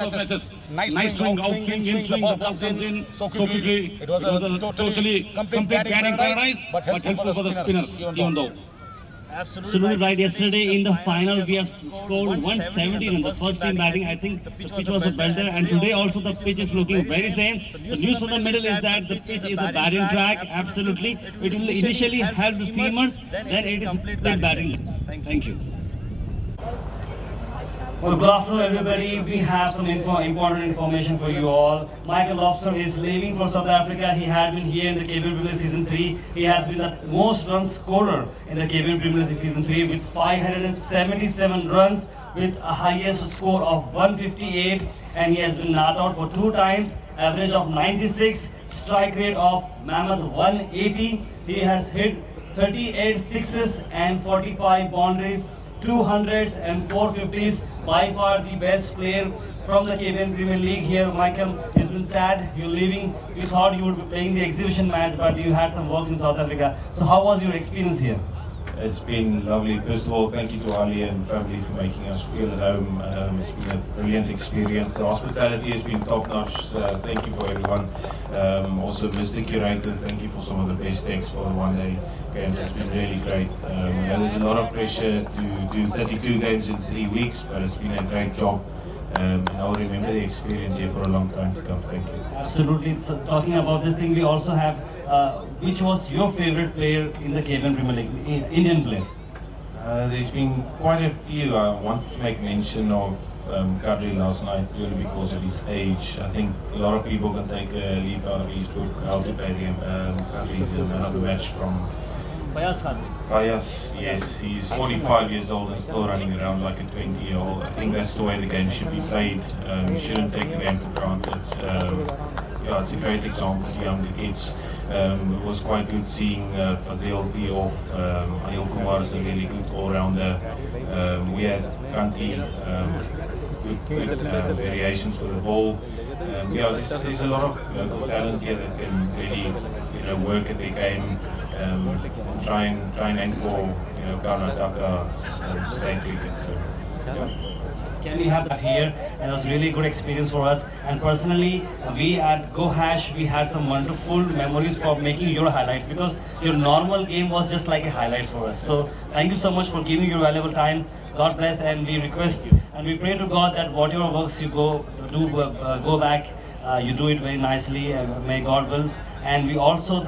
matches. Nice swing, out swing, in swing, the ball comes in so quickly. It was a totally complete batting paradise, but helpful for the spinners, even though. Absolutely right. Yesterday in the final, we have scored 117 in the first team batting. I think the pitch was a belter, and today also the pitch is looking very same. The news from the middle is that the pitch is a batting track. Absolutely, it will initially help the seamers, then it is complete batting. Thank you. Well, good afternoon, everybody. We have some important information for you all. Michael Lobster is leaving for South Africa. He had been here in the KBNPL Season 3. He has been the most run scorer in the KBNPL Season 3 with 577 runs with a highest score of 158. And he has been not out for 2 times, average of 96, strike rate of mammoth 180. He has hit 38 sixes and 45 boundaries. 200s and 450s, by far the best player from the KBN Premier League here. Michael, it's been sad you're leaving. You thought you would be playing the exhibition match, but you had some works in South Africa. So how was your experience here? It's been lovely. First of all, thank you to Ali and family for making us feel at home. It's been a brilliant experience. The hospitality has been top-notch. Thank you for everyone. Also, Mr. Curator, thank you for some of the best decks for the one-day games. It's been really great. There's a lot of pressure to do 32 games in 3 weeks, but it's been a great job. And I'll remember the experience here for a long time to come. Thank you. Absolutely. So talking about this thing, we also have, which was your favorite player in the KBN Premier League, Indian player? There's been quite a few. I wanted to make mention of Kadri last night purely because of his age. I think a lot of people can take a leaf out of his book, How to Play the Game. Kadri is the man of the match from Fayaz Kadri. Fayaz, yes, he's 45 years old and still running around like a 20-year-old. I think that's the way the game should be played. You shouldn't take the game for granted. Yeah, it's a great example for younger kids. It was quite good seeing Fazil tee off. Anil Kumar is a really good all-rounder. We had Kanti, good variations with the ball. Yeah, there's a lot of talent here that can really, work at their game. Try and aim for, Karnataka state cricket. So, yeah. Can we have that here? And it was really good experience for us. And personally, we at gohash, we had some wonderful memories for making your highlights, because your normal game was just like a highlights for us. So thank you so much for giving your valuable time. God bless, and we request and we pray to God that whatever works you go back, you do it very nicely, and may God will. And we also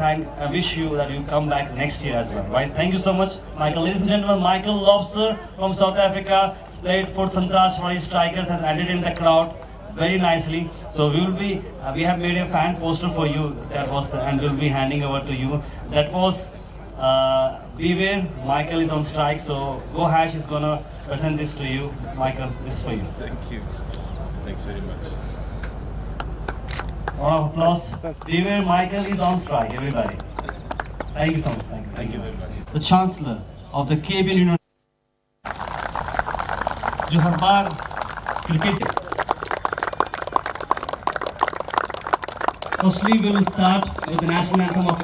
wish you that you come back next year as well, right? Thank you so much, Michael. Ladies and gentlemen, Michael Lobster from South Africa played for Santrashwari Strikers, has added in the crowd very nicely. So we have made a fan poster for you, and we'll be handing over to you. That was Beware. Michael is on strike, so gohash is gonna present this to you. Michael, this is for you. Thank you. Thanks very much. Round of applause. Beware, Michael is on strike, everybody. Thank you so much. Thank you very much. The Chancellor of the KBN University, Johar Cricket. Firstly, we will start with the national anthem of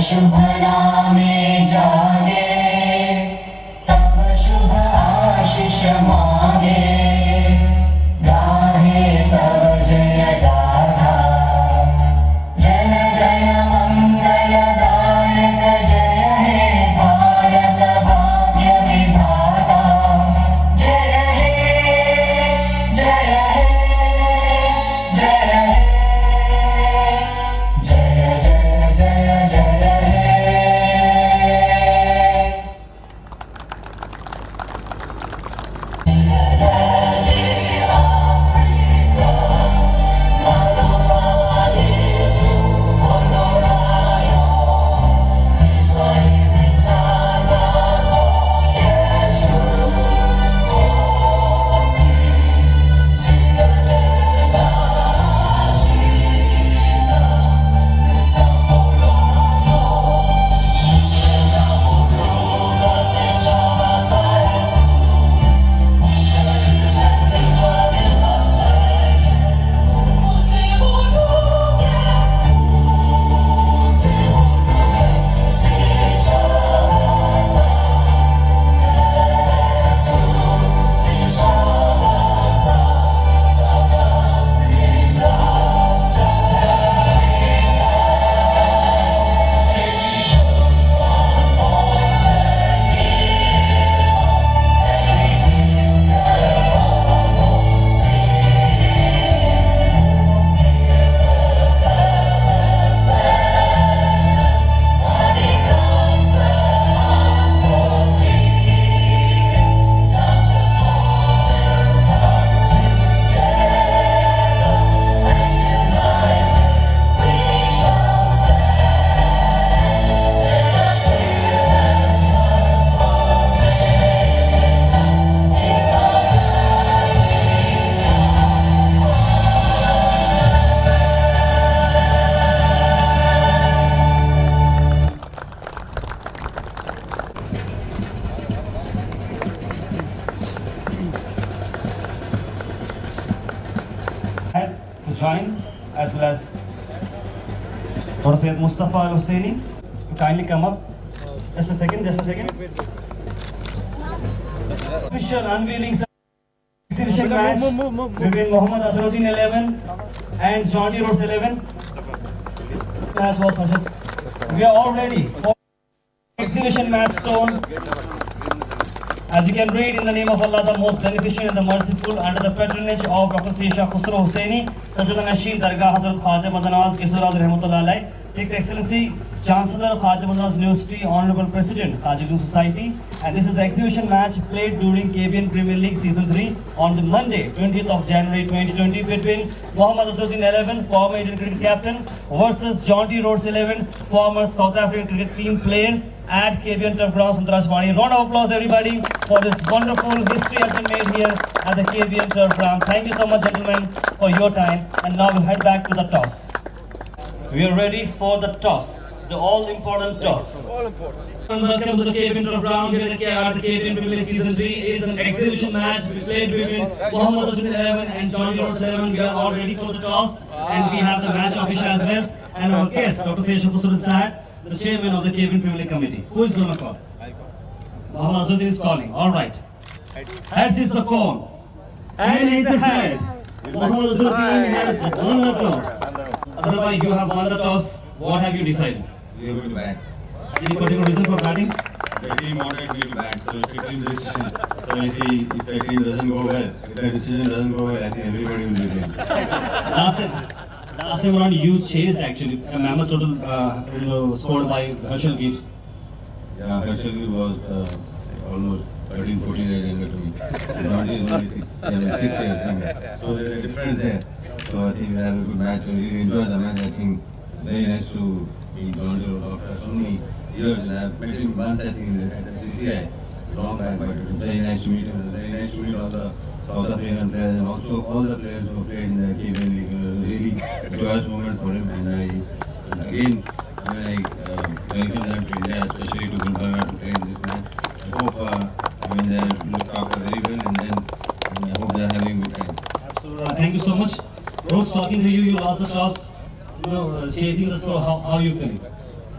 शुभ नामे जागे, तब शुभ आशीष मांगे, गाहे तब जय गाथा, जन गण मंगल दायक जय हे भारत भाग्य विधाता, जय हे जय हे जय हे जय जय जय जय to join, as well as Dr. Syed Mustafa Al Hussaini. You kindly come up. Just a second. Official unveiling exhibition match between Mohammad Azharuddin 11 and JONTY RHODES 11. Match was hosted. We are all ready for exhibition match stone. As you can read, in the name of Allah, the most beneficent and the merciful, under the patronage of Dr. Syed Khusro Hussaini, Sajjad Nashin Dargah Hazrat Khwaja Madanaz Kisura Rahmatullah Alayh, His Excellency Chancellor Khwaja Madanaz University, Honorable President Khwaja Society, and this is the exhibition match played during KBN Premier League Season 3 on the Monday, 20th of January 2020 between Mohammad Azharuddin 11, former Indian cricket captain, versus JONTY RHODES 11, former South African cricket team player at KBN Turf Ground, Santrashwani. Round of applause, everybody, for this wonderful history has been made here at the KBN Turf Ground. Thank you so much, gentlemen, for your time. And now we head back to the toss. We are ready for the toss, the all-important toss. Welcome to the KBN Turf Ground here at the KBN Premier League Season 3. It is an exhibition match played between Mohammad Azharuddin 11 and JONTY RHODES 11. We are all ready for the toss, and we have the match official as well, and our guest, Dr. Syed Khusro, the chairman of the KBN Premier League Committee. Who is going to call? Mohammad Azharuddin is calling. All right. Heads is the call. And it's the head. Mohammad Azharuddin has won the toss. Azhar, you have won the toss. What have you decided? We are going to bat. Any particular reason for batting? The team wanted me to bat, so it's a team decision. So if the team doesn't go well, if the decision doesn't go well, I think everybody will be winning. Last time around, you chased actually a mammoth total scored by Herschel Gibbs. Yeah, Herschel was almost 13, 14 years younger to me. JONTY is only 6 years younger. So there's a difference there. So I think we have a good match. We really enjoy the match. I think very nice to meet JONTY after so many years. And I've met him once, I think, at the CCI. Long back, but it was very nice to meet him. Very nice to meet all the South African players and also all the players who played in the KBN League. Really joyous moment for him. And again, when I welcome them to India, especially to Gulbarga to play in this match. I hope they look after very well, and then I hope they are having a good time. Absolutely. Thank you so much. Rose, talking to you, you lost the toss. Chasing the score, how are you feeling?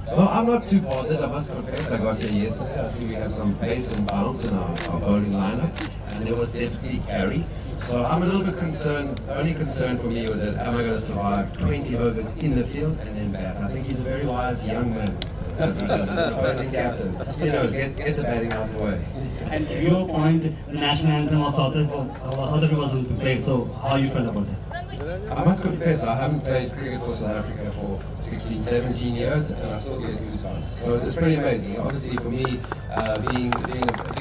Well, I'm not too bothered, I must confess. I got here yesterday. I see we have some pace and bounce in our bowling lineup, and there was definitely carry. So I'm a little bit concerned. The only concern for me was that am I going to survive 20 overs in the field and then bat? I think he's a very wise young man. Opposing captain. You know, get the batting out of the way. And to your point, the national anthem of South Africa wasn't played, so how you felt about that? I must confess, I haven't played cricket for South Africa for 16, 17 years, and I still get goosebumps. So it's pretty amazing. Obviously, for me, being a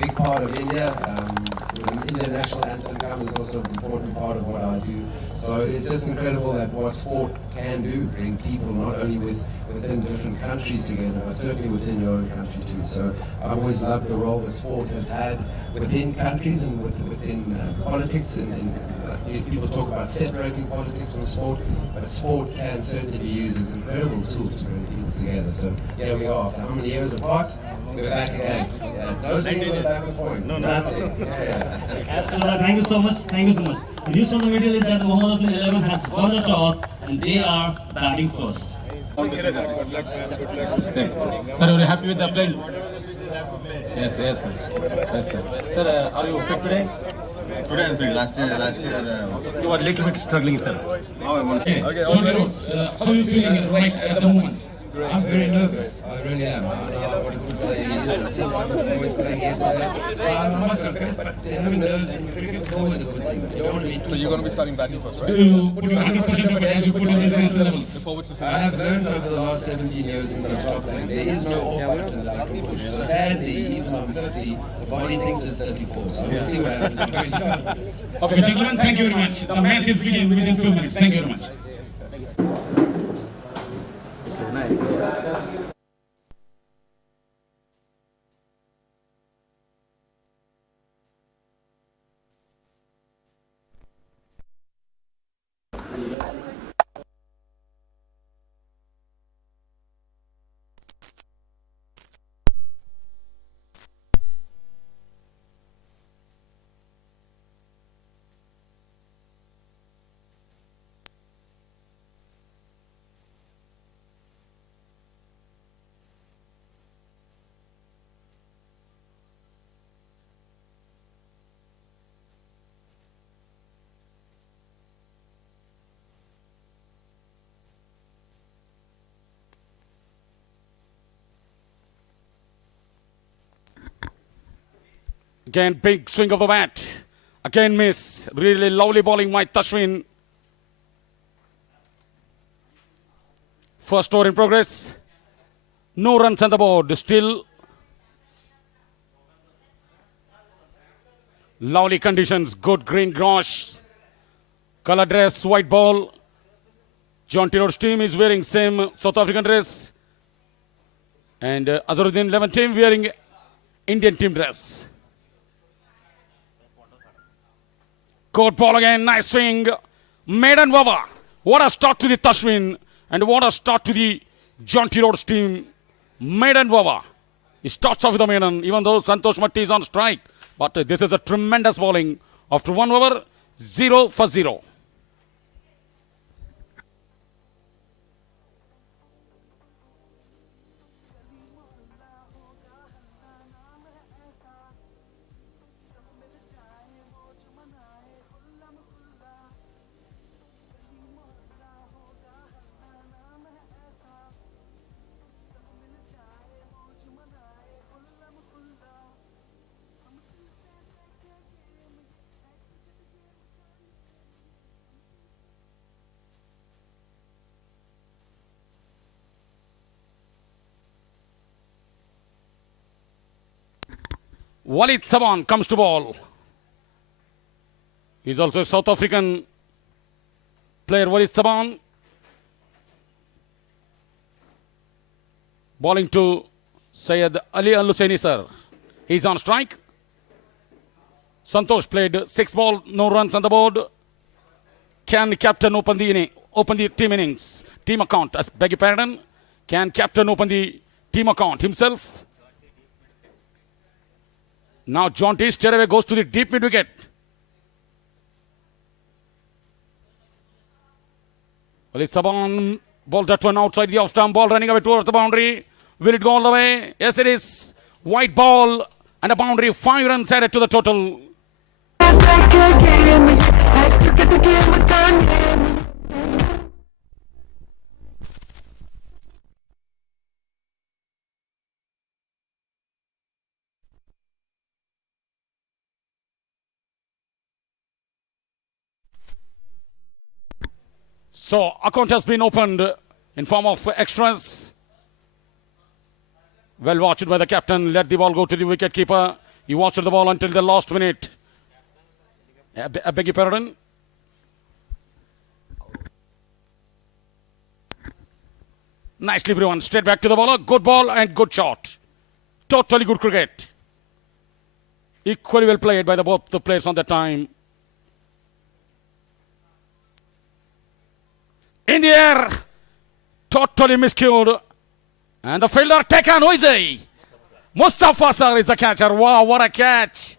big part of India, when the Indian national anthem comes, is also an important part of what I do. So it's just incredible that what sport can do, bring people not only within different countries together, but certainly within your own country too. So I've always loved the role that sport has had within countries and within politics. And people talk about separating politics from sport, but sport can certainly be used as an incredible tool to bring people together. So here we are, after how many years apart, we're back again. Yeah. No single backward point. No, nothing. Yeah. Absolutely. Thank you so much. Thank you so much. The news from the middle is that the Mohammad Azharuddin 11 has won the toss and they are batting first. Sir, are you happy with the play? Yes, sir. Yes, sir. Sir, are you fit today? Today has been last year. You are a little bit struggling, sir. Now I want to. Okay, JONTY RHODES, how are you feeling right at the moment? I'm very nervous. I really am. I know what a good player he is. I've seen some of the boys playing yesterday. So I must confess, but having nerves in cricket is always a good thing. You don't want to be. So you're going to be starting batting first, right? Do you put your 100% effort as you put in the international levels? I have learned over the last 17 years since I stopped playing, there is no off button that I can push. So sadly, even though I'm 50, the body thinks it's 34. So we'll see what happens. I'm very nervous. Okay, gentlemen, thank you very much. The match is beginning within 2 minutes. Thank you very much. Again, big swing of the bat. Again, miss. Really lovely bowling by Tashwin. First over in progress. No runs on the board. Still lovely conditions. Good green grass. Color dress, white ball. JONTY RHODES team is wearing same South African dress. And Azharuddin 11 team wearing Indian team dress. Good ball again. Nice swing. Maiden over. What a start to the Tashwin. And what a start to the JONTY RHODES team. Maiden over. He starts off with a maiden, even though Santosh Matti is on strike. But this is a tremendous bowling. After 1 over, 0 for 0. Walid Saban comes to ball. He's also a South African player, Walid Saban. Bowling to Syed Ali Al-Hussaini, sir. He's on strike. Santosh played 6 balls, no runs on the board. Can captain open the team innings, team account? As beg your pardon. Can captain open the team account himself? Now JONTY straight away goes to the deep mid wicket. Walid Saban bowls that one outside the off stump, ball running away towards the boundary. Will it go all the way? Yes, it is. White ball and a boundary. 5 runs added to the total. So, account has been opened in form of extras. Well watched by the captain. Let the ball go to the wicket keeper. He watched the ball until the last minute. I beg your pardon. Nicely everyone. Straight back to the bowler. Good ball and good shot. Totally good cricket. Equally well played by both the players on the time. In the air. Totally miscued. And the fielder taken. Who is he? Mustafa sir is the catcher. Wow, what a catch.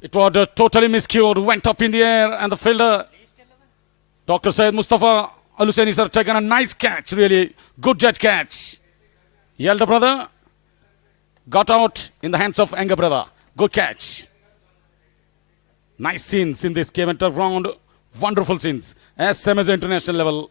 It was totally miscued, went up in the air, and the fielder, Dr. Syed Mustafa Al-Hussaini sir, taken a nice catch, really good judge catch. The elder brother got out in the hands of younger brother. Good catch. Nice scenes in this KBNPL round. Wonderful scenes. As same as the international level.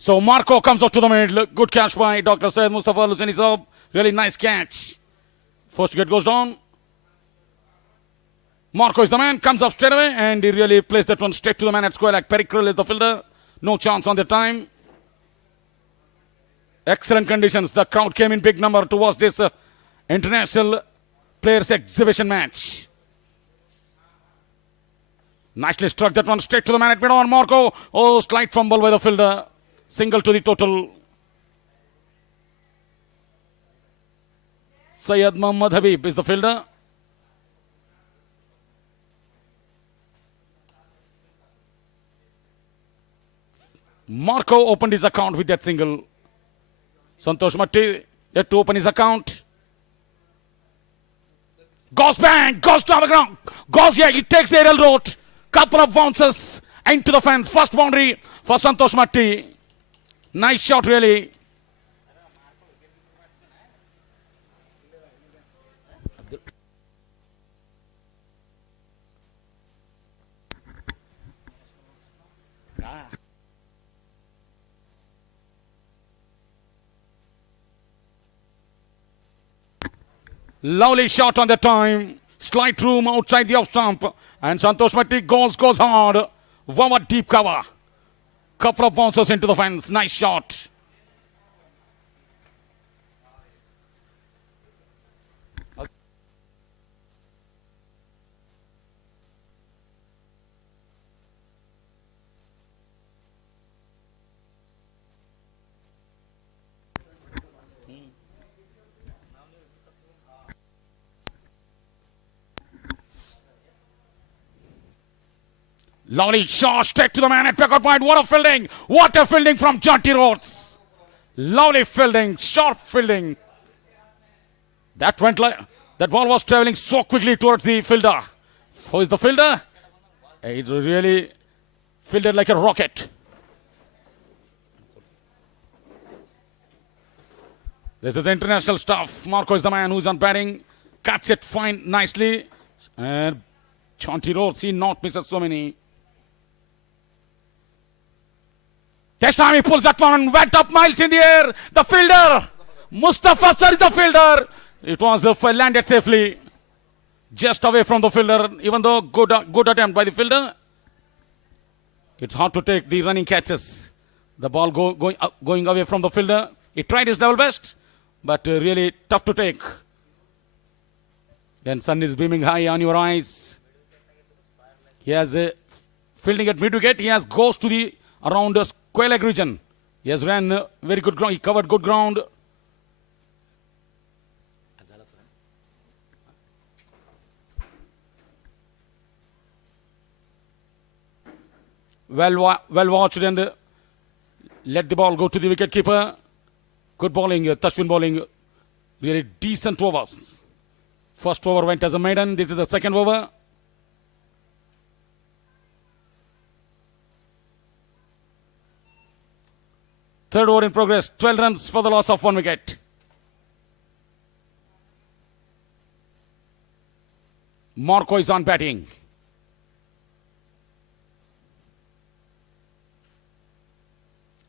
So Marco comes out to the middle. Good catch by Dr. Syed Mustafa Luseni Saab. Really nice catch. First wicket goes down. Marco is the man, comes up straight away, and he really plays that one straight to the man at square leg. Perickril is the fielder. No chance on the time. Excellent conditions. The crowd came in big number to watch this international players exhibition match. Nicely struck that one straight to the man at mid on. Marco. Oh, slight fumble by the fielder. Single to the total. Syed Muhammad Habib is the fielder. Marco opened his account with that single. Santosh Matti yet to open his account. Goes bang, goes to the ground. Goes, yeah, he takes the aerial route. Couple of bounces into the fence. First boundary for Santosh Matti. Nice shot, really. Lovely shot on the time. Slight room outside the off stump. And Santosh Matti goes hard. Wow, a deep cover. Couple of bounces into the fence. Nice shot. Lovely shot straight to the man at pickout point. What a fielding. What a fielding from JONTY RHODES. Lovely fielding. Sharp fielding. That went like that ball was traveling so quickly towards the fielder. Who is the fielder? It really fielded like a rocket. This is international stuff. Marco is the man who's on batting. Cuts it fine nicely. And JONTY RHODES, he not misses so many. This time he pulls that one, went up miles in the air. The fielder, Mustafa Sir is the fielder. It was landed safely, just away from the fielder. Even though good attempt by the fielder, it's hard to take the running catches. The ball going away from the fielder. He tried his level best, but really tough to take. Then sun is beaming high on your eyes. He has fielding at mid wicket. He has goes to the around the square leg region. He has ran very good ground. He covered good ground. Well watched and let the ball go to the wicket keeper. Good bowling, Tashwin bowling. Really decent overs. First over went as a maiden. This is the second over. Third over in progress. 12 runs for the loss of 1 wicket. Marco is on batting.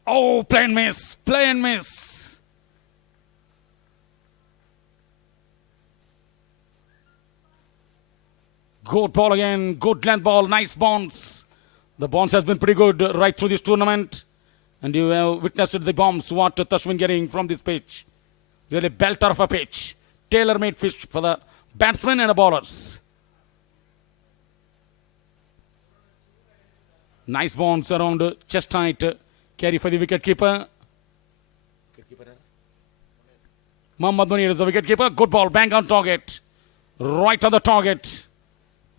Oh, plain miss. Plain miss. Good ball again. Good length ball. Nice bounce. The bounce has been pretty good right through this tournament. And you have witnessed the bombs what Tashwin getting from this pitch. Really belter of a pitch. Tailor-made pitch for the batsmen and the bowlers. Nice bounce around chest height. Carry for the wicket keeper. Mohammad Munir is the wicket keeper. Good ball. Bang on target. Right on the target.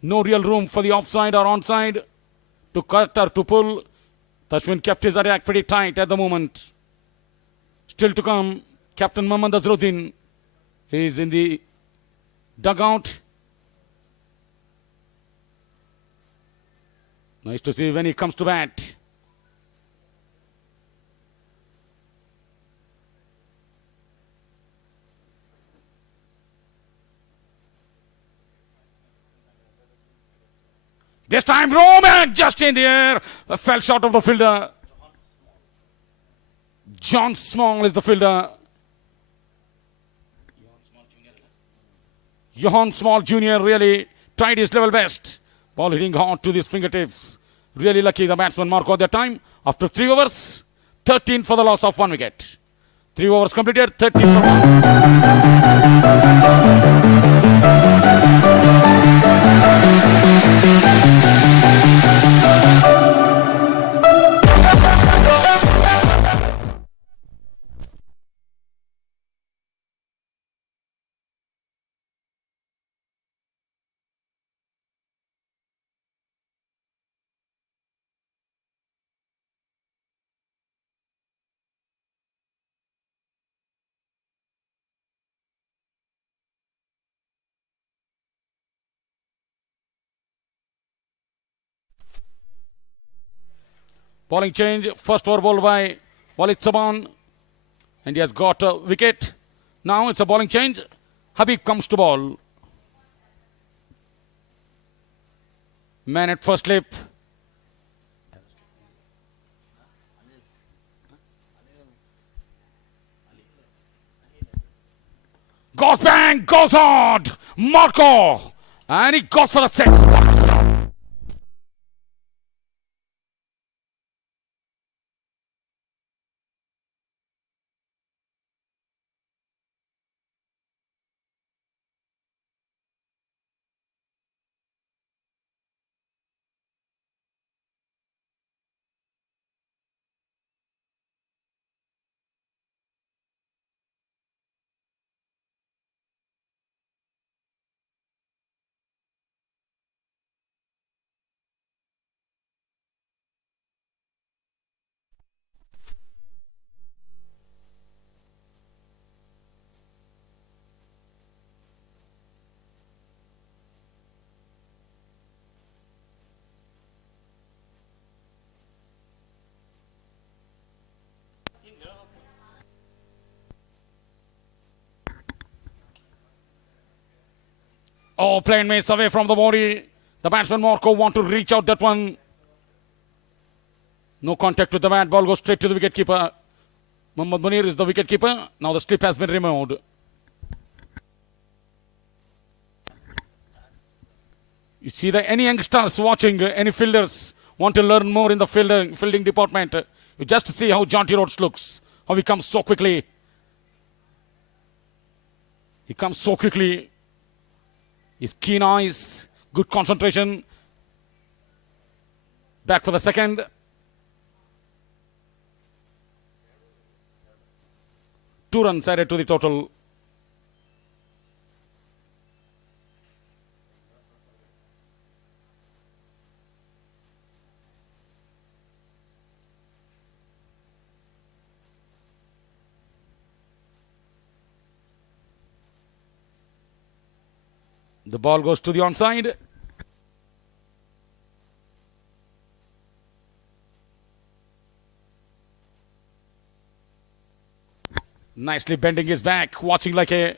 No real room for the offside or onside. To cut or to pull. Tashwin kept his attack pretty tight at the moment. Still to come, Captain Mohammad Azharuddin is in the dugout. Nice to see when he comes to bat. This time Roman just in the air. Fell short of the fielder. John Small is the fielder. Johan Small Jr. really tried his level best. Ball hitting hard to his fingertips. Really lucky the batsman Marco at that time. After 3 overs, 13 for the loss of 1 wicket. 3 overs completed, 13 for 1. Bowling change, first over ball by Walid Saban, and he has got a wicket. Now it's a bowling change. Habib comes to ball. Man at first slip. Goes bang, goes hard. Marco, and he goes for the 6. Oh, playing miss away from the body. The batsman Marco want to reach out that one. No contact with the bat. Ball goes straight to the wicketkeeper. Mohammad Munir is the wicketkeeper. Now the slip has been removed. You see that any youngsters watching, any fielders want to learn more in the fielding department. You just see how Jonty Rhodes looks. How he comes so quickly. He comes so quickly. His keen eyes, good concentration. Back for the second. Two runs added to the total. The ball goes to the onside. Nicely bending his back, watching like a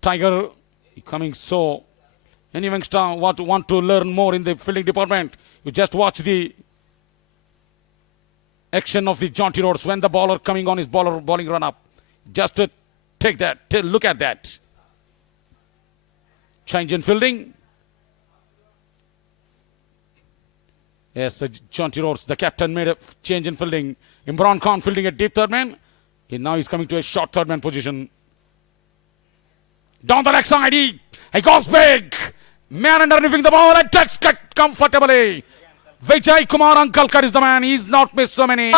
tiger. Coming so. Any youngster want to learn more in the fielding department, you just watch the action of the Jonty Rhodes when the bowler coming on his bowling run up. Just to take that, look at that. Change in fielding. Yes, Jonty Rhodes, the captain, made a change in fielding. Imran Khan fielding at deep third man. And now he's coming to a short third man position. Down the leg side, he goes big. Man underneath the ball and takes it comfortably. Vijay Kumar Ankalkar is the man. He's not missed so many.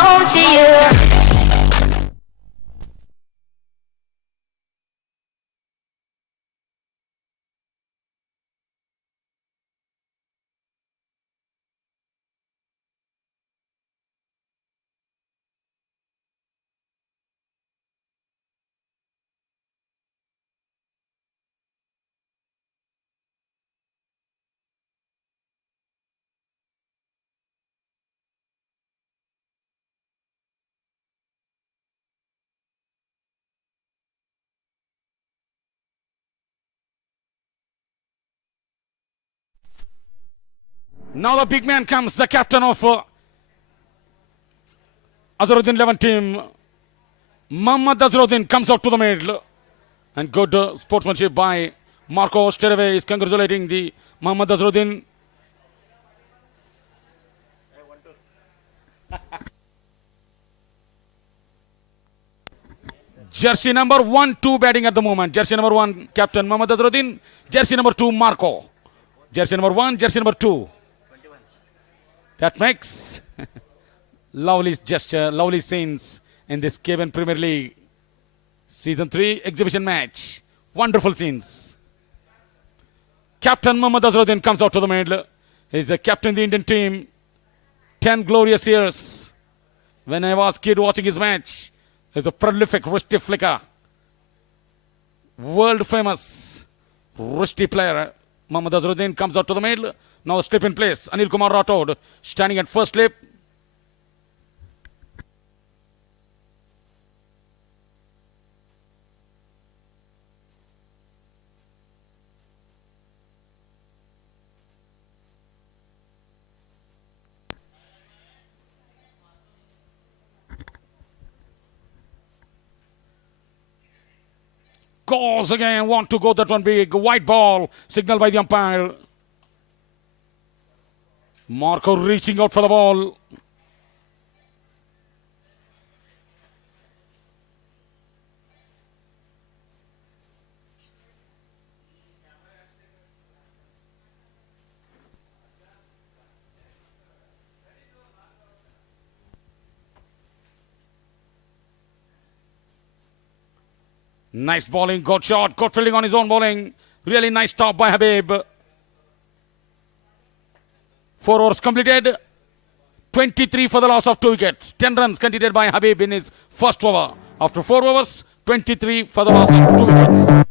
Now the big man comes, the captain of Azharuddin 11 team. Mohammad Azharuddin comes out to the middle. And good sportsmanship by Marco. Straight away is congratulating the Mohammad Azharuddin. Jersey number 1-2 batting at the moment. Jersey number 1, Captain Mohammad Azharuddin. Jersey number 2, Marco. Jersey number 1, jersey number 2. That makes lovely gesture, lovely scenes in this KBN Premier League Season 3 exhibition match. Wonderful scenes. Captain Mohammad Azharuddin comes out to the middle. He's a captain of the Indian team. 10 glorious years. When I was a kid watching his match, he's a prolific wristy flicker. World famous wristy player. Mohammad Azharuddin comes out to the middle. Now a slip in place. Anil Kumar Rathod standing at first slip. Goes again, want to go that one big. White ball, signal by the umpire. Marco reaching out for the ball. Nice bowling, good shot, good fielding on his own bowling. Really nice stop by Habib. 4 overs completed. 23 for the loss of 2 wickets. 10 runs conceded by Habib in his first over. After 4 overs, 23 for the loss of 2 wickets.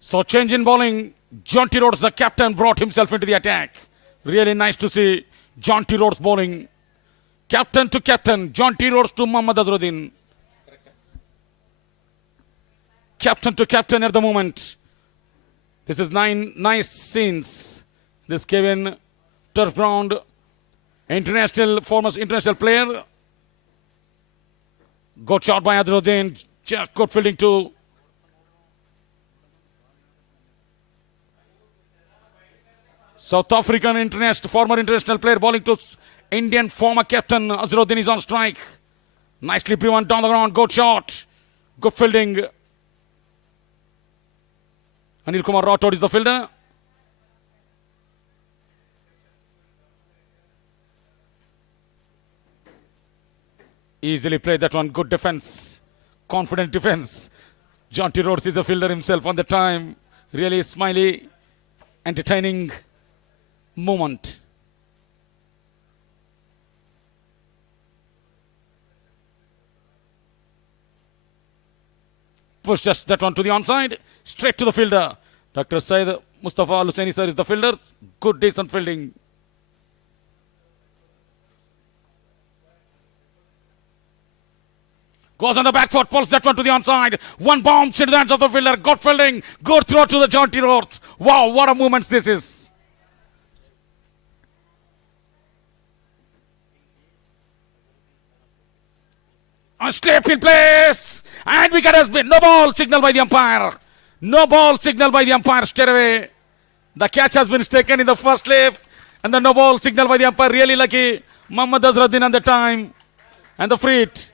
So change in bowling. Jonty Rhodes, the captain, brought himself into the attack. Really nice to see Jonty Rhodes bowling. Captain to captain. Jonty Rhodes to Mohammad Azharuddin. Captain to captain at the moment. This is 9 nice scenes. This Kevin turf ground. International, former international player. Good shot by Azharuddin. Just good fielding too. South African international, former international player bowling to Indian former captain Azharuddin is on strike. Nicely driven down the ground. Good shot. Good fielding. Anil Kumar Rathod is the fielder. Easily played that one. Good defense. Confident defense. Jonty Rhodes is a fielder himself on the time. Really smiley, entertaining moment. Push just that one to the onside. Straight to the fielder. Dr. Said Mustafa Al-Hussaini sir is the fielder. Good decent fielding. Goes on the back foot, pulls that one to the onside. One bounce into the hands of the fielder. Good fielding. Good throw to the Jonty Rhodes. Wow, what a moment this is. A slip in place. And wicket has been. No ball signal by the umpire. No ball signal by the umpire straight away. The catch has been taken in the first slip. And the no ball signal by the umpire. Really lucky. Mohammad Azharuddin on the time. And the free hit.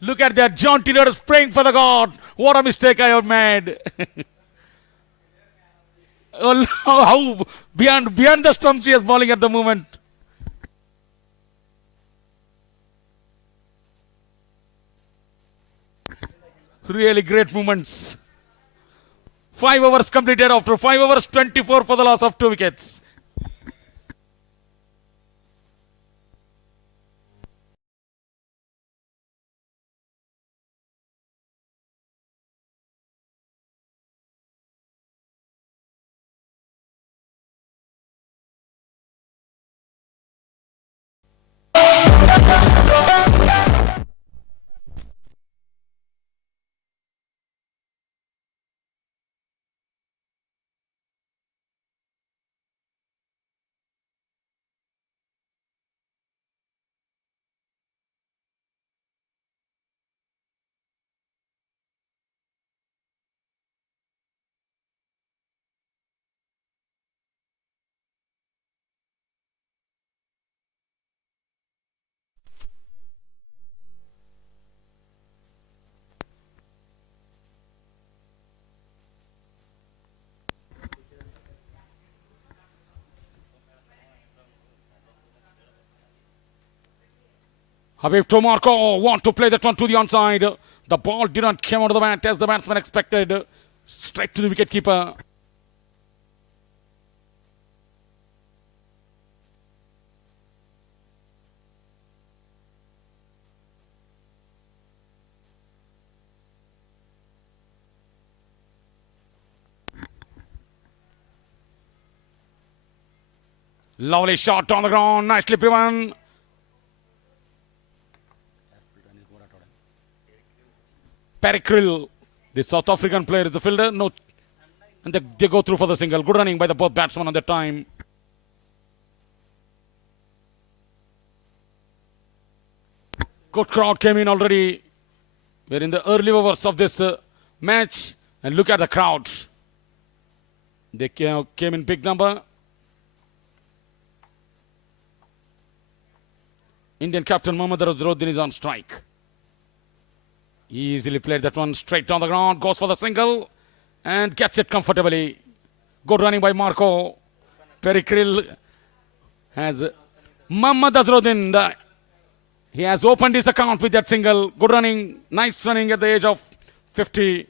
Look at that. Jonty Rhodes praying for the God. What a mistake I have made. Oh, how beyond the stumps he is bowling at the moment. Really great movements. 5 overs completed after 5 overs, 24 for the loss of 2 wickets. Habib to Marco, want to play that one to the onside. The ball did not come out of the bat as the batsman expected. Straight to the wicket keeper. Lovely shot on the ground, nicely driven. Perikrill, the South African player, is the fielder. No, and they go through for the single. Good running by the both batsmen on that time. Good crowd came in already. We're in the early overs of this match. And look at the crowd. They came in big number. Indian captain Mohammad Azharuddin is on strike. Easily played that one straight down the ground. Goes for the single. And gets it comfortably. Good running by Marco. Perikrill has Mohammad Azharuddin. He has opened his account with that single. Good running. Nice running at the age of 50.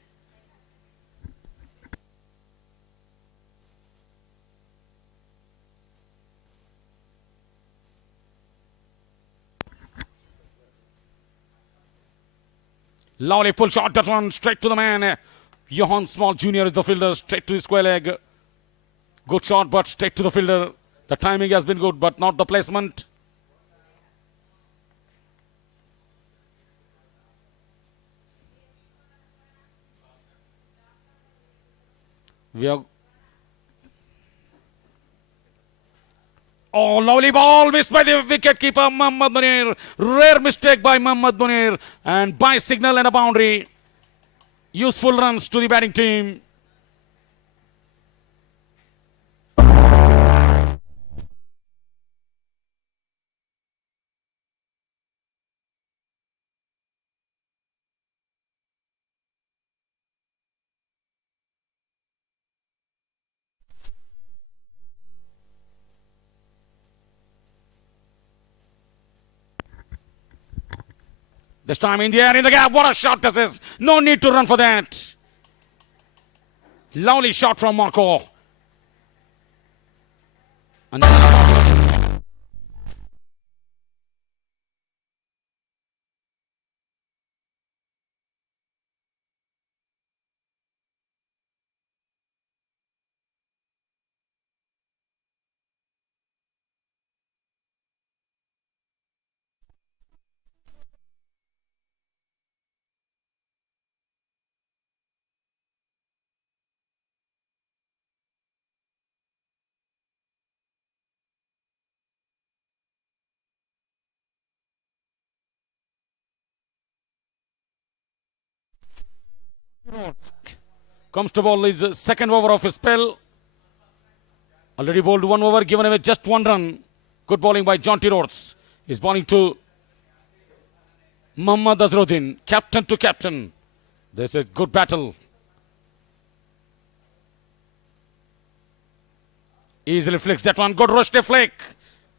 Lovely pull shot, that one straight to the man. Johan Small Jr. is the fielder, straight to his square leg. Good shot, but straight to the fielder. The timing has been good, but not the placement. We are. Oh, lovely ball missed by the wicket keeper Mohammad Munir. Rare mistake by Mohammad Munir. And by signal and a boundary. Useful runs to the batting team. This time in the air, in the gap. What a shot this is. No need to run for that. Lovely shot from Marco. And comes to bowl his second over of his spell. Already bowled 1 over, given away just 1 run. Good bowling by JONTY RHODES. He's bowling to Mohammad Azharuddin, captain to captain. This is good battle. Easily flicks that one. Good rusty flick.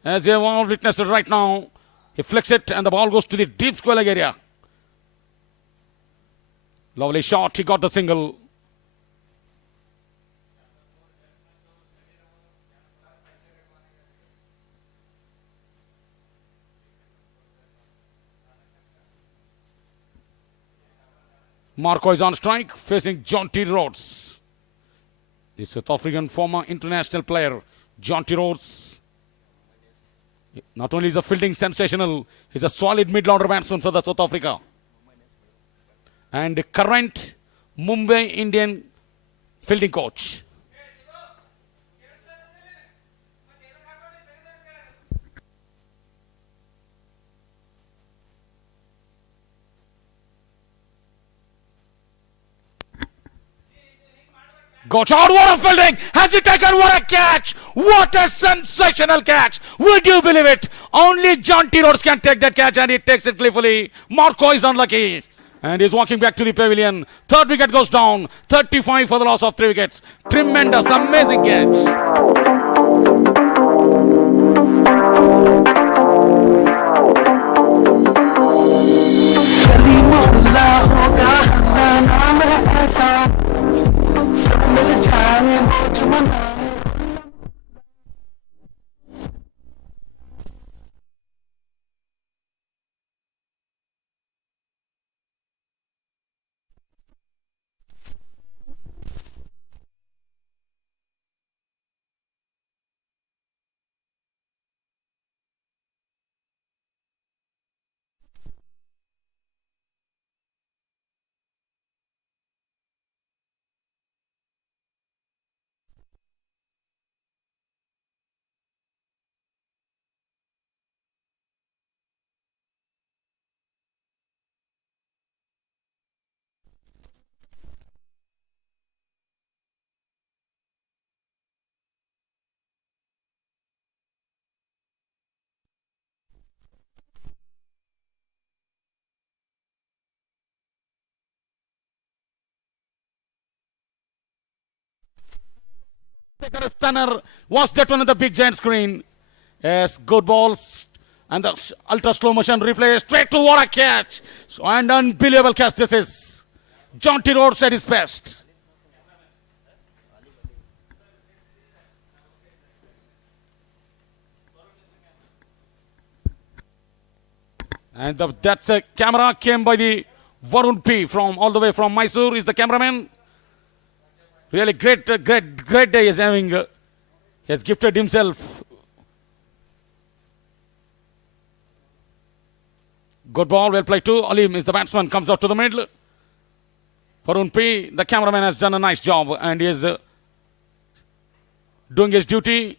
As you have all witnessed it right now. He flicks it and the ball goes to the deep square leg area. Lovely shot. He got the single. Marco is on strike, facing Jonty Rhodes. The South African former international player, Jonty Rhodes. Not only is a fielding sensational, he's a solid mid-order batsman for the South Africa. And current Mumbai Indian fielding coach. Got out, what a fielding! Has he taken, what a catch! What a sensational catch! Would you believe it? Only Jonty Rhodes can take that catch and he takes it gleefully. Marco is unlucky and he's walking back to the pavilion. Third wicket goes down. 35 for the loss of 3 wickets. Tremendous, amazing catch. Taken a stunner. Was that one on the big giant screen? Yes, good balls. And the ultra slow motion replay. Straight to what a catch. So, and unbelievable catch this is. Jonty Rhodes at his best. And that's a camera came by the Varun P from all the way from Mysore. Is the cameraman. Really great day he is having. He has gifted himself. Good ball, well played too. Alim is the batsman, comes out to the middle. Varun P, the cameraman, has done a nice job and he is doing his duty.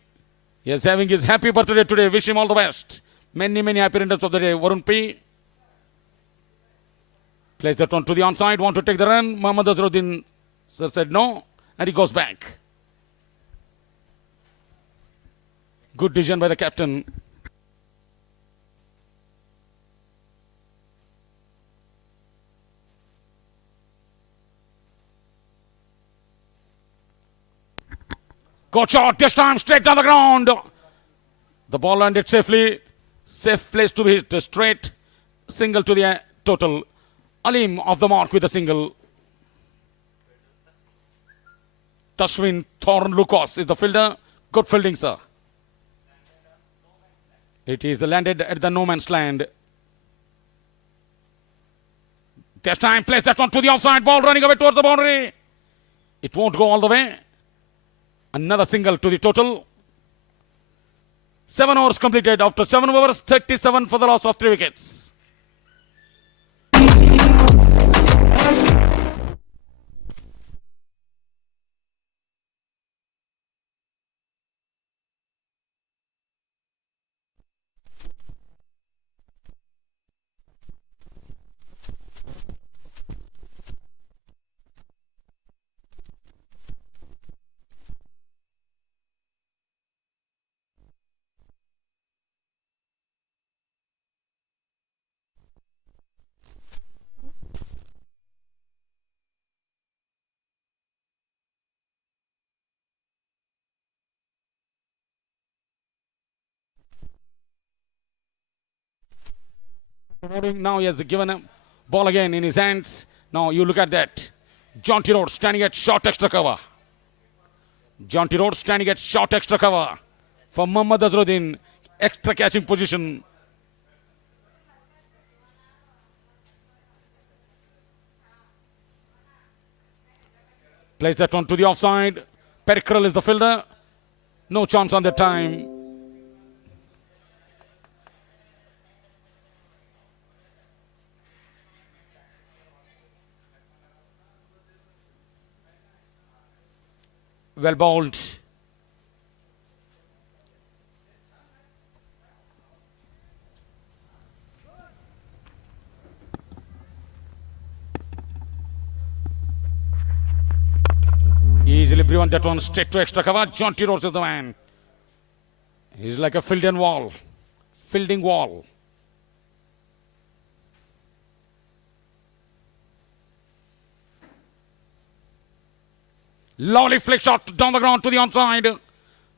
He is having his happy birthday today. Wish him all the best. Many happy returns of the day. Varun P plays that one to the onside. Want to take the run. Mohammad Azharuddin sir said no. And he goes back. Good decision by the captain. Got shot this time straight down the ground. The ball landed safely. Safe place to be hit. Straight single to the total. Alim off the mark with a single. Tashwin Thorn Lucas is the fielder. Good fielding, sir. It is landed at the no man's land. This time, place that one to the offside. Ball running away towards the boundary. It won't go all the way. Another single to the total. 7 overs completed. After 7 overs, 37 for the loss of 3 wickets. Now he has given a ball again in his hands. Now you look at that. Jonty Rhodes standing at short extra cover. Jonty Rhodes standing at short extra cover for Mohammad Azharuddin. Extra catching position. Plays that one to the offside. Perickrell is the fielder. No chance on the time. Well bowled. Easily prevent that one straight to extra cover. Jonty Rhodes is the man. He's like a fielding wall. Fielding wall. Lovely flick shot down the ground to the onside.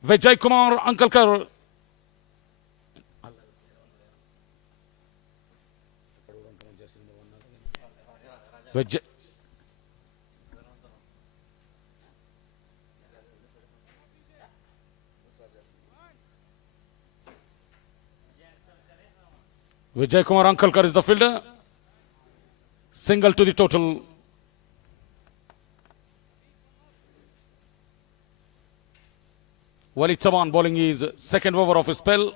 Vijay Kumar Ankalkar. Vijay Kumar Ankalkar is the fielder. Single to the total. Walid Saban bowling his second over of his spell.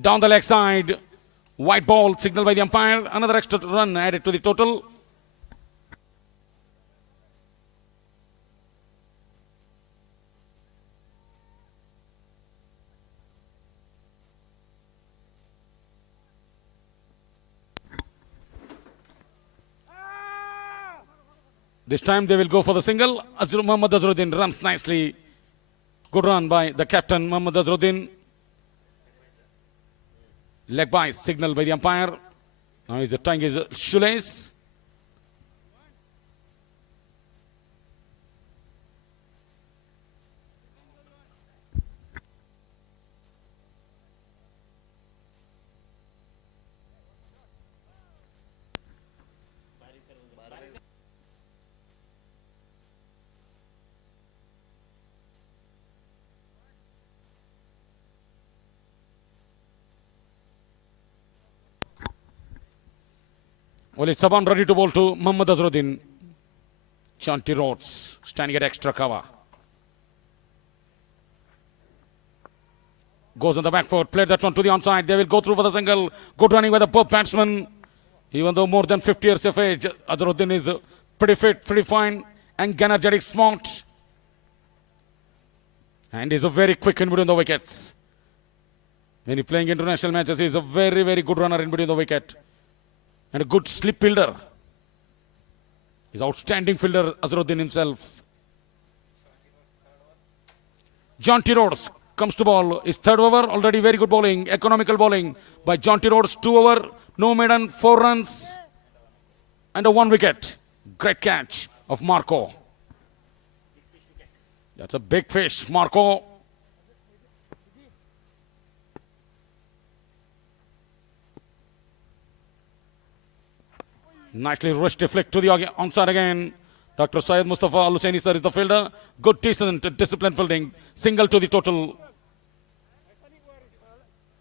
Down the leg side. White ball signaled by the umpire. Another extra run added to the total. This time they will go for the single. Mohammad Azharuddin runs nicely. Good run by the captain, Mohammad Azharuddin. Leg by signal by the umpire. Now he's tying his shoelace. Walid Saban ready to bowl to Mohammad Azharuddin. Jonty Rhodes standing at extra cover. Goes on the back foot, played that one to the onside. They will go through for the single. Good running by the both batsmen. Even though more than 50 years of age, Azharuddin is pretty fit, pretty fine, and energetic, smart. And he's a very quick in between the wickets. When he's playing international matches, he's a very, very good runner in between the wicket. And a good slip fielder. He's outstanding fielder, Azharuddin himself. Jonty Rhodes comes to ball. His third over, already very good bowling, economical bowling by Jonty Rhodes. 2 over, no maiden, 4 runs, and a 1 wicket. Great catch of Marco. That's a big fish, Marco. Nicely wristy flick to the onside again. Dr. Syed Mustafa Al-Hussaini sir is the fielder. Good, decent, disciplined fielding. Single to the total.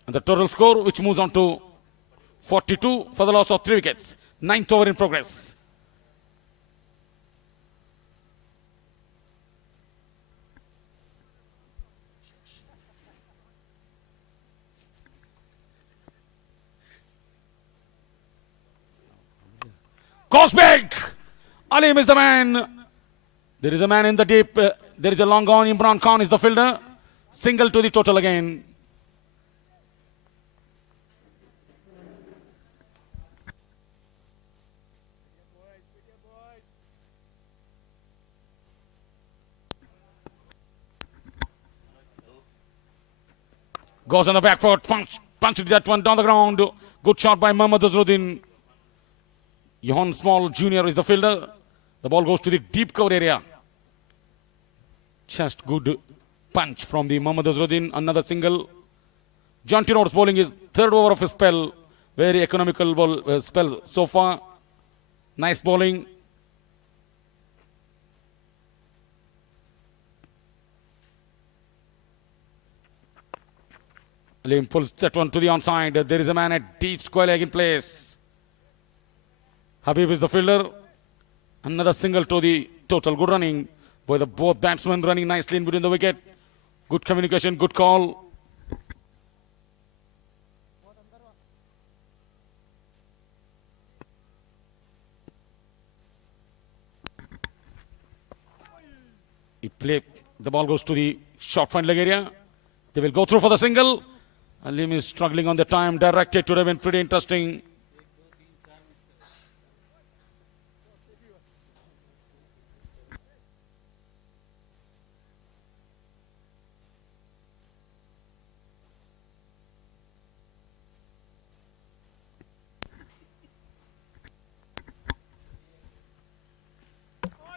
And the total score, which moves on to 42 for the loss of 3 wickets. 9th over in progress. Goes big! Alim is the man. There is a man in the deep. There is a long on. Imran Khan is the fielder. Single to the total again. Goes on the back foot. punched that one down the ground. Good shot by Mohammad Azharuddin. Johan Small Jr. is the fielder. The ball goes to the deep cover area. Just good punch from the Mohammad Azharuddin. Another single. Jonty Rhodes bowling his third over of his spell. Very economical ball spell so far. Nice bowling. Lim pulls that one to the onside. There is a man at deep square leg in place. Habib is the fielder. Another single to the total. Good running by the both batsmen running nicely in between the wicket. Good communication, good call. The ball goes to the short front leg area. They will go through for the single. Alim is struggling on the time. Directed to have been pretty interesting.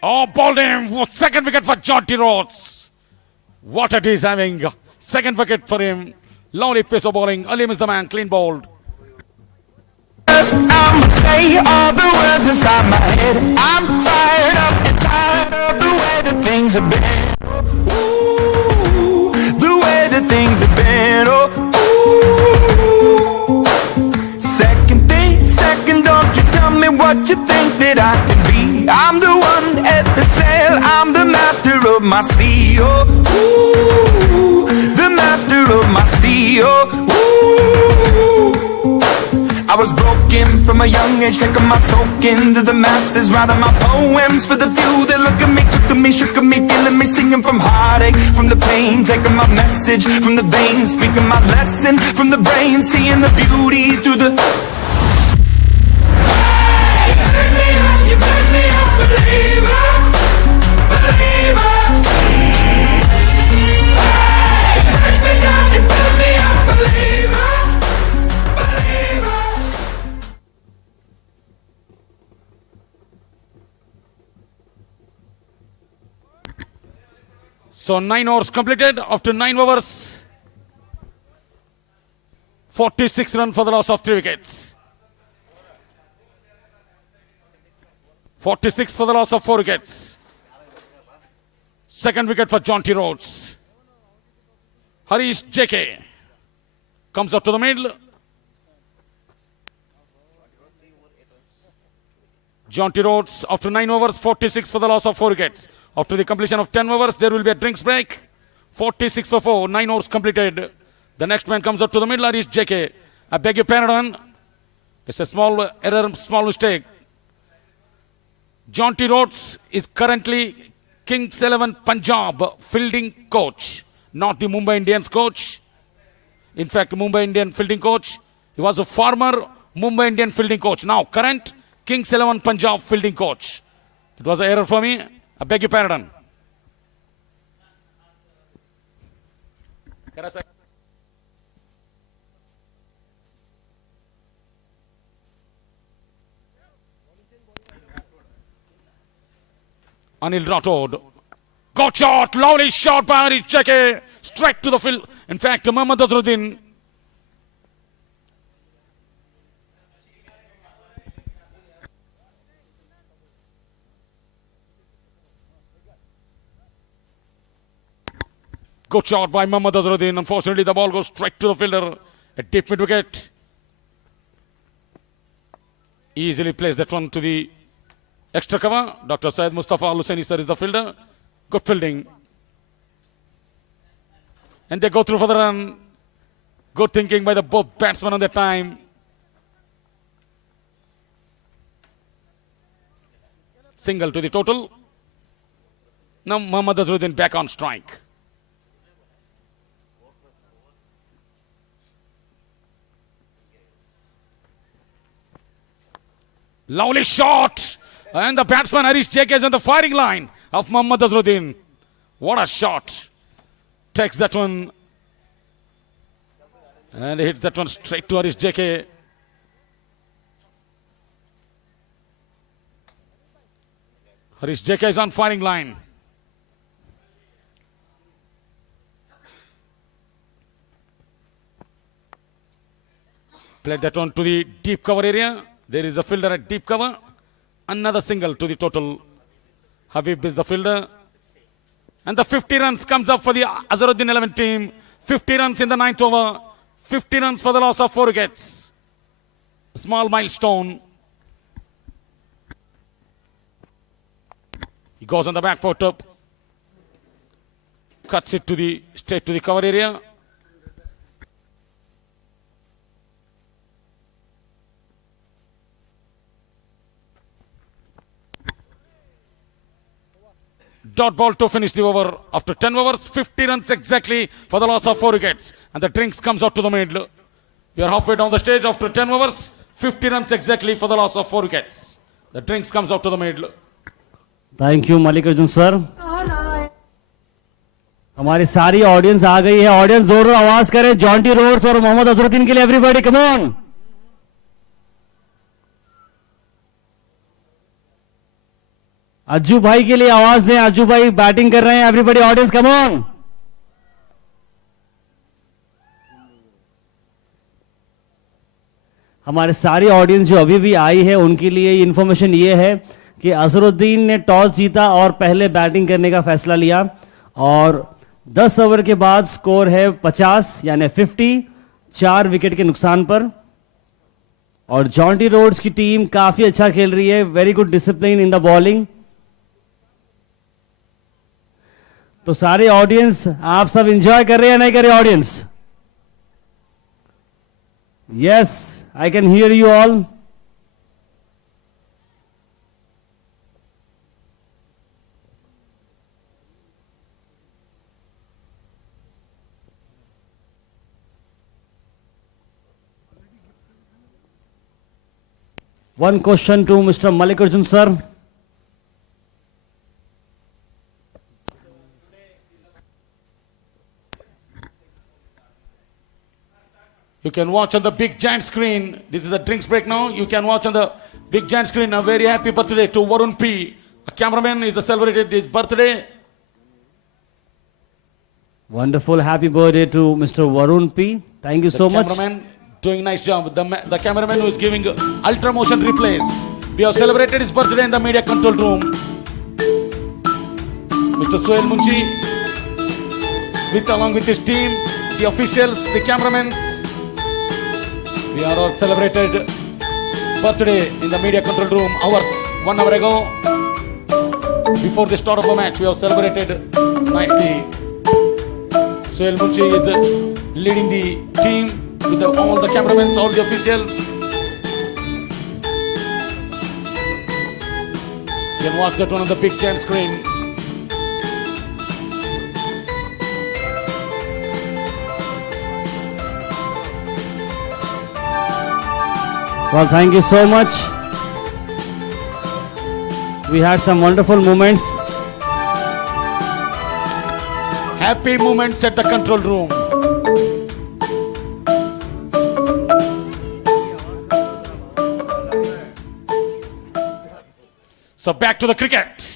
Oh, bowled him. Second wicket for Jonty Rhodes. What it is having. Second wicket for him. Lovely pace of bowling. Alim is the man. Clean bowled. I'ma say all the words inside my head. I'm fired up and tired of the way that things have been. Ooh, the way that things have been. Oh, ooh. Second, don't you tell me what you think that I can be. I'm the one at the sail. I'm the master of my sea. Oh, ooh, the master of my sea. Oh, ooh. I was broken from a young age, taking my soak into the masses, writing my poems for the few that look at me, took at me, shook at me, feeling me, singing from heartache, from the pain, taking my message from the veins, speaking my lesson from the brain, seeing the beauty through the. Hey, you turn me up, believer, believer. Hey, you break me down, you turn me up, believer, believer. So 9 overs completed. After 9 overs, 46 runs for the loss of 3 wickets. 46 for the loss of 4 wickets. Second wicket for Jonty Rhodes. Harish JK comes up to the middle. Jonty Rhodes, after 9 overs, 46 for the loss of 4 wickets. After the completion of 10 overs, there will be a drinks break. 46 for 4, 9 overs completed. The next man comes up to the middle, Harish JK. I beg your pardon. It's a small error, small mistake. Jonty Rhodes is currently Kings 11 Punjab fielding coach, not the Mumbai Indians coach. In fact, Mumbai Indian fielding coach. He was a former Mumbai Indian fielding coach. Now, current Kings 11 Punjab fielding coach. It was an error for me. I beg your pardon. Anil Rathod. Got shot. Lovely shot by Harish JK. Straight to the field. In fact, Mohammad Azharuddin. Good shot by Mohammad Azharuddin. Unfortunately, the ball goes straight to the fielder. A deep mid wicket. Easily placed that one to the extra cover. Dr. Syed Mustafa Al-Hussaini sir is the fielder. Good fielding. And they go through for the run. Good thinking by the both batsmen on the time. Single to the total. Now Mohammad Azharuddin back on strike. Lovely shot. And the batsman Harish JK is on the firing line of Mohammad Azharuddin. What a shot. Takes that one. And he hit that one straight to Harish JK. Harish JK is on firing line. Played that one to the deep cover area. There is a fielder at deep cover. Another single to the total. Habib is the fielder. And the 50 runs comes up for the Azharuddin 11 team. 50 runs in the 9th over. 50 runs for the loss of 4 wickets. A small milestone. He goes on the back foot up. Cuts it to the straight to the cover area. Dot ball to finish the over. After 10 overs, 50 runs exactly for the loss of 4 wickets. And the drinks comes out to the middle. We are halfway down the stage after 10 overs, 50 runs exactly for the loss of 4 wickets. The drinks comes out to the middle. Thank you Mallikarjun sir. हमारी सारी audience आ गई है. Audience जोर आवाज करे Jonty Rhodes और मोहम्मद अजहरुद्दीन के लिए. Everybody come on. अज्जू भाई के लिए आवाज दें. अज्जू भाई बैटिंग कर रहे हैं. Everybody audience come on. हमारे सारी ऑडियंस जो अभी भी आई है उनके लिए इंफॉर्मेशन ये है कि अजहरुद्दीन ने टॉस जीता और पहले बैटिंग करने का फैसला लिया और 10 ओवर के बाद स्कोर है 50 यानी 50, 4 विकेट के नुकसान पर. और जॉन्टी रोड्स की टीम काफी अच्छा खेल रही है. Very good discipline in the bowling. तो सारे ऑडियंस आप सब एंजॉय कर रहे हैं नहीं कर रहे audience? Yes, I can hear you all. One question to Mr. Mallikarjun sir. You can watch on the big giant screen. This is a drinks break now. You can watch on the big giant screen a very happy birthday to Varun P. A cameraman is celebrated his birthday. Wonderful. Happy birthday to Mr. Varun P. Thank you so much. Cameraman doing nice job. The cameraman who is giving ultra motion replays. We have celebrated his birthday in the media control room. Mr. Suhail Munshi, along with his team, the officials, the cameramen. We are all celebrated birthday in the media control room 1 hour ago. Before the start of the match, we have celebrated nicely. Suhail Munshi is leading the team with all the cameramen, all the officials. You can watch that one on the big giant screen. Well, thank you so much. We had some wonderful moments. Happy moments at the control room. So back to the cricket.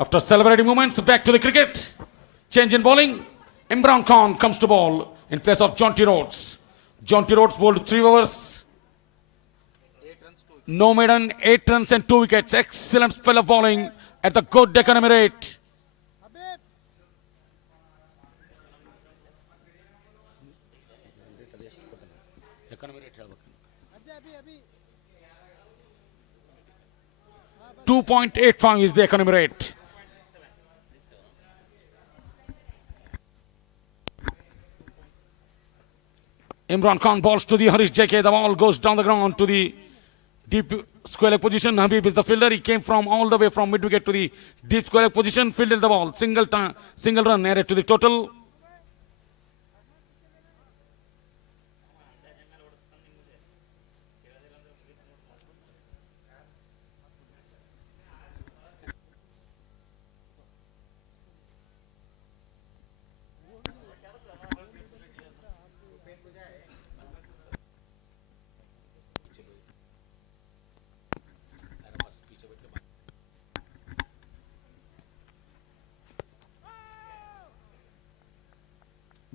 After celebrating moments, back to the cricket. Change in bowling. Imran Khan comes to bowl in place of Jonty Rhodes. Jonty Rhodes bowled 3 overs. No maiden, 8 runs and 2 wickets. Excellent spell of bowling at the good Deccan Emirate. .85 is the economy rate. Imran Khan balls to the Harish JK. The ball goes down the ground to the deep square leg position. Habib is the fielder. He came from all the way from mid wicket to the deep square leg position. Fielded the ball. Single run added to the total.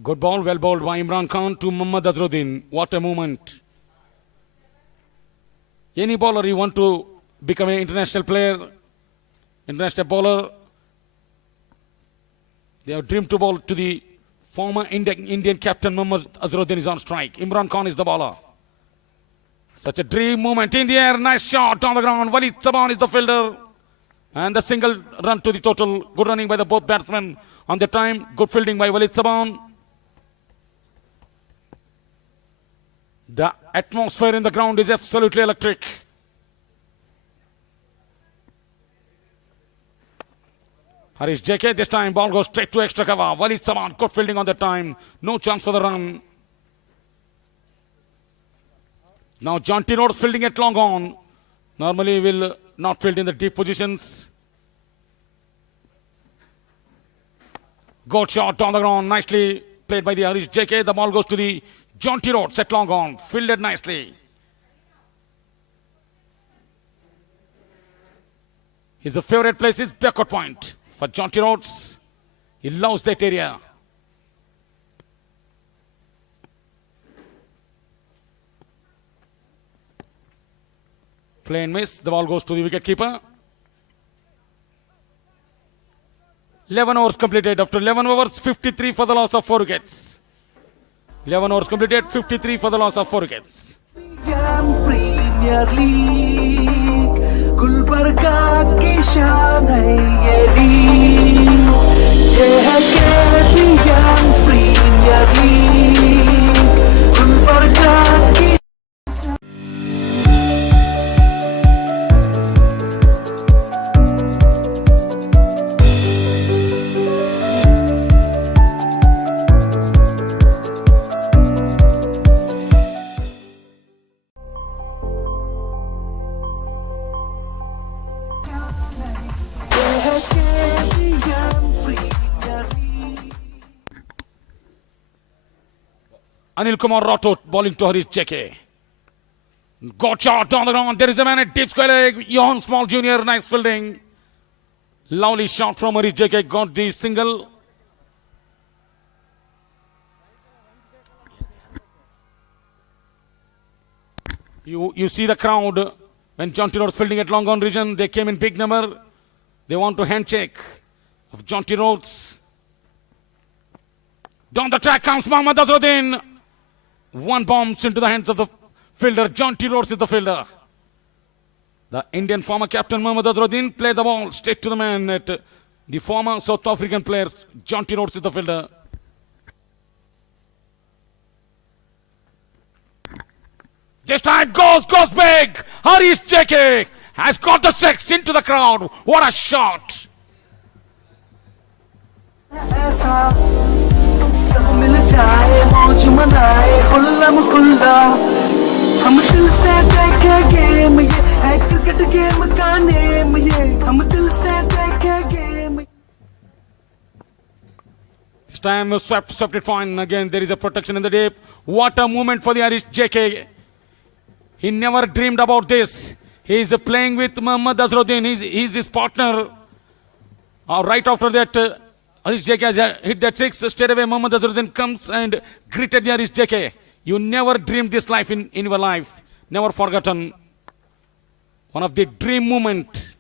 Good ball, well bowled by Imran Khan to Mohammad Azharuddin. What a moment. Any bowler you want to become an international player, international bowler, they have dreamed to bowl to the former Indian captain Mohammad Azharuddin is on strike. Imran Khan is the bowler. Such a dream moment in the air. Nice shot on the ground. Walid Saban is the fielder. And the single run to the total. Good running by the both batsmen on the time. Good fielding by Walid Saban. The atmosphere in the ground is absolutely electric. Harish JK, this time ball goes straight to extra cover. Walid Saban, good fielding on the time. No chance for the run. Now Jonty Rhodes fielding at long on. Normally will not field in the deep positions. Good shot on the ground. Nicely played by the Harish JK. The ball goes to the Jonty Rhodes at long on. Fielded nicely. His favorite place is backward point for Jonty Rhodes. He loves that area. Play and miss. The ball goes to the wicket keeper. 11 overs completed. After 11 overs, 53 for the loss of 4 wickets. 11 overs completed, 53 for the loss of 4 wickets. Premier League, Gulbarga की शान है ये league, ये है KBN Premier League, Gulbarga की Anil Kumar Rathod bowling to Harish JK. Got shot on the ground. There is a man at deep square leg. Johan Small Jr. Nice fielding. Lovely shot from Harish JK. Got the single. You see the crowd when Jonty Rhodes fielding at long on region. They came in big number. They want to handshake of Jonty Rhodes. Down the track comes Mohammad Azharuddin. One bombs into the hands of the fielder. Jonty Rhodes is the fielder. The Indian former captain Mohammad Azharuddin played the ball straight to the man at the former South African players. Jonty Rhodes is the fielder. This time goes big. Harish JK has got the six into the crowd. What a shot. सब मिल जाए मौज मनाए खुल्लम खुल्ला हम दिल से देखे game ये है क्रिकेट गेम का नेम ये हम दिल से देखे game. This time swept it fine. Again there is a protection in the deep. What a moment for the Harish JK. He never dreamed about this. He is playing with Mohammad Azharuddin. He's his partner. Right after that Harish JK has hit that six. Straight away Mohammad Azharuddin comes and greeted the Harish JK. You never dreamed this life in your life. Never forgotten. One of the dream moment.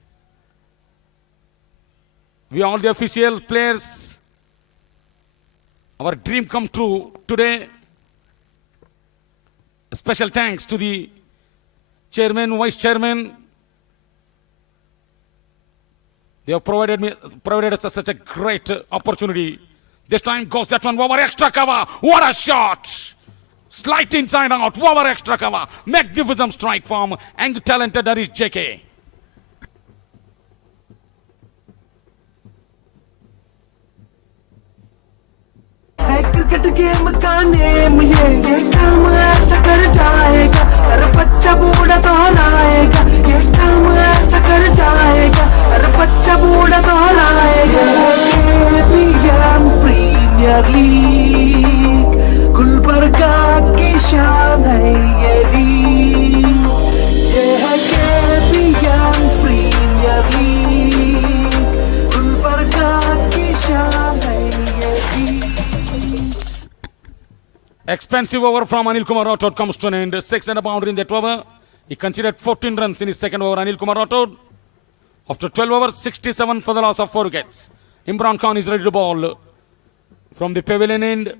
We all the official players. Our dream come true today. A special thanks to the chairman, vice chairman. They have provided us such a great opportunity. This time goes that one over extra cover. What a shot! Slight inside out, over extra cover. Magnificent strike from talented Harish JK. Cricket game का name ये काम ऐसा कर जाएगा हर बच्चा बूढ़ा दोहराएगा ये काम ऐसा कर जाएगा हर बच्चा बूढ़ा दोहराएगा KBN प्रीमियर लीग गुलबर्गा की शान है ये लीग ये है KBN प्रीमियर लीग गुलबर्गा की शान है ये league. Expensive over from Anil Kumar Rathod comes to an end. 6 and a boundary in that over. He considered 14 runs in his second over. Anil Kumar Rathod. After 12 overs, 67 for the loss of 4 wickets. Imran Khan is ready to bowl from the pavilion end.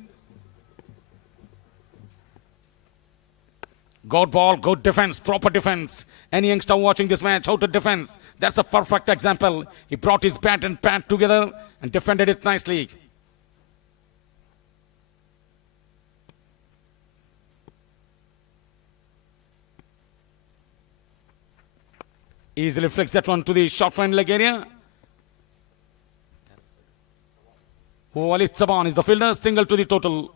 Good ball, good defense, proper defense. Any youngster watching this match, how to defense. That's a perfect example. He brought his bat and pad together and defended it nicely. Easily flicks that one to the short fine leg area. Walid Saban is the fielder, single to the total.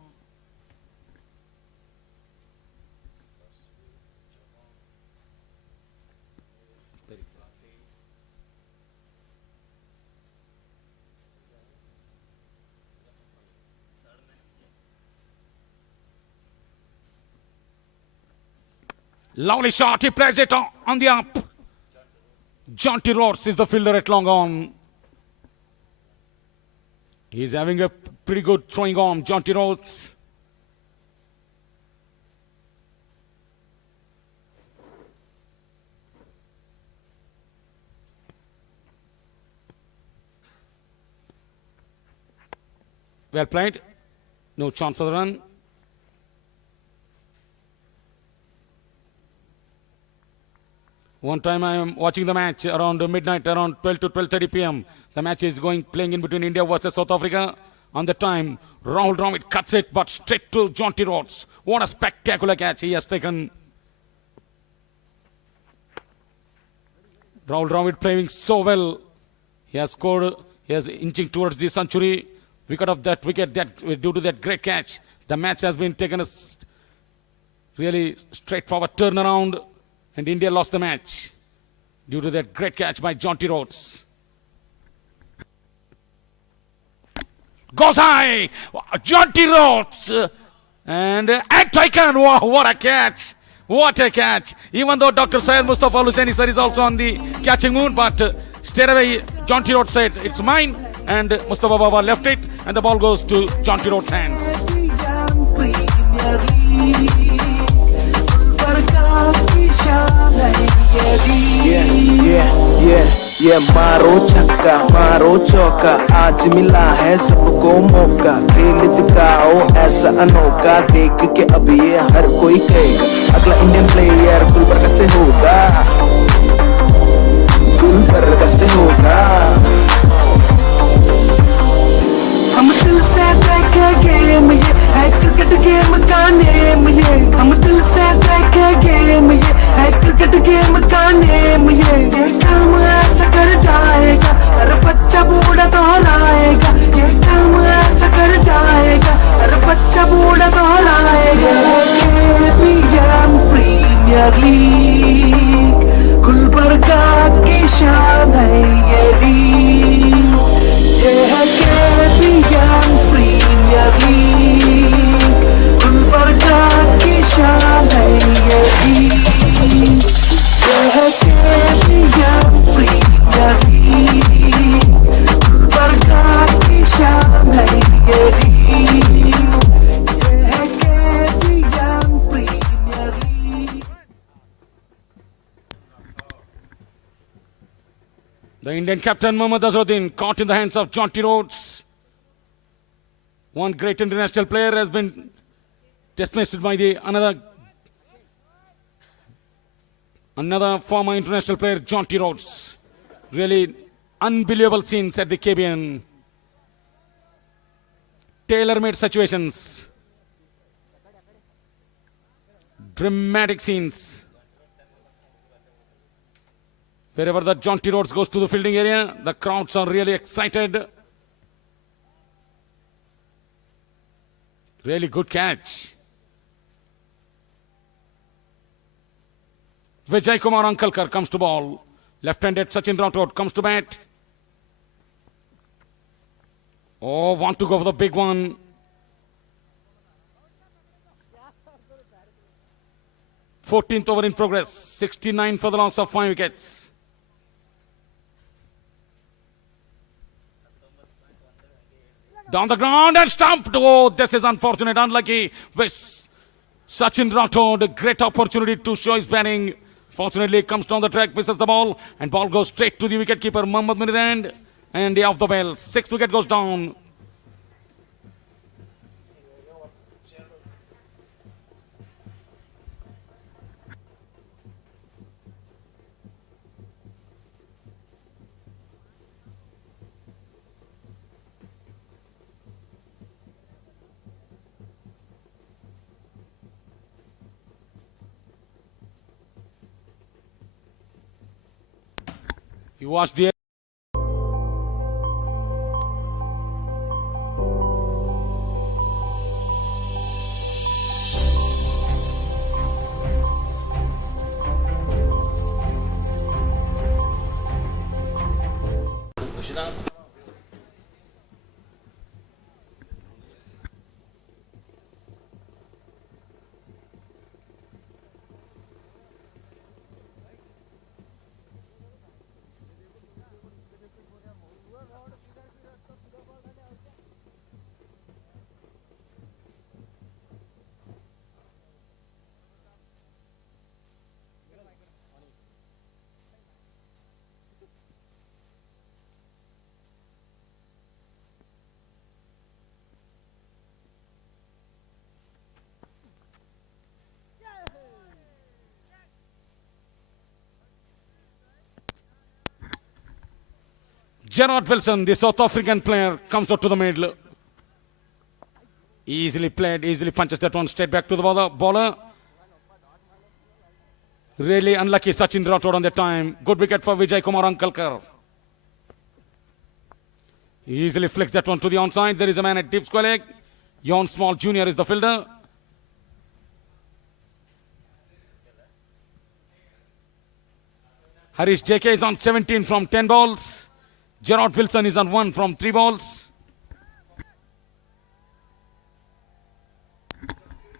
Lovely shot, he plays it on the up. Jonty Rhodes is the fielder at long on. He's having a pretty good throwing arm, Jonty Rhodes. Well played. No chance for the run. One time I am watching the match around midnight, around 12 to 12:30 p.m. The match is playing in between India versus South Africa. On the time, Rahul Dravid cuts it, but straight to Jonty Rhodes. What a spectacular catch he has taken. Rahul Dravid playing so well. He has scored. He is inching towards the century. Wicket of that wicket due to that great catch. The match has been taken a really straightforward turnaround. And India lost the match due to that great catch by Jonty Rhodes. Goes high! Jonty Rhodes! And taken! Wow, what a catch! What a catch! Even though Dr. Syed Mustafa Al-Hussaini sir is also on the catching mood, but straight away Jonty Rhodes said, it's mine. And Mustafa Baba left it, and the ball goes to Jonty Rhodes' hands. मारो छक्का मारो चौका आज मिला है सबको मौका खेल दिखाओ ऐसा अनोखा देख के अब ये हर कोई कहेगा अगला इंडियन प्लेयर गुलबर्गा से होगा गुलबर्गा से होगा हम दिल से देखे गेम ये है क्रिकेट गेम का नेम ये हम दिल से देखे गेम ये है क्रिकेट गेम का नेम ये काम ऐसा कर जाएगा हर बच्चा बूढ़ा दोहराएगा ये काम ऐसा कर जाएगा हर बच्चा बूढ़ा दोहराएगा KBN प्रीमियर लीग गुलबर्गा की शान है ये लीग ये है KBN प्रीमियर लीग गुलबर्गा की शान है ये लीग ये है KBN प्रीमियर लीग गुलबर्गा की शान है ये लीग ये है KBN premier league. The Indian captain Mohammad Azharuddin caught in the hands of Jonty Rhodes. One great international player has been dismissed by another former international player, Jonty Rhodes. Really unbelievable scenes at the KBN. Tailor-made situations. Dramatic scenes. Wherever the Jonty Rhodes goes to the fielding area, the crowds are really excited. Really good catch. Vijay Kumar Ankalkar comes to ball. Left-handed Sachin Rathod comes to bat. Oh, want to go for the big one. Fourteenth over in progress. 69 for the loss of 5 wickets. Down the ground and stumped. Oh, this is unfortunate, unlucky. With Sachin Rathod, great opportunity to show his batting. Fortunately, comes down the track, misses the ball, and ball goes straight to the wicketkeeper, Mohammad Mirand, and off the bell. 6th wicket goes down. You watch the Gerard Wilson, the South African player, comes out to the middle. Easily played, easily punches that one straight back to the bowler. Really unlucky Sachin Rathod on the time. Good wicket for Vijay Kumar Ankalkar. Easily flicks that one to the onside. There is a man at deep square leg. Yon Small Jr. is the fielder. Harish JK is on 17 from 10 balls. Gerard Wilson is on 1 from 3 balls.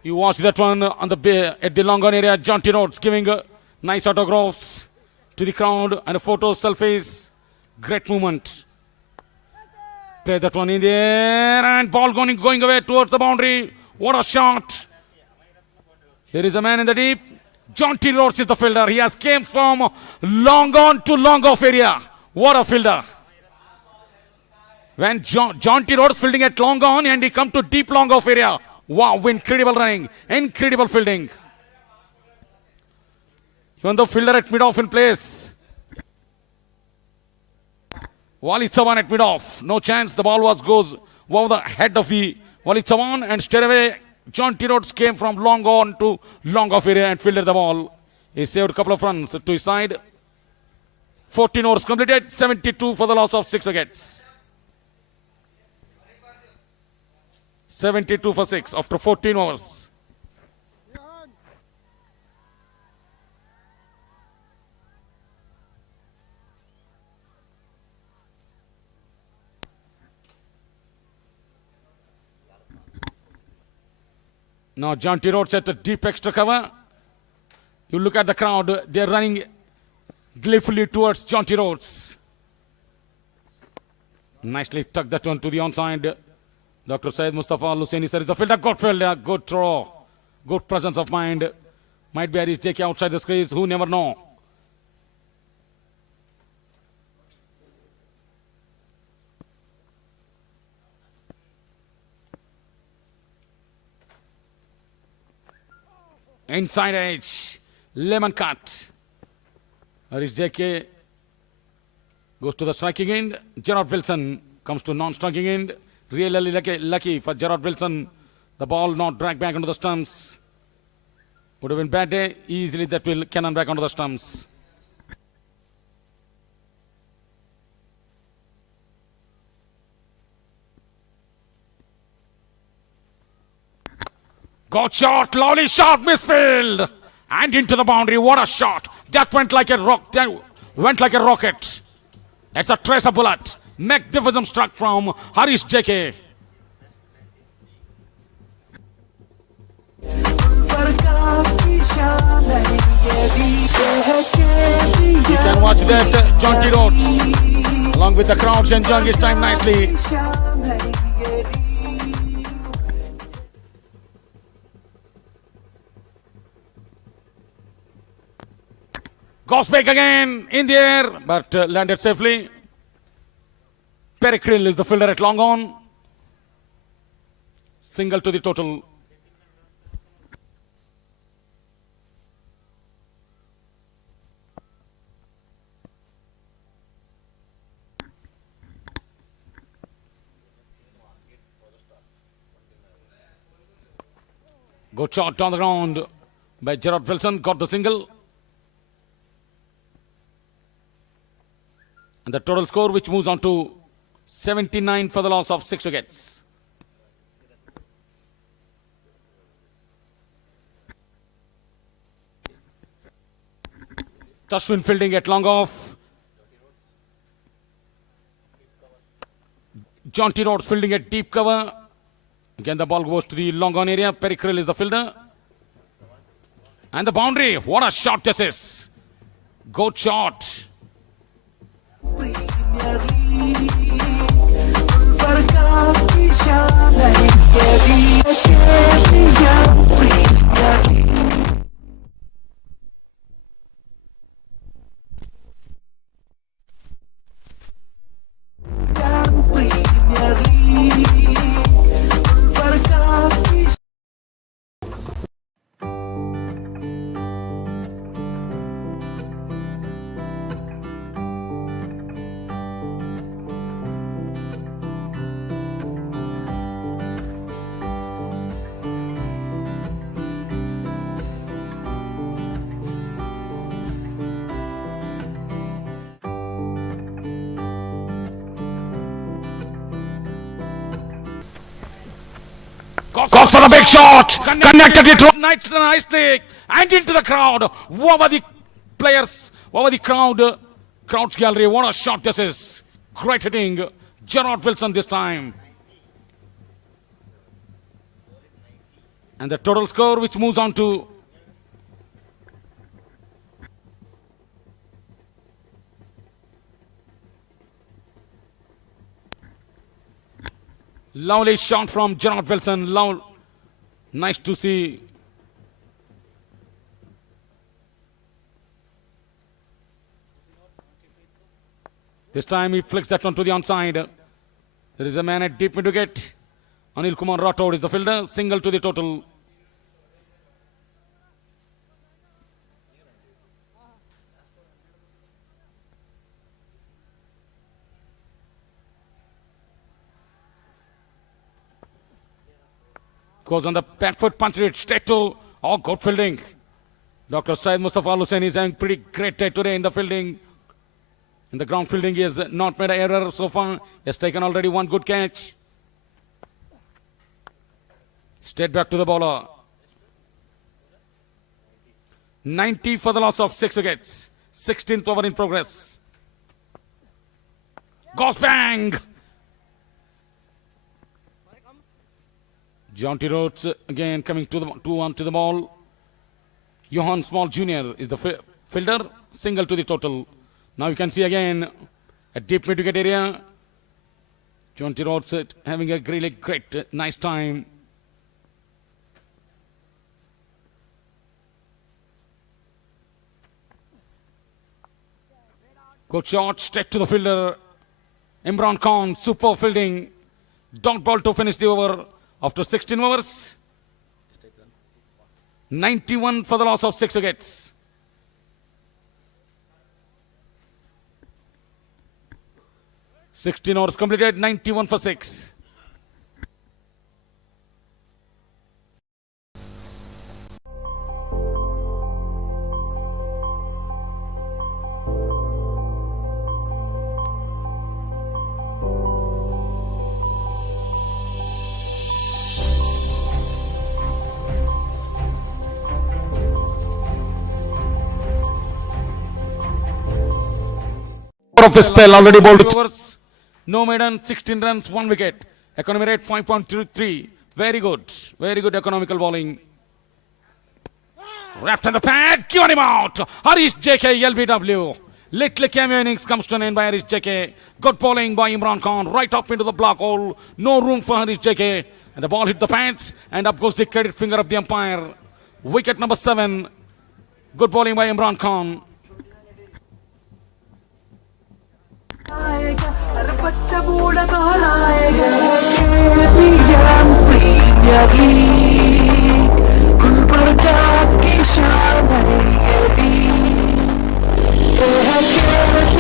You watch that one on the at the long on area. Jonty Rhodes giving nice autographs to the crowd and a photo, selfies. Great movement. Play that one in the air and ball going away towards the boundary. What a shot. There is a man in the deep. Jonty Rhodes is the fielder. He has came from long on to long off area. What a fielder. When Jonty Rhodes fielding at long on and he come to deep long off area. Wow, incredible running, incredible fielding. Even the fielder at mid-off in place. Wali Chavan at mid-off. No chance, the ball goes over the head of the Wali Chavan and straight away Jonty Rhodes came from long on to long off area and fielded the ball. He saved a couple of runs to his side. 14 overs completed, 72 for the loss of 6 wickets. 72 for 6 after 14 overs. Now Jonty Rhodes at a deep extra cover. You look at the crowd, they're running gleefully towards Jonty Rhodes. Nicely tucked that one to the onside. Dr. Syed Mustafa Luseni sir is the fielder. Good fielder, good throw, good presence of mind. Might be Harish JK outside the crease, who never know. Inside edge, lemon cut. Harish JK goes to the striking end. Gerard Wilson comes to non-striking end. Really lucky for Gerard Wilson. The ball not dragged back onto the stumps. Would have been bad day. Easily that will cannon back onto the stumps. Got shot, lovely shot, misfield. And into the boundary. What a shot. That went like a rock. That went like a rocket. That's a tracer bullet. Magnificent struck from Harish JK. You can watch that Jonty Rhodes along with the crowds enjoying his time nicely. Goes back again in the air, but landed safely. Pericrill is the fielder at long on. Single to the total. Good shot down the ground by Gerard Wilson. Got the single. And the total score, which moves on to 79 for the loss of 6 wickets. Tashwin fielding at long off. Jonty Rhodes fielding at deep cover. Again, the ball goes to the long on area. Pericrill is the fielder. And the boundary. What a shot this is. Good shot. Goes for a big shot. Connected it nicely and into the crowd. What were the players? What were the crowd's gallery? What a shot this is. Great hitting. Gerard Wilson this time. And the total score, which moves on to lovely shot from Gerard Wilson. Nice to see. This time he flicks that one to the onside. There is a man at deep mid wicket. Anil Kumar Rathod is the fielder. Single to the total. Goes on the back foot, punches it straight to, good fielding. Dr. Syed Mustafa Al Hussain is having pretty great day today in the fielding. In the ground fielding, he has not made an error so far. He has taken already one good catch. Straight back to the bowler. 90 for the loss of 6 wickets. 16th over in progress. Goes bang! Jonty Rhodes again coming to the ball. Johan Small Jr. is the fielder. Single to the total. Now you can see again a deep mid-wicket area. Jonty Rhodes having a really great, nice time. Good shot, straight to the fielder. Imran Khan, super fielding. Dot ball to finish the over. After 16 overs, 91 for the loss of 6 wickets. (16 overs completed, 91 for 6. Of his spell already bowled 2 overs. No maiden, 16 runs, 1 wicket. Economy rate 5.23. Very good economical bowling. Wrapped in the pad, given him out. Harish JK, LBW. Little cameo innings comes to an end by Harish JK. Good bowling by Imran Khan, right up into the black hole. No room for Harish JK. And the ball hit the pads, and up goes the credit finger of the umpire. Wicket number 7. Good bowling by Imran Khan. आएगा हर बच्चा बूढ़ा दोहराएगा KBN premier league Gulbarga की शान है ये team ये है KBN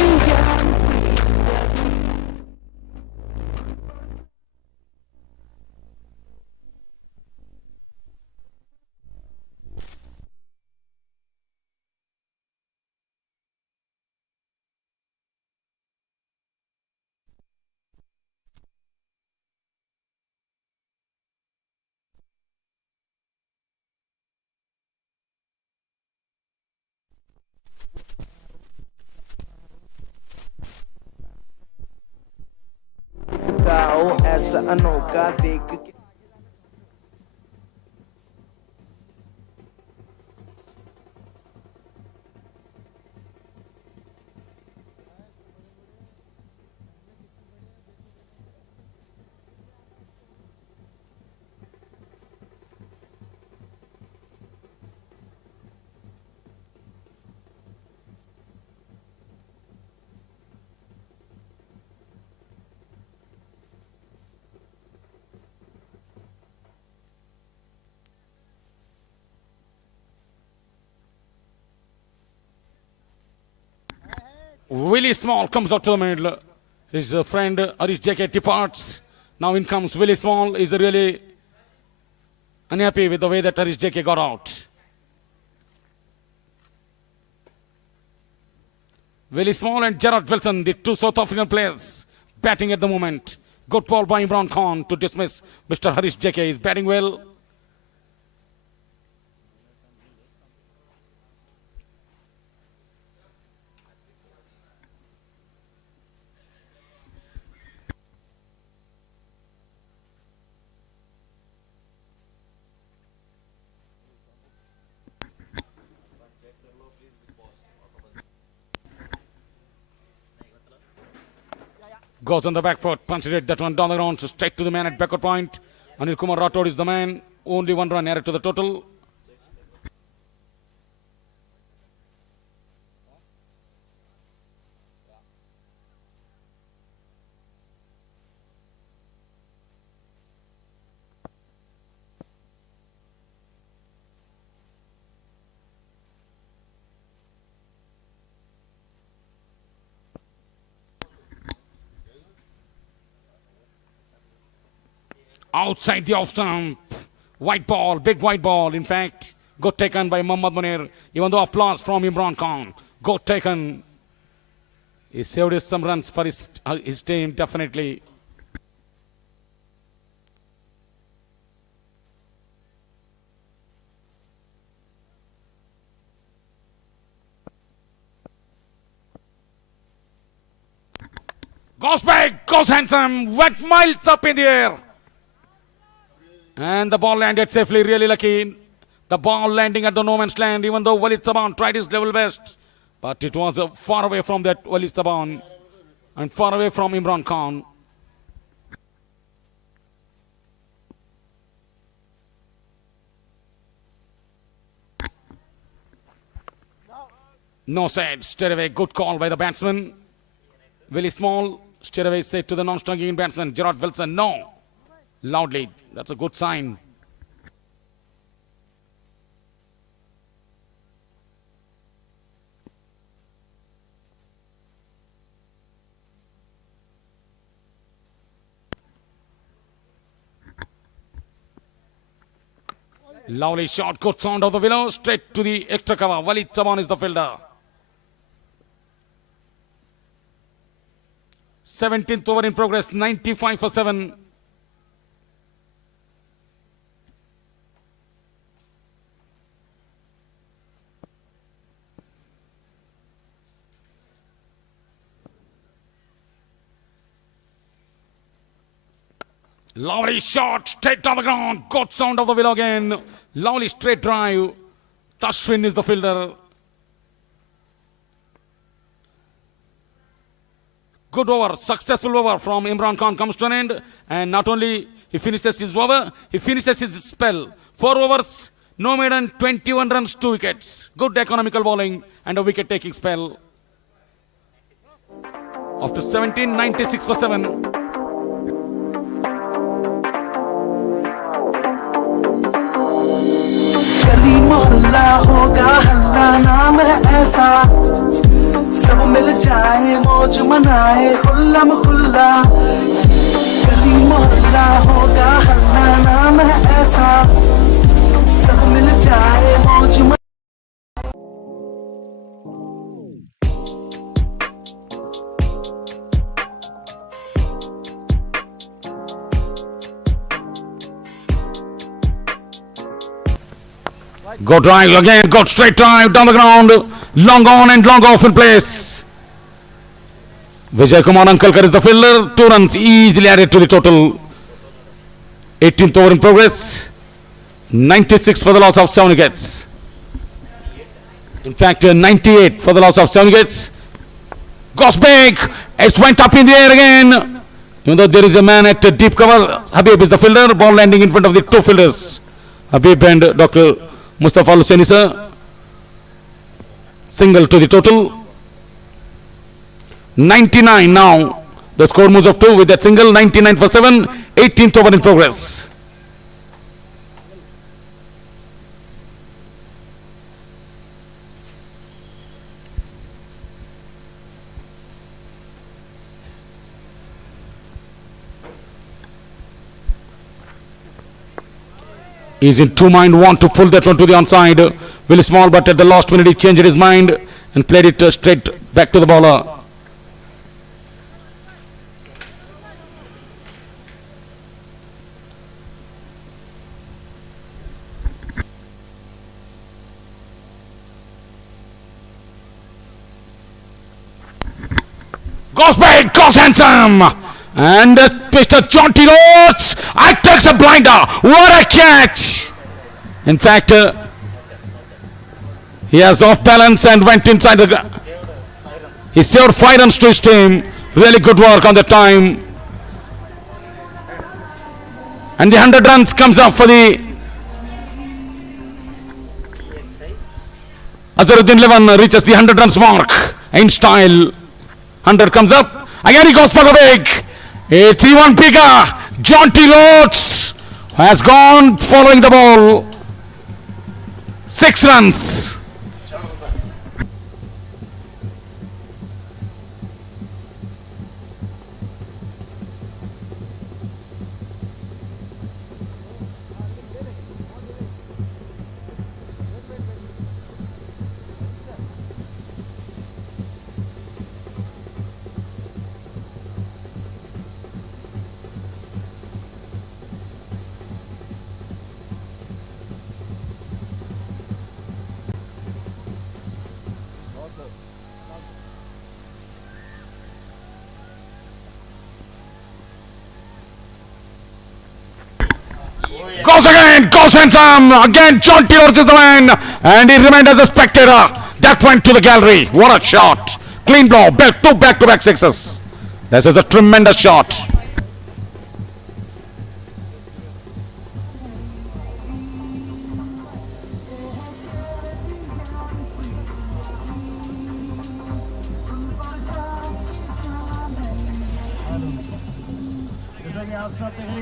का हो ऐसा अनोखा देख के Willie Small comes out to the middle. His friend Harish JK departs. Now in comes Willie Small. Is really unhappy with the way that Harish JK got out. Willie Small and Gerard Wilson, the two South African players, batting at the moment. Good ball by Imran Khan to dismiss Mr. Harish JK. Is batting well. Goes on the back foot, punches it, that one down the ground, so straight to the man at backward point. Anil Kumar Rathod is the man, only one run added to the total. Outside the off stump. White ball, big white ball. In fact, got taken by Mohammad Munir. Even though applause from Imran Khan. Got taken. He saved some runs for his team, definitely. Goes back, goes handsome, wet miles up in the air. And the ball landed safely, really lucky. The ball landing at the no man's land, even though Walid Saban tried his level best. But it was far away from that Walid Saban and far away from Imran Khan. No said, straight away, good call by the batsman. Willie Small, straight away said to the non-striking batsman, Gerard Wilson, no. Loudly, that's a good sign. Lovely shot, good sound of the willow, straight to the extra cover. Walid Saban is the fielder. 17th over in progress, 95 for 7. Lovely shot, straight down the ground. Good sound of the willow again. Lovely straight drive. Tashwin is the fielder. Good over, successful over from Imran Khan comes to an end. And not only he finishes his over, he finishes his spell. 4 overs, no maiden, 21 runs, 2 wickets. Good economical bowling and a wicket-taking spell. After 17, 96 for 7. गली मोहल्ला होगा हल्ला नाम है ऐसा सब मिल जाए मौज मनाए खुल्ला खुल्ला गली मोहल्ला होगा हल्ला नाम है ऐसा सब मिल जाए मौज Go drive again, got straight drive down the ground, long on and long off in place. Vijay Kumar Ankalkar is the fielder, 2 runs easily added to the total. 18th over in progress, 96 for the loss of 7 wickets. In fact, 98 for the loss of 7 wickets. Goes big, it went up in the air again. Even though there is a man at deep cover, Habib is the fielder, ball landing in front of the 2 fielders. Habib and Dr. Mustafa Al-Hussaini sir. Single to the total. 99 now. The score moves of 2 with that single. 99 for 7. 18th over in progress. He's in 2 mind, want to pull that one to the onside. Willie Small, but at the last minute he changed his mind and played it straight back to the bowler. Goes big, goes handsome. And Mr. Jonty Rhodes, takes a blinder. What a catch! In fact, he has off balance and went inside the. He saved 5 runs to his team. Really good work on the time. And the 100 runs comes up for the Azharuddin 11 reaches the 100 runs mark in style. 100 comes up. Again he goes for the big. It's even bigger. Jonty Rhodes has gone following the ball. 6 runs. Goes again, goes handsome. Again, Jonty Rhodes is the man. And he remained as a spectator. That went to the gallery. What a shot. Clean blow. 2 back-to-back sixes. This is a tremendous shot.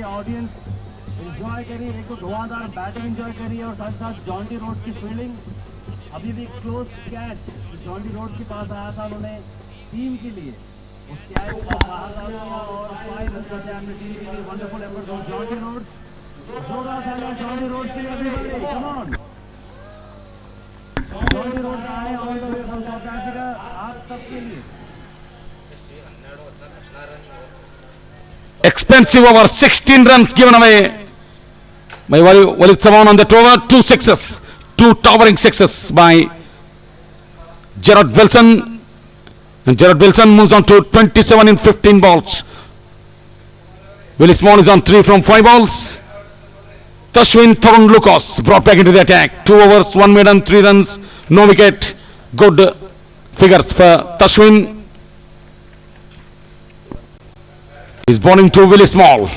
Audience enjoy करिए, एक तो धुआंधार batting enjoy करिए और साथ साथ Jonty Rhodes की fielding. अभी भी क्लोज कैच जॉन्टी रोड्स के पास आया था, उन्होंने टीम के लिए उस कैच को बाहर डाला और 5 रन करते हैं अपनी टीम के लिए. Wonderful effort from Jonty Rhodes. जोरदार तालियां जॉन्टी रोड्स के लिए. अभी कम ऑन जॉन्टी रोड्स आए on the way from south Africa आप सबके लिए. Expensive over, 16 runs given away by Walid Sawan on that over. 2 sixes, 2 towering sixes by Gerard Wilson, and Gerard Wilson moves on to 27 in 15 balls. Willie Small is on 3 from 5 balls. Tashwin Thorn Lucas brought back into the attack. 2 overs, 1 made and 3 runs, no wicket. Good figures for Tashwin. He's bowling to Willie Small.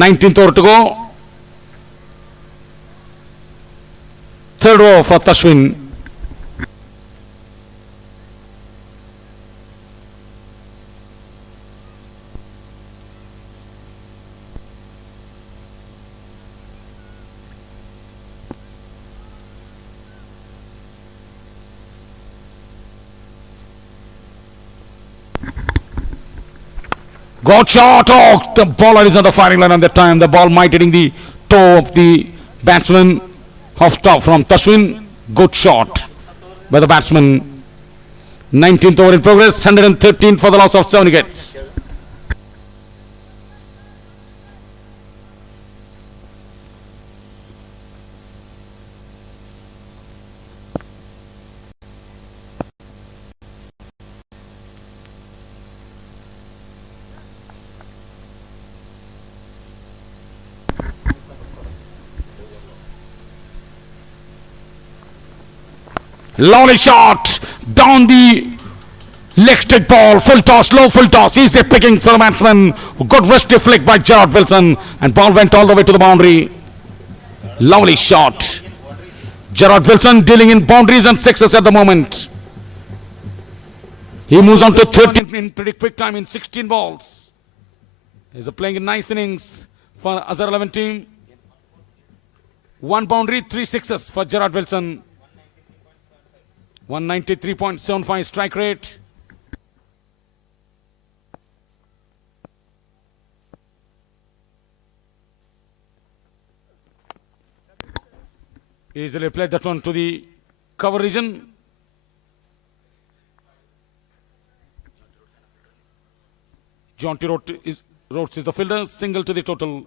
19th over to go. 3rd over for Tashwin. Got shot. Oh, the bowler is on the firing line at that time. The ball might hitting the toe of the batsman off top from Tashwin. Good shot by the batsman. 19th over in progress. 113 for the loss of 7 wickets. Lovely shot down the leg stick ball. Full toss, low full toss. Easy pickings for the batsman. Good wristy flick by Gerard Wilson, and ball went all the way to the boundary. Lovely shot. Gerard Wilson dealing in boundaries and sixes at the moment. He moves on to 13 in pretty quick time in 16 balls. He's playing a nice innings for AZHAR 11 team. 1 boundary, 3 sixes for Gerard Wilson. 193.75 strike rate. Easily played that one to the cover region. JONTY Rhodes is the fielder. Single to the total.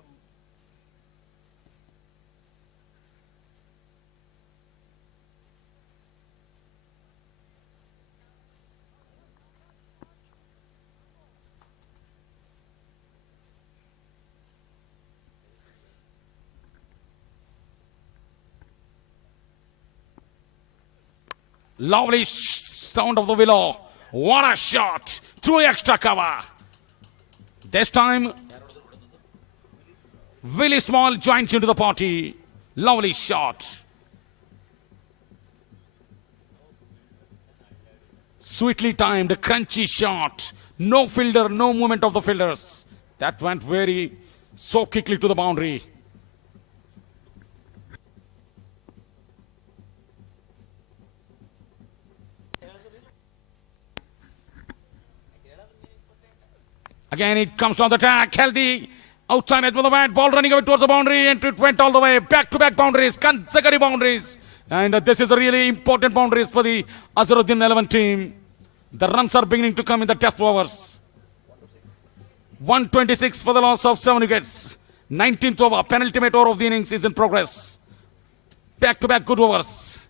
Lovely sound of the willow. What a shot through extra cover. This time, Willie Small joins into the party. Lovely shot. Sweetly timed, crunchy shot. No fielder, no movement of the fielders. That went so quickly to the boundary. Again, it comes down the track. Healthy outside edge with the bat. Ball running away towards the boundary, and it went all the way. Back-to-back boundaries, consecutive boundaries. And this is a really important boundaries for the Azharuddin 11 team. The runs are beginning to come in the test overs. 126 for the loss of 7 wickets. 19th over, penultimate over of the innings is in progress. Back-to-back good overs.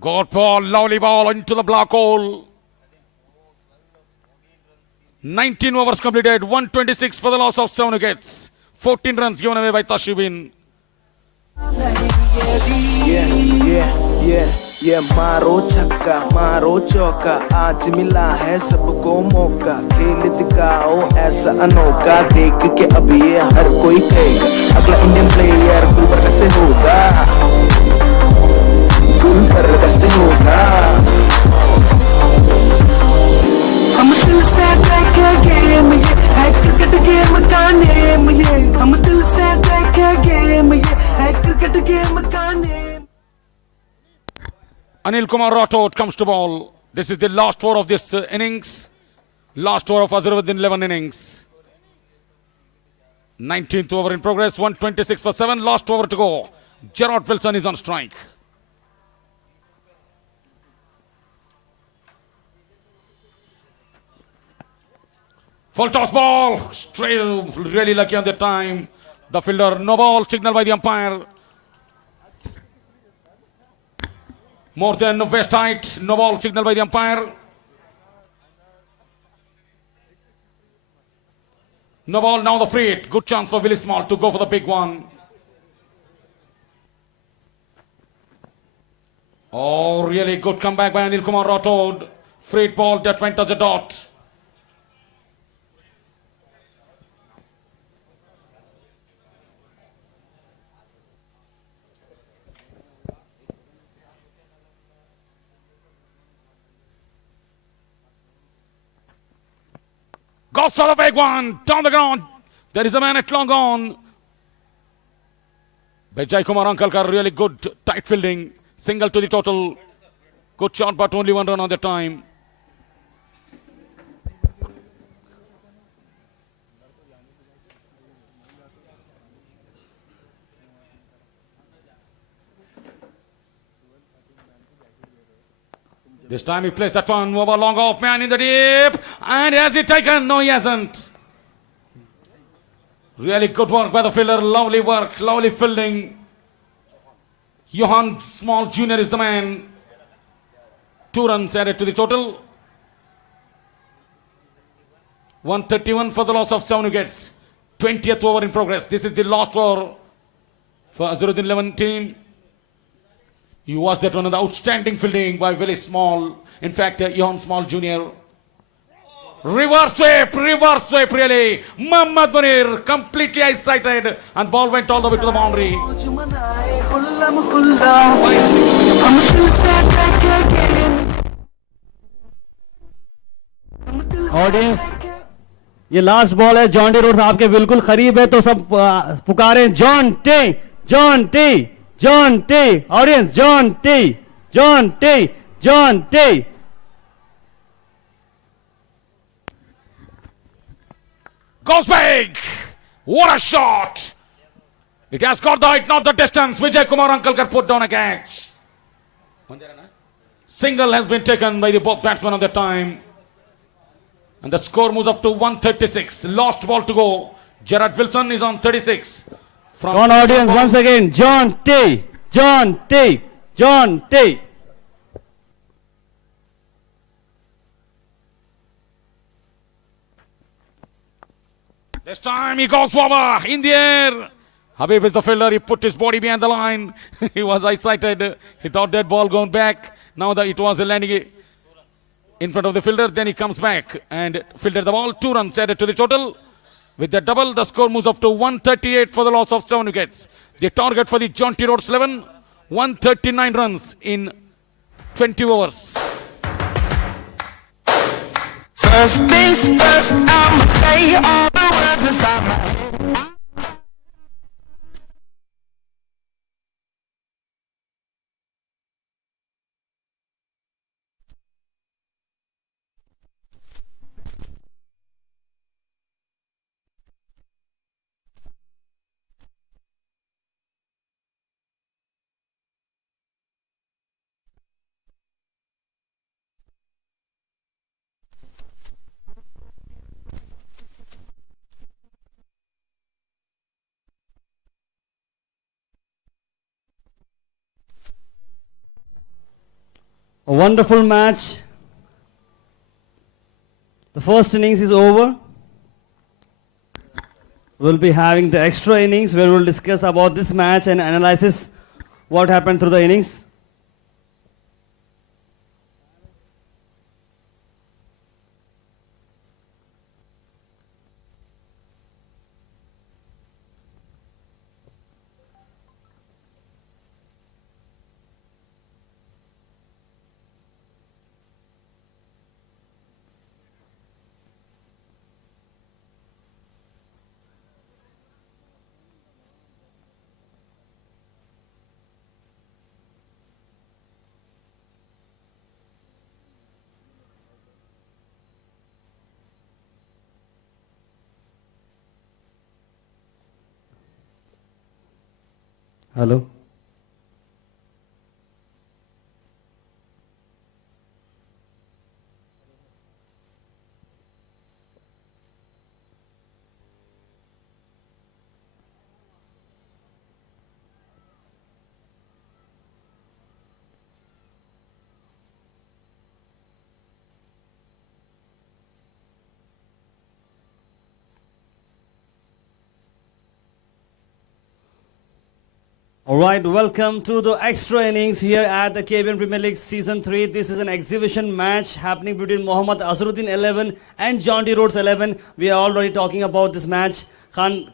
Good ball, lovely ball into the black hole. 19 overs completed, 126 for the loss of 7 wickets. 14 runs given away by Tashwin. ये मारो छक्का मारो चौका आज मिला है सबको मौका खेल दिखाओ ऐसा अनोखा देख के अब ये हर कोई कहेगा अगला इंडियन प्लेयर गुलबर्गा से होगा गुलबर्गा से होगा हम दिल से देखे गेम ये है क्रिकेट गेम का नेम ये हम दिल से देखे गेम ये है क्रिकेट गेम का name Anil Kumar Rathod comes to ball. This is the last over of this innings. Last over of Azharuddin 11 innings. 19th over in progress. 126 for 7. Last over to go. Gerard Wilson is on strike. Full toss ball. Straight, really lucky on the time. The fielder, no ball. Signal by the umpire. More than waist height, no ball signal by the umpire. No ball, now the free hit. Good chance for Willie Small to go for the big one. Oh, really good comeback by Anil Kumar Rathod. Free hit ball that went as a dot. Goes for the big one. Down the ground. There is a man at long on. Vijay Kumar Ankalkar, really good tight fielding. Single to the total. Good shot, but only one run on the time. This time he plays that one over long off, man in the deep. And has he taken? No, he hasn't. Really good work by the fielder. Lovely work, lovely fielding. Johan Small Jr. is the man. 2 runs added to the total. 131 for the loss of 7 wickets. 20th over in progress. This is the last over for Azharuddin 11 team. You watched that one of the outstanding fielding by Willie Small. In fact, Johan Small Jr. Reverse sweep really. Muhammad Munir completely eyesighted and ball went all the way to the boundary. मौज मनाए खुल्ला मुकुल्ला हम दिल से देखे game हम दिल से ऑडियंस देखे ये लास्ट बॉल है जॉन्टी रोड्स आपके बिल्कुल करीब है तो सब पुकारें Jonty audience Jonty Goes big. What a shot. It has got the height, not the distance. Vijay Kumar Ankalkar put down a catch. Single has been taken by the both batsmen at the time. And the score moves up to 136. Last ball to go. Gerard Wilson is on 36. Come on audience once again Jॉन्टी This time he goes over in the air. Habib is the fielder. He put his body behind the line. He was eyesighted. He thought that ball going back. Now that it was landing in front of the fielder. Then he comes back and fielded the ball. 2 runs added to the total. With the double, the score moves up to 138 for the loss of 7 wickets. The target for the Jonty Rhodes 11, 139 runs in 20 overs. First things first, I'ma say all the words inside my head. A wonderful match. The first innings is over. We'll be having the extra innings where we'll discuss about this match and analysis what happened through the innings. Hello. All right, welcome to the extra innings here at the KBN Premier League Season 3. This is an exhibition match happening between Mohammad Azharuddin 11 and Jonty Rhodes 11. We are already talking about this match. Khan,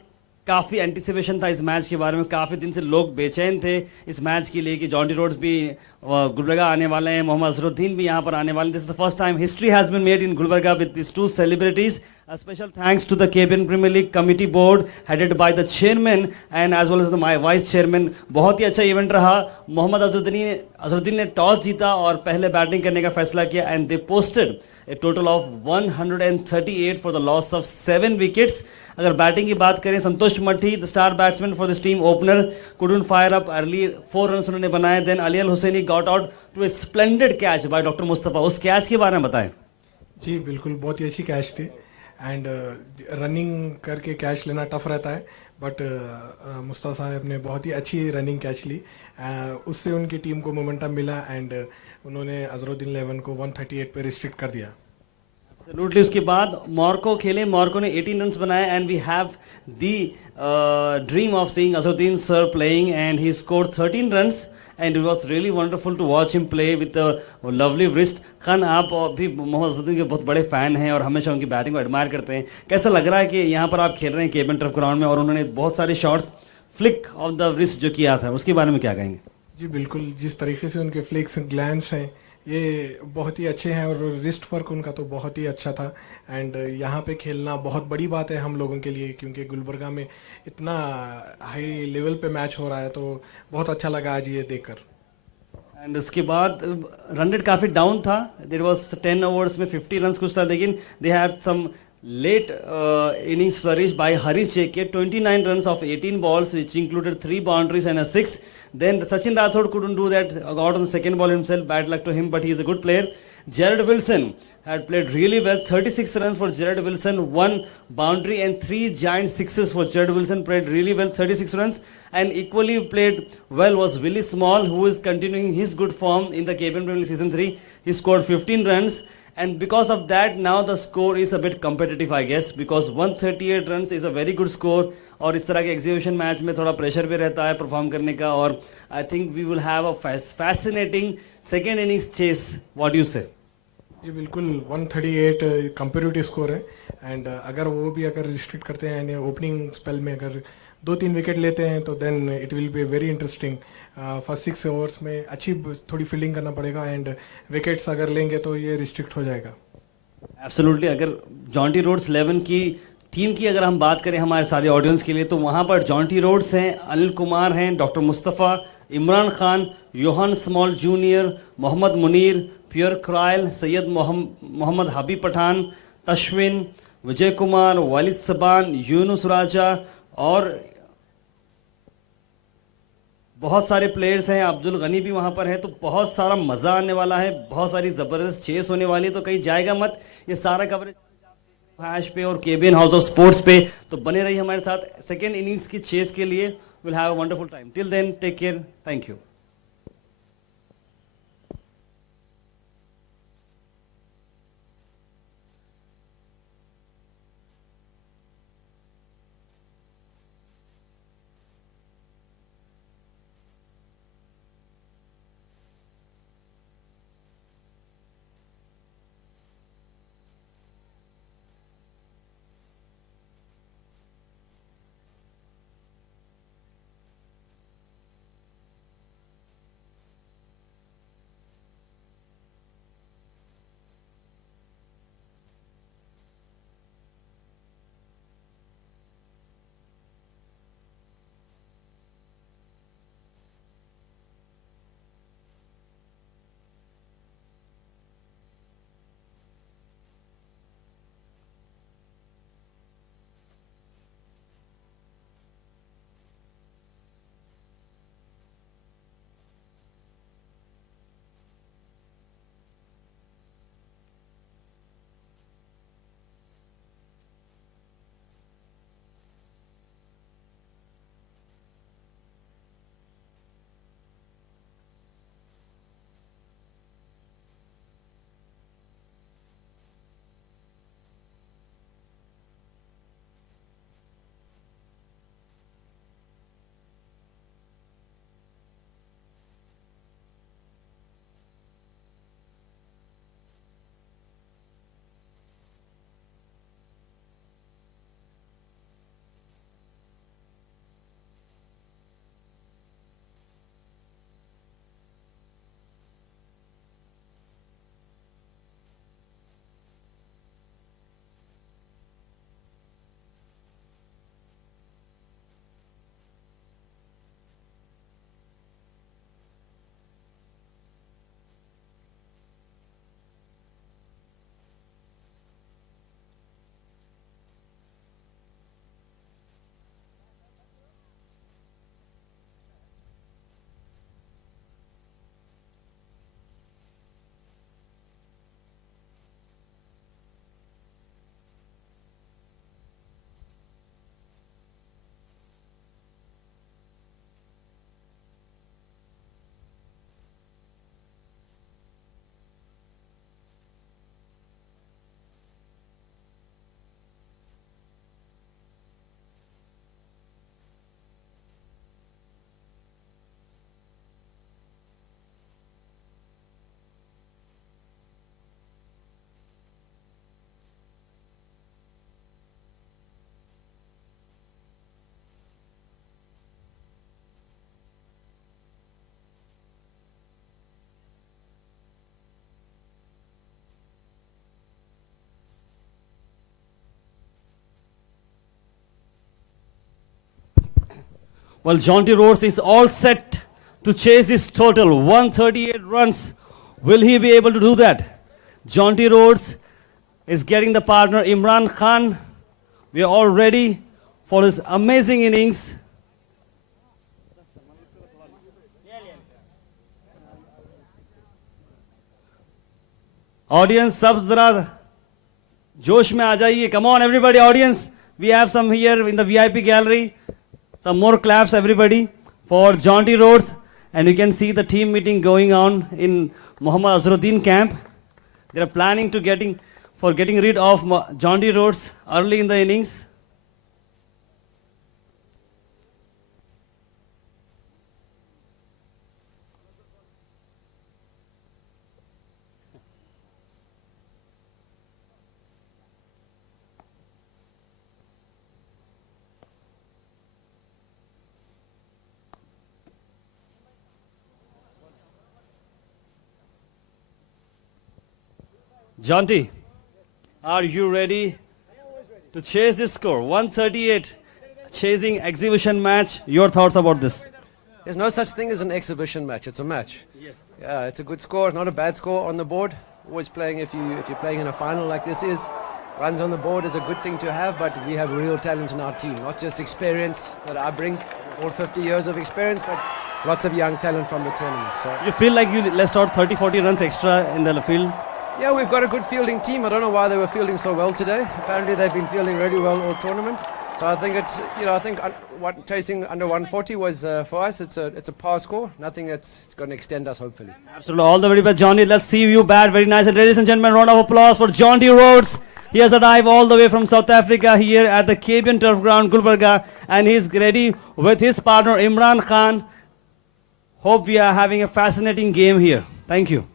काफ़ी anticipation था इस match के बारे में, काफ़ी दिन से लोग बेचैन थे इस मैच के लिए कि जॉन्टी रोड्स भी गुलबर्गा आने वाले हैं, मोहम्मद अजहरुद्दीन भी यहाँ पर आने वाले हैं. This is the first time history has been made in Gulbarga with this two celebrities. A special thanks to the KBN Premier League Committee Board headed by the chairman and as well as my vice chairman. बहुत ही अच्छा event रहा. मोहम्मद अजहरुद्दीन ने toss जीता और पहले batting करने का फैसला किया and they posted a total of 138 for the loss of 7 wickets. अगर बैटिंग की बात करें, Santosh Mathi the star batsman for this team opener couldn't fire up early. 4 run उन्होंने बनाए. Then Ali Al Hussaini got out to a splendid catch by doctor Mustafa. उस catch के बारे में बताएं. जी बिल्कुल, बहुत ही अच्छी कैच थी एंड रनिंग करके कैच लेना टफ रहता है, बट मुस्तफा साहब ने बहुत ही अच्छी रनिंग कैच ली. उससे उनकी टीम को मोमेंटम मिला एंड उन्होंने अजहरुद्दीन 11 को 138 पे रिस्ट्रिक्ट कर दिया. एब्सोल्युटली. उसके बाद मॉर्को खेले, मॉर्को ने 18 रन्स बनाए and we have the dream of seeing Azharuddin sir playing and he scored 13 runs and it was really wonderful to watch him play with lovely wrist. Khan, आप भी मोहम्मद अजहरुद्दीन के बहुत बड़े फैन हैं और हमेशा उनकी बैटिंग को एडमायर करते हैं. कैसा लग रहा है कि यहाँ पर आप खेल रहे हैं केबन टर्फ ग्राउंड में और उन्होंने बहुत सारे shots flick of the wrist जो किया था, उसके बारे में क्या कहेंगे? जी बिल्कुल, जिस तरीके से उनके फ्लिक्स ग्लैंस हैं ये बहुत ही अच्छे हैं और रिस्ट वर्क उनका तो बहुत ही अच्छा था. एंड यहाँ पे खेलना बहुत बड़ी बात है हम लोगों के लिए, क्योंकि गुलबर्गा में इतना हाई लेवल पे मैच हो रहा है, तो बहुत अच्छा लगा आज ये देखकर. एंड उसके बाद रन रेट काफ़ी डाउन था. देर वॉज 10 ओवर्स में 50 रन कुछ था, लेकिन they have some late innings flourish by Harish JK. 29 runs of 18 balls which included 3 boundaries and a 6. Then Sachin Rathod couldn't do that, got on the second ball himself, bad luck to him, but he is a good player. Jared Wilson had played really well, 36 runs for Jared Wilson, 1 boundary and 3 giant sixes for Jared Wilson, played really well, 36 runs. And equally played well was Willie Small, who is continuing his good form in the KBN Premier League Season 3. He scored 15 runs. And because of that, now the score is a bit competitive, I guess, because 138 runs is a very good score. और इस तरह के exhibition match में थोड़ा pressure भी रहता है perform करने का, और I think we will have a fascinating second innings chase. What you say? जी बिल्कुल, 138 कंपेरेटिव स्कोर है एंड अगर वो भी अगर रिस्ट्रिक्ट करते हैं यानी ओपनिंग स्पेल में अगर 2-3 विकेट लेते हैं तो then it will be very interesting. First 6 overs में अच्छी थोड़ी फील्डिंग करना पड़ेगा एंड विकेट्स अगर लेंगे तो ये रिस्ट्रिक्ट हो जाएगा. एब्सोल्युटली. अगर जॉन्टी रोड्स 11 की टीम की अगर हम बात करें हमारे सारे ऑडियंस के लिए, तो वहाँ पर जॉन्टी रोड्स हैं, अनिल कुमार हैं, doctor Mustafa, Imran Khan, Yohan Small Junior, Mohammed Munir, प्योर क्रायल, सैयद मोहम्मद हबीब पठान, तश्विन, विजय कुमार, वालिद सबान, यूनुस राजा और बहुत सारे प्लेयर्स हैं. अब्दुल गनी भी वहाँ पर है. तो बहुत सारा मज़ा आने वाला है, बहुत सारी ज़बरदस्त चेस होने वाली है, तो कहीं जाएगा मत. ये सारा कवरेज हैश पे और केबीएन हाउस ऑफ स्पोर्ट्स पे, तो बने रहिए हमारे साथ सेकेंड इनिंग्स की चेस के लिए. Will have a wonderful time. Till then take care. Thank you. Well, Jonty Rhodes is all set to chase this total 138 runs. Will he be able to do that? Jonty Rhodes is getting the partner Imran Khan. We are all ready for his amazing innings. Audience, सब जरा जोश में आ जाइए. Come on, everybody, audience. We have some here in the VIP gallery. Some more claps, everybody, for Jonty Rhodes. And you can see the team meeting going on in Mohammad Azharuddin camp. They are planning to getting rid of Jonty Rhodes early in the innings. Jonty, are you ready to chase this score? 138, chasing exhibition match. Your thoughts about this? There's no such thing as an exhibition match. It's a match. Yes. Yeah, it's a good score. Not a bad score on the board. Always playing if you're playing in a final like this is. Runs on the board is a good thing to have, but we have real talent in our team. Not just experience that I bring, all 50 years of experience, but lots of young talent from the tournament. So You feel like you left out 30-40 runs extra in the field? yeah, we've got a good fielding team. I don't know why they were fielding so well today. Apparently they've been fielding really well all tournament. So I think it's, chasing under 140 was for us. It's a par score. Nothing that's going to extend us, hopefully. Absolutely. All the very best, Johnny. Let's see you bat. Very nice. And ladies and gentlemen, round of applause for Jonty Rhodes. He has arrived all the way from South Africa here at the KBN Turf Ground, Gulbarga, and he's ready with his partner Imran Khan. Hope we are having a fascinating game here. Thank you.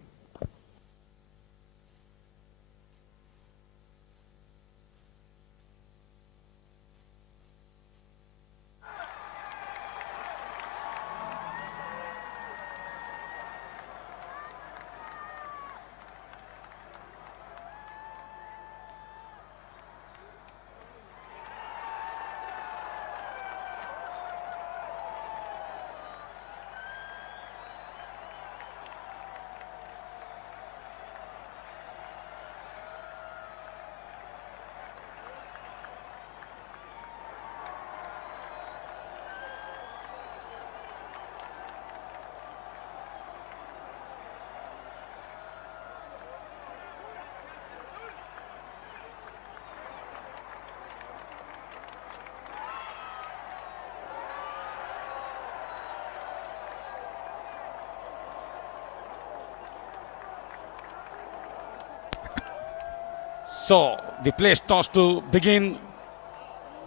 So the play starts to begin.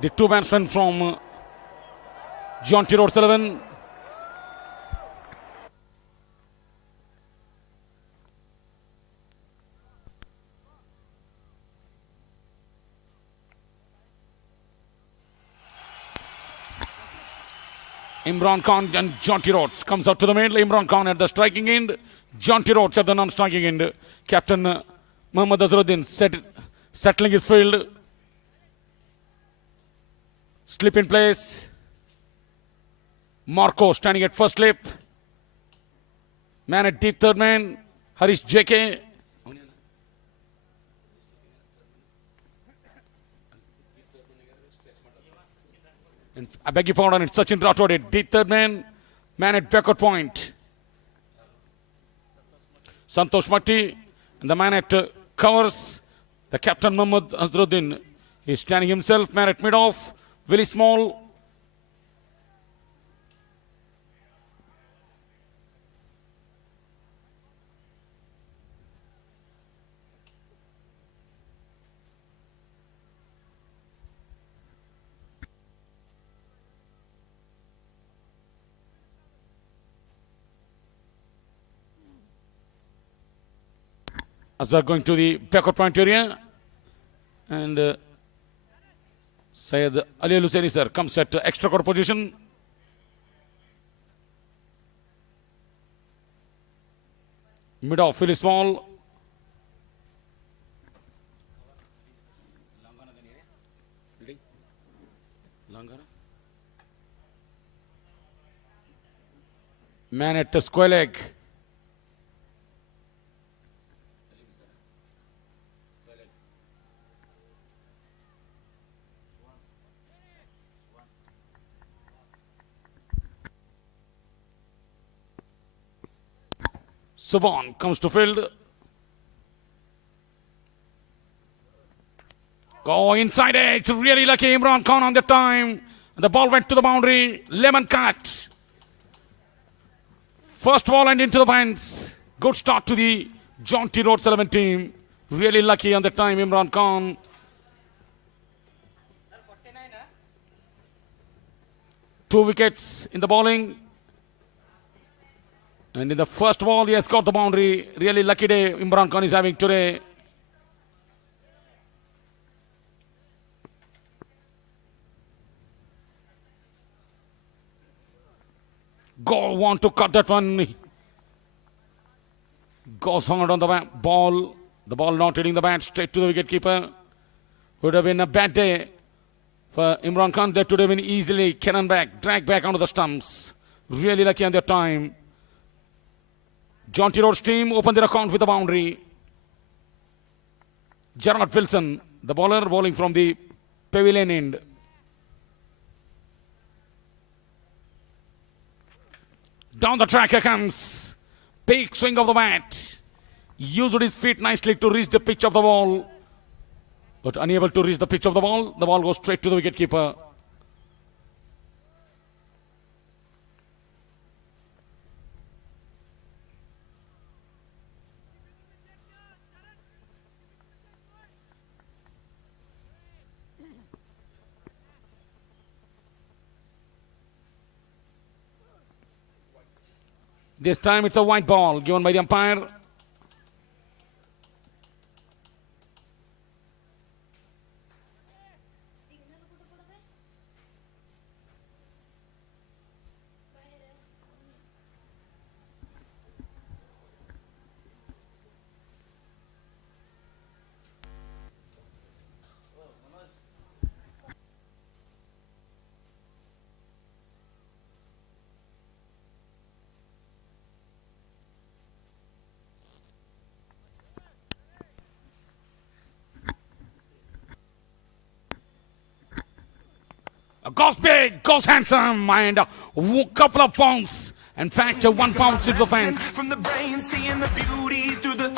The two batsmen from Jonty Rhodes 11. Imran Khan and Jonty Rhodes comes out to the middle. Imran Khan at the striking end. Jonty Rhodes at the non-striking end. Captain Mohammad Azharuddin settling his field. Slip in place. Marco standing at first slip. Man at deep third man. Harish JK. And I beg your pardon, it's Sachin Rathod at deep third man. Man at backward point. Santosh Matti. And the man at covers. The captain Mohammad Azharuddin is standing himself. Man at mid-off. Very small. Azhar going to the backward point area. And Syed Ali Al-Hussaini sir comes at extra court position. Mid-off, very small. Man at the square leg. Subhan comes to field. Go inside edge. Really lucky Imran Khan on the time. The ball went to the boundary. Lemon cut. First ball and into the fence. Good start to the Jaunty Rhodes 11 team. Really lucky on the time Imran Khan. Two wickets in the bowling. And in the first ball, he has got the boundary. Really lucky day Imran Khan is having today. Go want to cut that one. Goes hard on the ball. The ball not hitting the bat. Straight to the wicketkeeper. Would have been a bad day for Imran Khan. That would have been easily cannon back, drag back onto the stumps. Really lucky on their time. Jaunty Rhodes team opened their account with the boundary. Gerard Wilson, the bowler, bowling from the pavilion end. Down the track here comes. Big swing of the bat. Used his feet nicely to reach the pitch of the ball. But unable to reach the pitch of the ball. The ball goes straight to the wicketkeeper. This time it's a white ball given by the umpire. Goes big, goes handsome, and a couple of pounds. In fact, 1 pound to the fence. From the brain, seeing the beauty through the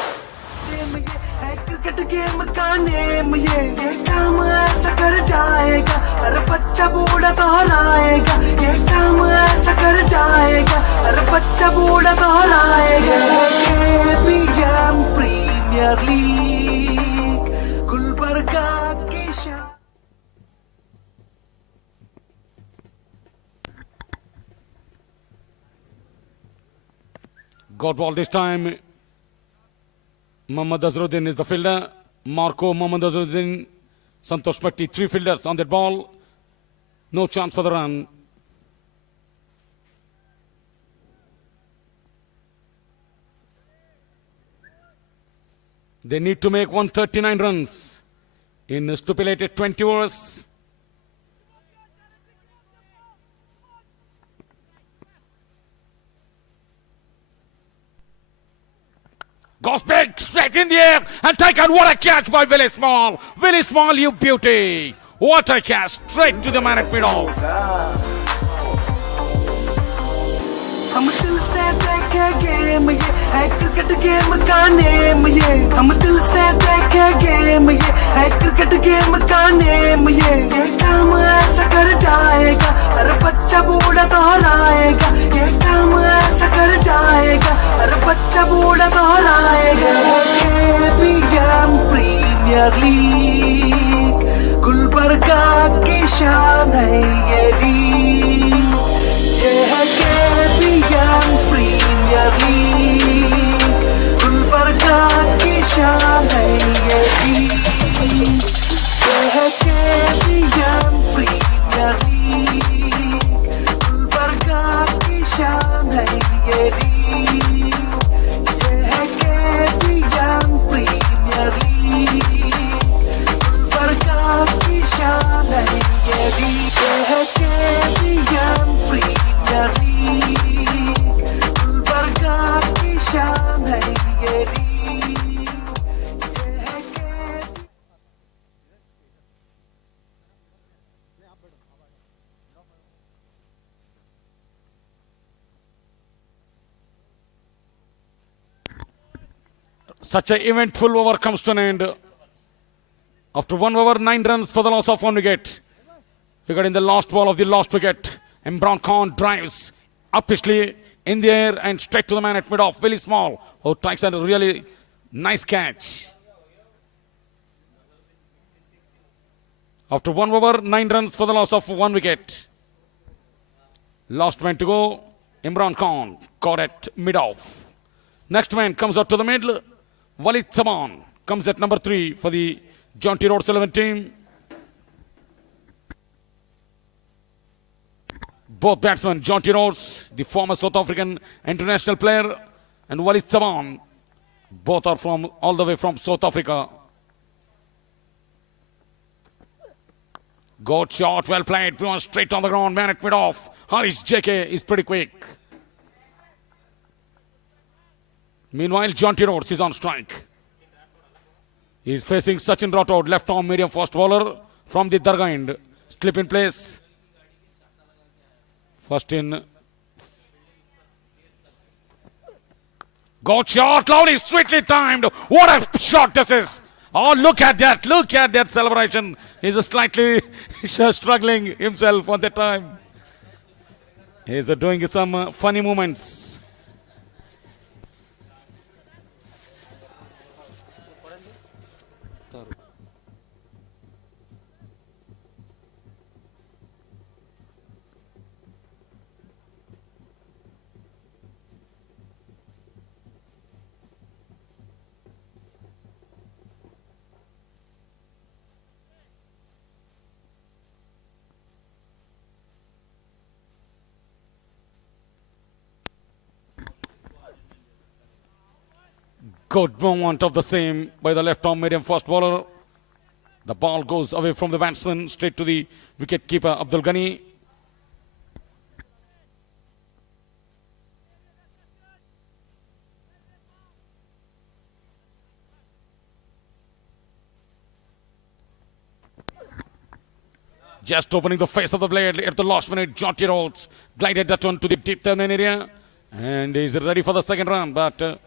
cricket game का name ये काम ऐसा कर जाएगा हर बच्चा बूढ़ा दोहराएगा ये काम ऐसा कर जाएगा हर बच्चा बूढ़ा दोहराएगा KBN प्रीमियर लीग गुलबर्गा की शान Got ball this time. Mohammad Azharuddin is the fielder. Marco, Mohammad Azharuddin, Santosh Patti, 3 fielders on that ball. No chance for the run. They need to make 139 runs in stipulated 20 overs. Goes big, straight in the air, and taken. What a catch by Willie Small. Willie Small, you beauty. What a catch, straight to the man at middle. हम दिल से देखे game ये है cricket game का name ये हम दिल से देखे गेम ये है क्रिकेट गेम का नेम ये काम ऐसा कर जाएगा हर बच्चा बूढ़ा दोहराएगा ये काम ऐसा कर जाएगा हर बच्चा बूढ़ा दोहराएगा KBN प्रीमियर लीग गुलबर्गा की शान है ये लीग ये है KBN प्रीमियर लीग गुलबर्गा की शान है ये लीग ये है KBN प्रीमियर लीग गुलबर्गा की शान है ये लीग ये है KBN प्रीमियर लीग गुलबर्गा की शान है ये लीग ये है KBN premier league Such an eventful over comes to an end. After 1 over, 9 runs for the loss of 1 wicket. Regarding the last ball of the last wicket, Imran Khan drives upishly in the air and straight to the man at mid-off, Willie Small, who takes a really nice catch. After 1 over, 9 runs for the loss of 1 wicket. Last man to go, Imran Khan, caught at mid-off. Next man comes out to the middle, Walid Saman comes at number 3 for the Jaunty Rhodes 11 team. Both batsmen, Jaunty Rhodes, the former South African international player, and Walid Saman, both are from all the way from South Africa. Good shot, well played, straight on the ground, man at mid-off. Harish JK is pretty quick. Meanwhile, Jaunty Rhodes is on strike. He is facing Sachin Rathod, left-arm medium fast bowler from the Dargah end. Slip in place. First in. Good shot, lovely, sweetly timed. What a shot this is. Oh, look at that. Look at that celebration. He's slightly struggling himself at that time. He's doing some funny movements. Good movement of the same by the left-arm medium fast bowler. The ball goes away from the batsman, straight to the wicket-keeper Abdul Ghani. Just opening the face of the blade at the last minute, Jaunty Rhodes glided that one to the deep turn area, and is ready for the second run, but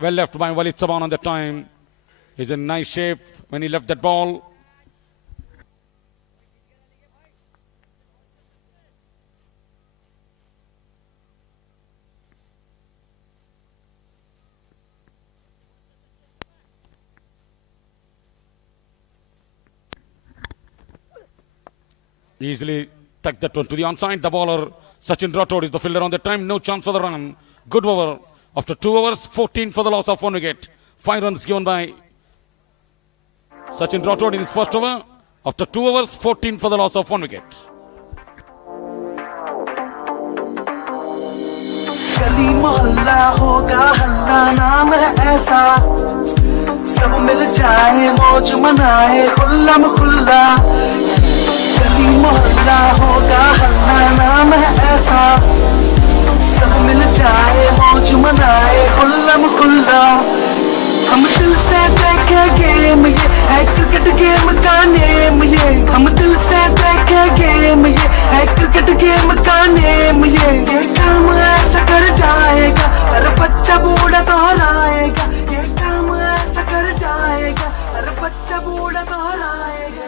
well left by Walid Saman on the time. He's in nice shape when he left that ball. Easily tucked that one to the onside. The bowler, Sachin Rathod, is the fielder on the time. No chance for the run. Good over. After 2 overs, 14 for the loss of 1 wicket. 5 runs given by Sachin Rathod in his first over. After 2 overs, 14 for the loss of 1 wicket. गली मोहल्ला होगा हल्ला नाम है ऐसा सब मिल जाए मौज मनाए खुल्लम खुल्ला गली मोहल्ला होगा हल्ला नाम है ऐसा सब मिल जाए मौज मनाए खुल्लम खुल्ला हम दिल से देखे गेम ये है क्रिकेट गेम का नेम ये हम दिल से देखे गेम ये है क्रिकेट गेम का नेम ये काम ऐसा कर जाएगा हर बच्चा बूढ़ा दोहराएगा ये काम ऐसा कर जाएगा हर बच्चा बूढ़ा दोहराएगा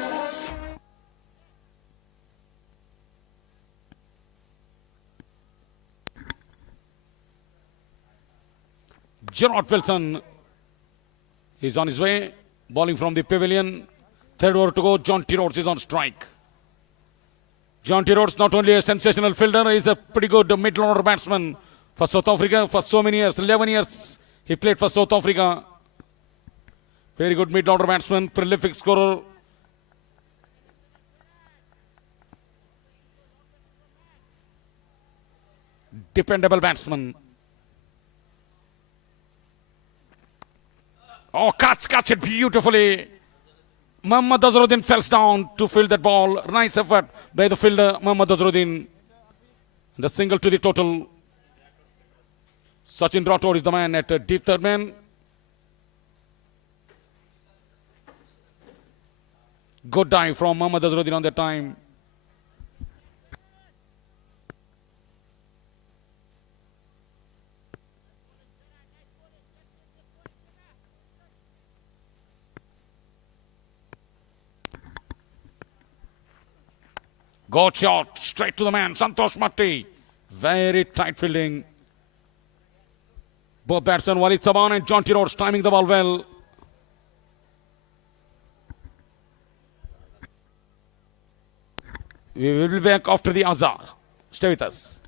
Gerard Wilson is on his way, bowling from the pavilion. 3rd over to go. Jaunty Rhodes is on strike. Jaunty Rhodes, not only a sensational fielder, he is a pretty good mid-order batsman for South Africa for so many years. 11 years he played for South Africa. Very good mid-order batsman, prolific scorer. Dependable batsman. Oh, cuts it beautifully. Mohammad Azharuddin falls down to field that ball. Nice effort by the fielder, Mohammad Azharuddin. The single to the total. Sachin Rathod is the man at deep third man. Good dive from Mohammad Azharuddin on that time. Good shot, straight to the man, Santosh Matti. Very tight fielding. Both batsmen, Walid Saban and Jonty Rhodes, timing the ball well. We will be back after the AZHAR. Stay with us.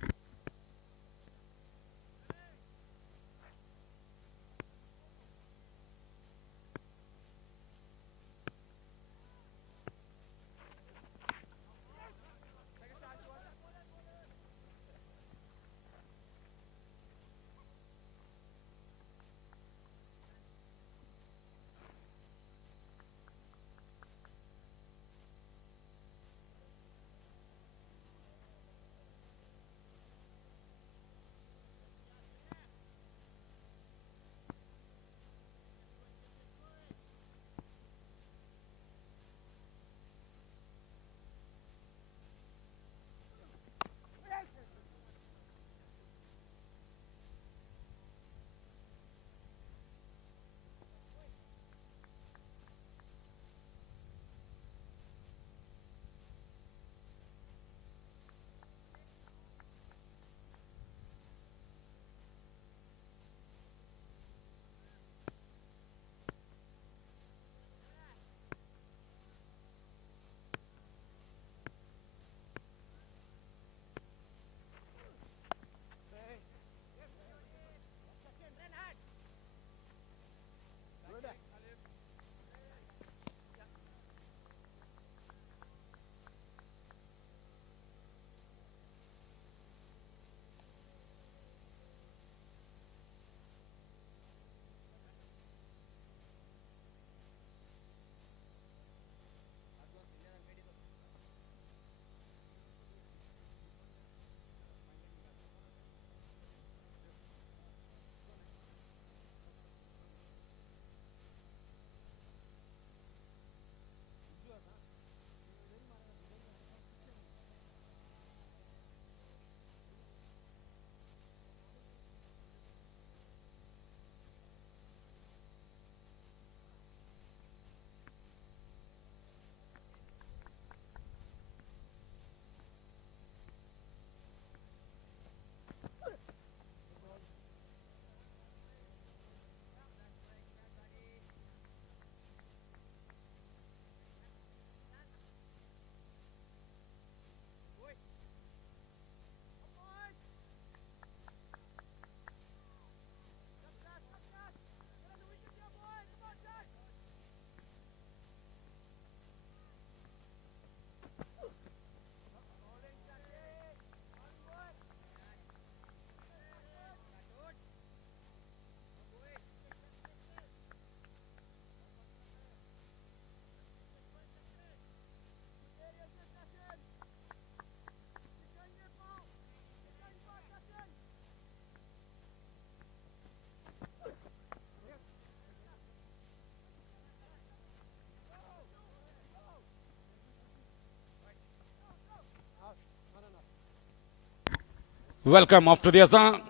Welcome after the AZHAR.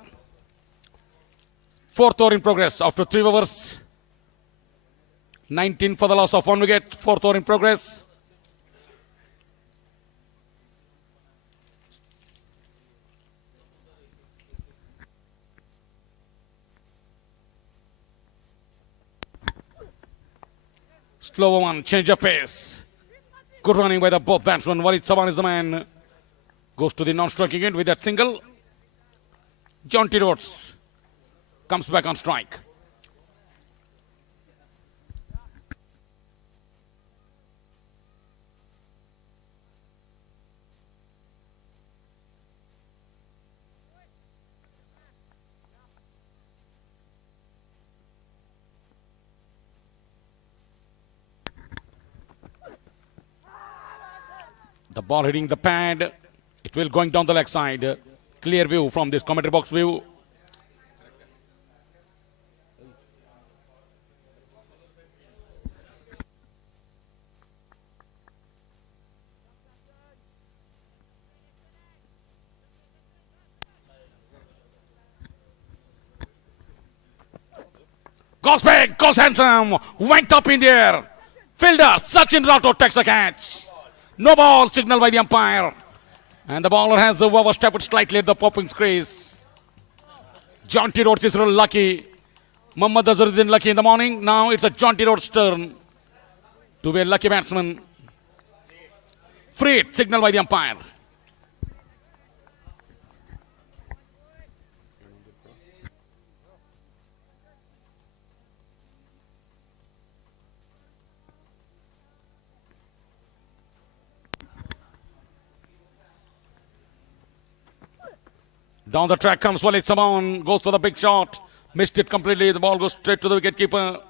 Fourth over in progress after 3 overs. 19 for the loss of 1 wicket. Fourth over in progress. Slow one, change of pace. Good running by the both batsmen. Walid Saban is the man. Goes to the non-striking end with that single. Jonty Rhodes comes back on strike. The ball hitting the pad. It will going down the leg side. clear view from this commentary box view. Goes big, goes handsome, went up in the air. Fielder Sachin Rathod takes the catch. No ball signal by the umpire. And the bowler has overstepped slightly at the popping crease. Jonty Rhodes is real lucky. Mohammad Azharuddin lucky in the morning. Now it's a Jonty Rhodes' turn to be a lucky batsman. Free hit, signal by the umpire. Down the track comes Walid Saman, goes for the big shot. Missed it completely. The ball goes straight to the wicketkeeper.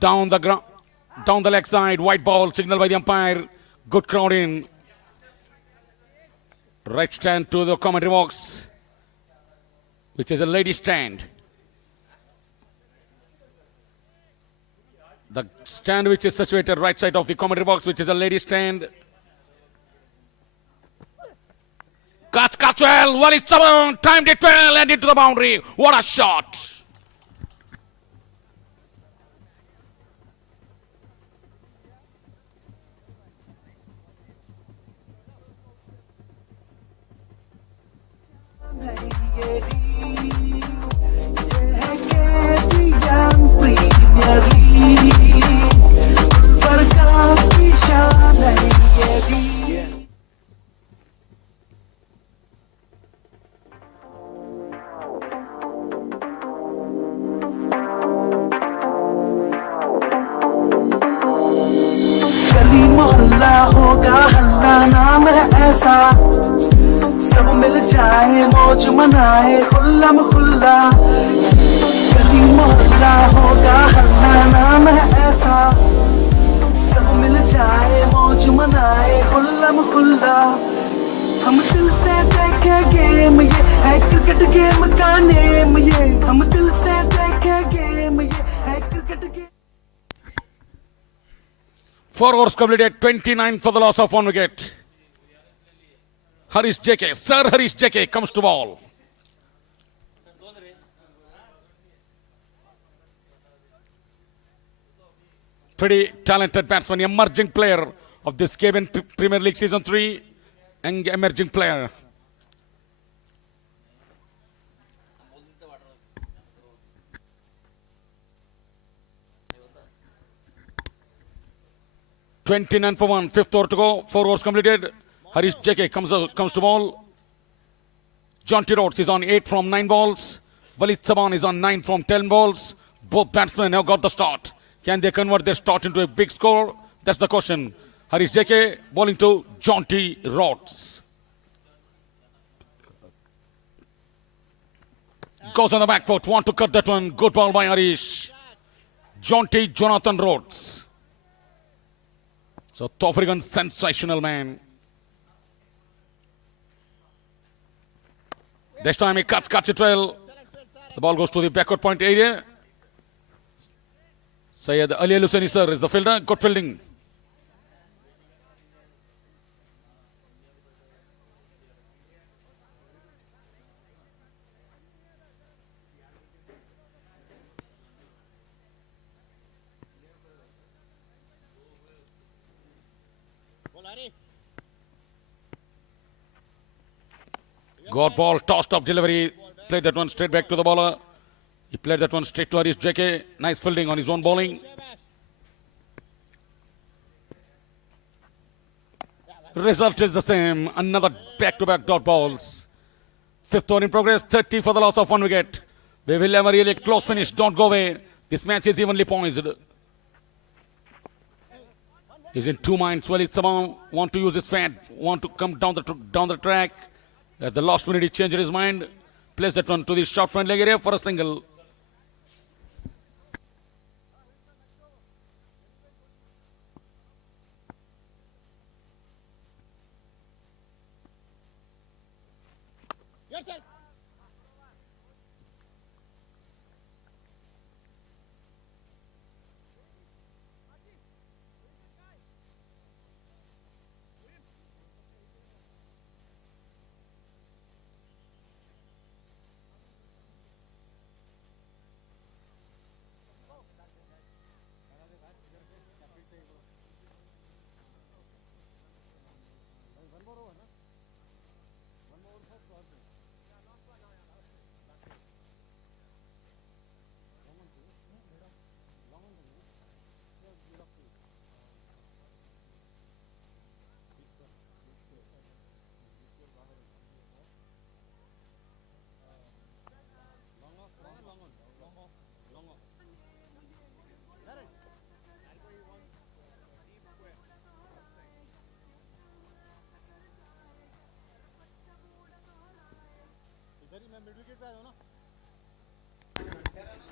Down the leg side, white ball, signal by the umpire. Good crowd in. Right stand to the commentary box, which is a lady stand. The stand which is situated right side of the commentary box, which is a lady stand. Cuts well, Walid Saman, timed it well and into the boundary. What a shot! गली मोहल्ला होगा हल्ला नाम है ऐसा सब मिल जाए मौज मनाए खुल्लम खुल्ला गली मोहल्ला होगा हल्ला नाम है ऐसा सब मिल जाए मौज मनाए खुल्लम खुल्ला हम दिल से देखे गेम ये है क्रिकेट गेम का नेम ये हम दिल से देखे गेम ये है cricket game 4 overs completed, 29 for the loss of 1 wicket. Harish JK, Sir Harish JK comes to ball. Pretty talented batsman, emerging player of this KBN Premier League Season 3. Young emerging player. $29 for 1, 5th over to go, 4 overs completed. Harish JK comes to ball. Jonty Rhodes is on 8 from 9 balls. Walid Saman is on 9 from 10 balls. Both batsmen have got the start. Can they convert their start into a big score? That's the question. Harish JK bowling to Jonty Rhodes. Goes on the back foot, want to cut that one. Good ball by Harish. Jonty Jonathan Rhodes. So African sensational man. This time he cuts it well. The ball goes to the backward point area. Syed Ali Al-Hussaini sir is the fielder. Good fielding. Got ball, tossed up delivery, played that one straight back to the bowler. He played that one straight to Harish JK. Nice fielding on his own bowling. Result is the same. Another back-to-back dot balls. 5th over in progress, 30 for the loss of 1 wicket. We will have a really close finish. Don't go away. This match is evenly poised. He's in two minds. Well, it's someone want to use his fan, want to come down the track. At the last minute, he changed his mind. Plays that one to the short front leg area for a single.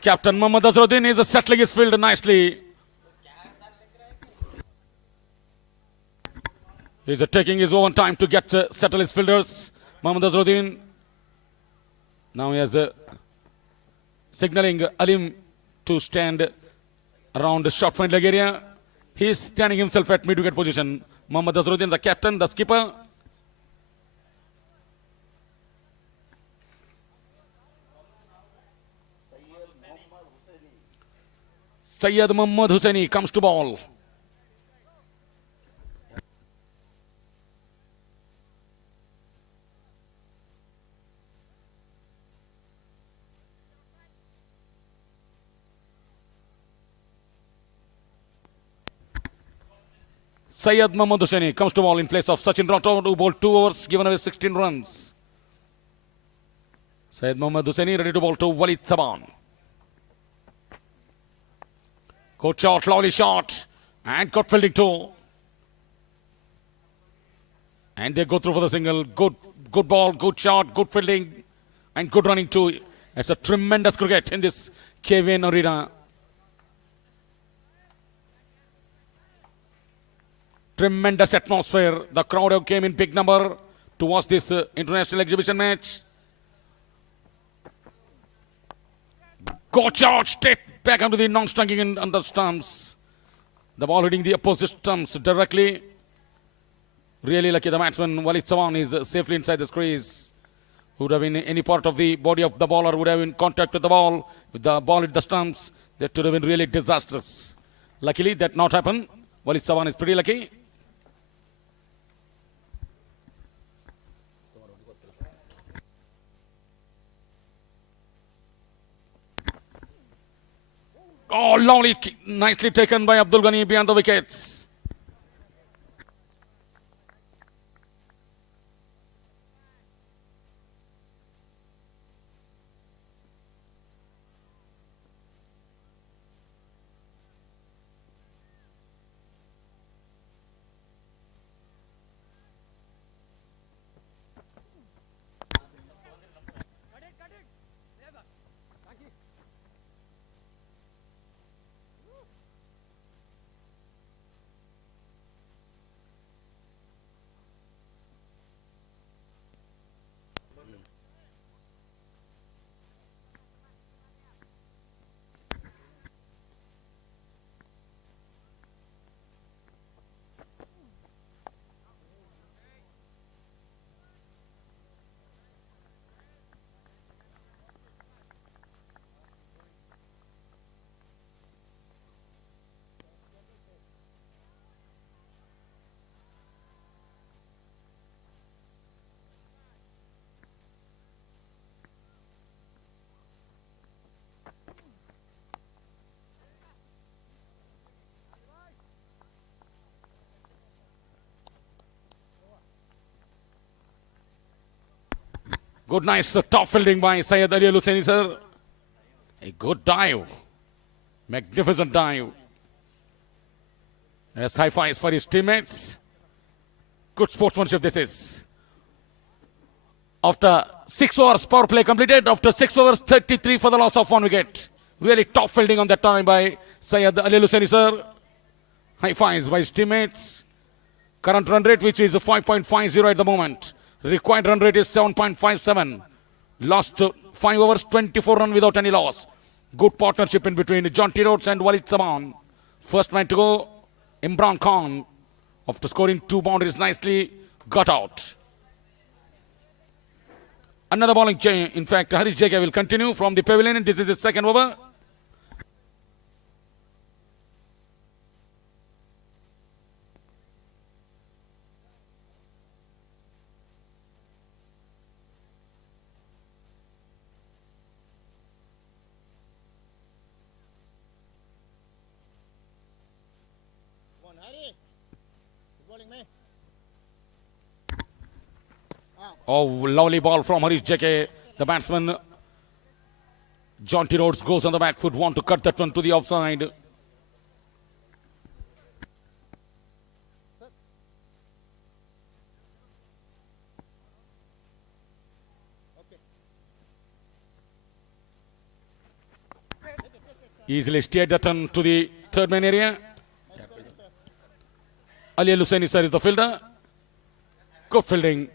Captain Mohammad Azharuddin is settling his field nicely. He's taking his own time to get settle his fielders. Mohammad Azharuddin. Now he has signaling Alim to stand around the short front leg area. He's standing himself at mid-wicket position. Mohammad Azharuddin, the captain, the skipper. Syed Mohammad Hussaini comes to ball. Syed Mohammad Hussaini comes to ball in place of Sachin Rathod, who bowled 2 overs, given away 16 runs. Syed Mohammad Hussaini ready to bowl to Walid Saban. Good shot, lovely shot, and got fielding too. And they go through for the single. Good ball, good shot, good fielding, and good running too. It's a tremendous cricket in this KBN arena. Tremendous atmosphere. The crowd came in big number to watch this international exhibition match. Good shot, straight back onto the non-stunking on the stumps. The ball hitting the opposite stumps directly. Really lucky the batsman Walid Saban is safely inside the crease. Would have been any part of the body of the bowler would have been in contact with the ball. If the ball hit the stumps, that would have been really disastrous. Luckily, that not happened. Walid Saban is pretty lucky. Oh, lovely, nicely taken by Abdul Ghani behind the wickets. Good, nice top fielding by Syed Ali Hussaini, sir. A good dive. Magnificent dive. Yes, high fives for his teammates. Good sportsmanship this is. After 6 overs, power play completed. After 6 overs, 33 for the loss of 1 wicket. Really top fielding on that time by Syed Ali Luseni sir. High fives by his teammates. Current run rate, which is 5.50 at the moment. Required run rate is 7.57. Lost 5 overs, 24 runs without any loss. Good partnership in between Jonty Rhodes and Walid Saman. First man to go, Imran Khan. After scoring 2 boundaries, nicely got out. Another bowling change. In fact, Harish JK will continue from the pavilion, and this is his second over. Oh, lovely ball from Harish JK. The batsman, Jonty Rhodes, goes on the back foot. Want to cut that one to the offside. Easily steered that one to the third man area. Ali Luseni sir is the fielder. Good fielding.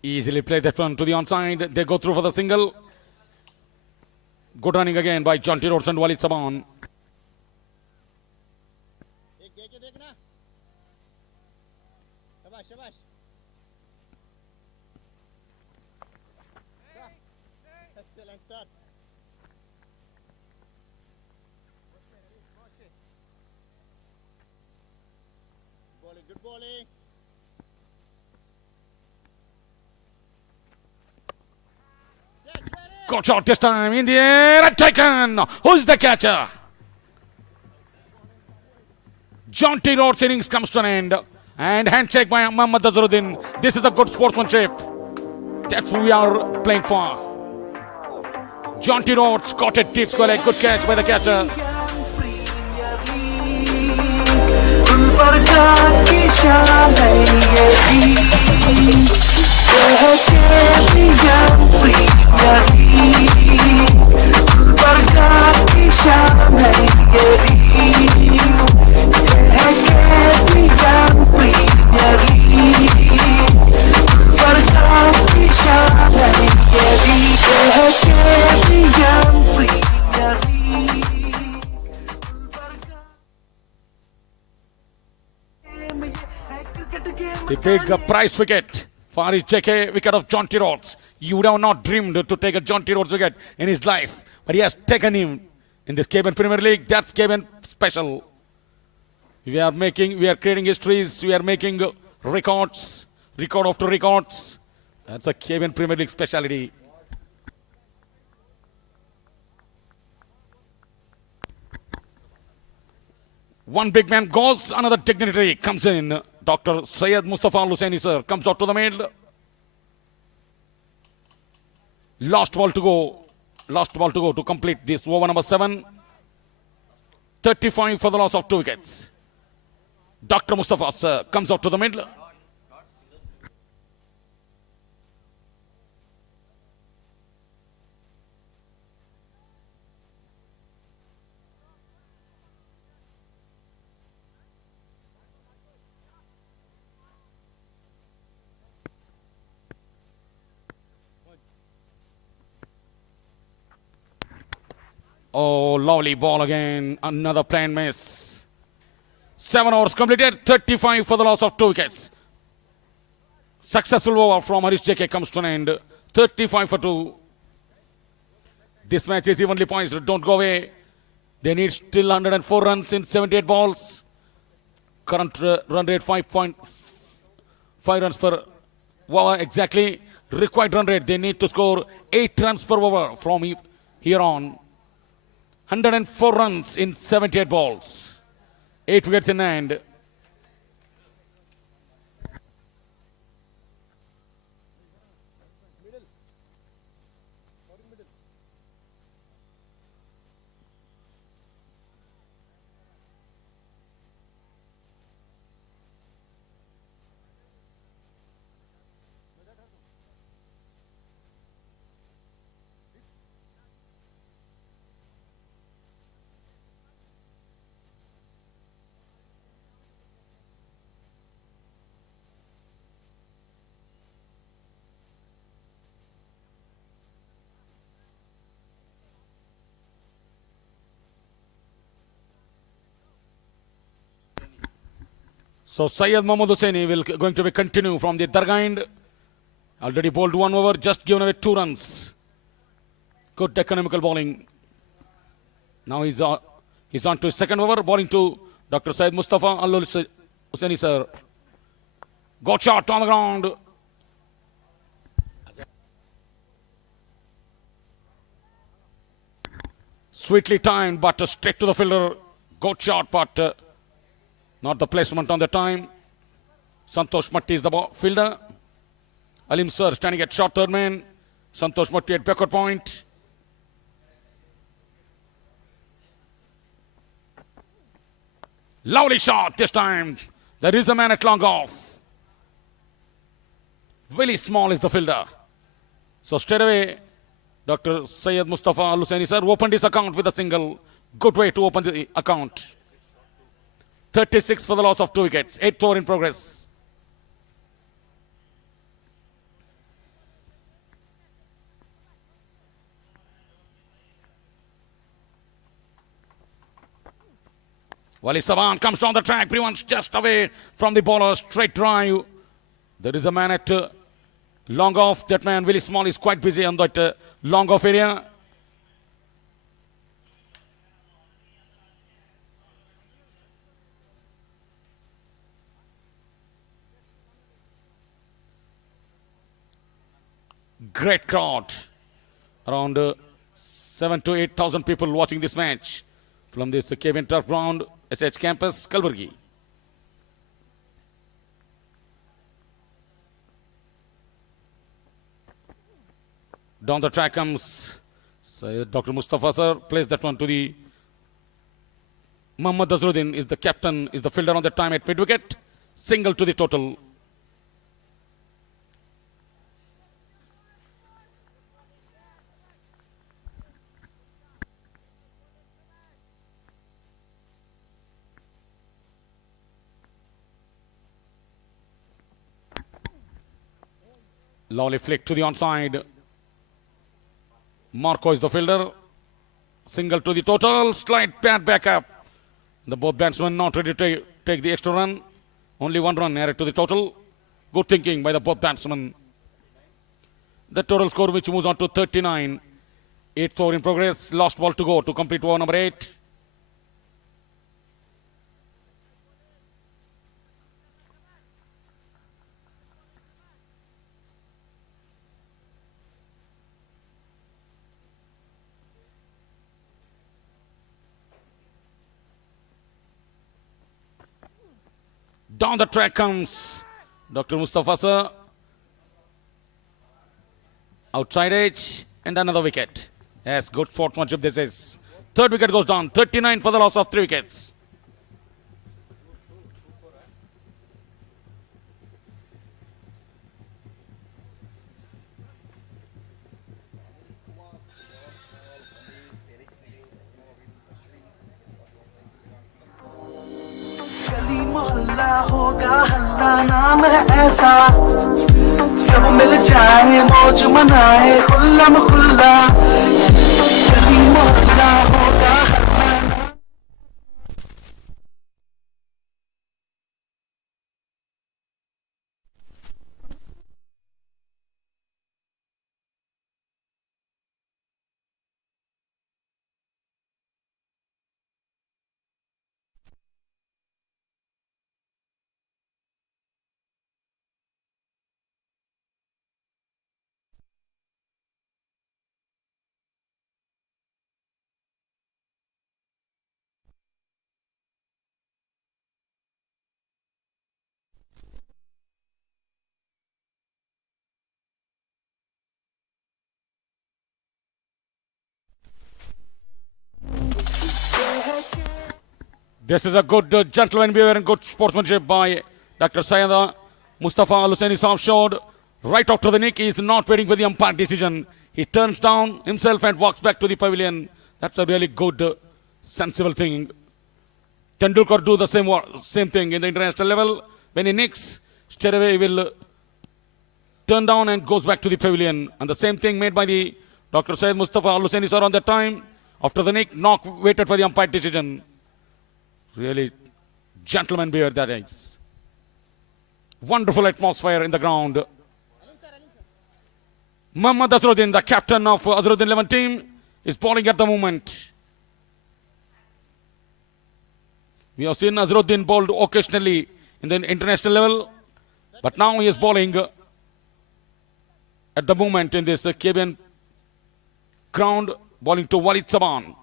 Easily play that one to the onside. They go through for the single. Good running again by Jonty Rhodes and Walid Saman. Excellent, sir. Bowling, good bowling. Got shot this time in the air and taken. Who's the catcher? Jonty Rhodes' innings comes to an end. And handshake by Mohammad Azharuddin. This is a good sportsmanship. That's who we are playing for. Jonty Rhodes caught it deep square leg. Good catch by the catcher. The big prize wicket for his JK, wicket of Jonty Rhodes. You would have not dreamed to take a Jonty Rhodes wicket in his life, but he has taken him in this KBN Premier League. That's KBN special. We are creating histories. We are making records, record after records. That's a KBN Premier League speciality. One big man goes, another dignitary comes in. Dr. Syed Mustafa Luseni sir comes out to the middle. Last ball to go to complete this over number 7. 35 for the loss of 2 wickets. Dr. Mustafa sir comes out to the middle. Oh, lovely ball again. Another plain miss. 7 overs completed. 35 for the loss of 2 wickets. Successful over from Harish JK comes to an end. 35 for 2. This match is evenly poised. Don't go away. They need still 104 runs in 78 balls. Current run rate 5.5 runs per over exactly. Required run rate. They need to score 8 runs per over from here on. 104 runs in 78 balls. 8 wickets in hand. So Syed Mohammad Hussaini will going to be continue from the Dargaind. Already bowled 1 over, just given away 2 runs. Good economical bowling. Now he's on to his second over, bowling to Dr. Syed Mustafa Allul Hussaini sir. Got shot on the ground. Sweetly timed, but straight to the fielder. Got shot, but not the placement on the time. Santosh Matti is the fielder. Alim sir standing at short third man. Santosh Matti at backward point. Lovely shot this time. There is a man at long off. Very small is the fielder. So straight away, Dr. Syed Mustafa Al Hussaini sir opened his account with a single. Good way to open the account. 36 for the loss of 2 wickets. 8th over in progress. Wali Saban comes down the track. Prevents just away from the bowler. Straight drive. There is a man at long off. That man, Willie Small, is quite busy on that long off area. Great crowd. Around 7,000 to 8,000 people watching this match from this KBN Turf Ground, SH Campus, Kalburgi. Down the track comes Dr. Mustafa sir, plays that one to the Muhammad Azharuddin is the captain, is the fielder on the time at mid-wicket. Single to the total. Lovely flick to the onside. Marco is the fielder. Single to the total. Slight pad back up. The both batsmen not ready to take the extra run. Only 1 run added to the total. Good thinking by the both batsmen. The total score which moves on to 39. 8th over in progress. Last ball to go to complete over number 8. Down the track comes Dr. Mustafa sir. Outside edge and another wicket. Yes, good sportsmanship this is. 3rd wicket goes down. 39 for the loss of 3 wickets. गली मोहल्ला होगा हल्ला नाम है ऐसा सब मिल जाए मौज मनाए खुल्लम खुल्ला गली मोहल्ला होगा हल्ला This is a good gentleman behavior and good sportsmanship by Dr. Syed Mustafa Al Hussaini Saab showed. Right after the nick, he is not waiting for the umpire decision. He turns down himself and walks back to the pavilion. That's a really good, sensible thing. Tendulkar do the same thing in the international level. When he nicks, straight away he will turn down and goes back to the pavilion. And the same thing made by the Dr. Syed Mustafa Al Hussaini sir on that time. After the nick, knock waited for the umpire decision. Really gentleman behavior that is. Wonderful atmosphere in the ground. Mohammad Azharuddin, the captain of Azharuddin 11 team, is bowling at the moment. We have seen Azharuddin bowled occasionally in the international level, but now he is bowling at the moment in this KBN ground, bowling to Walid Saban.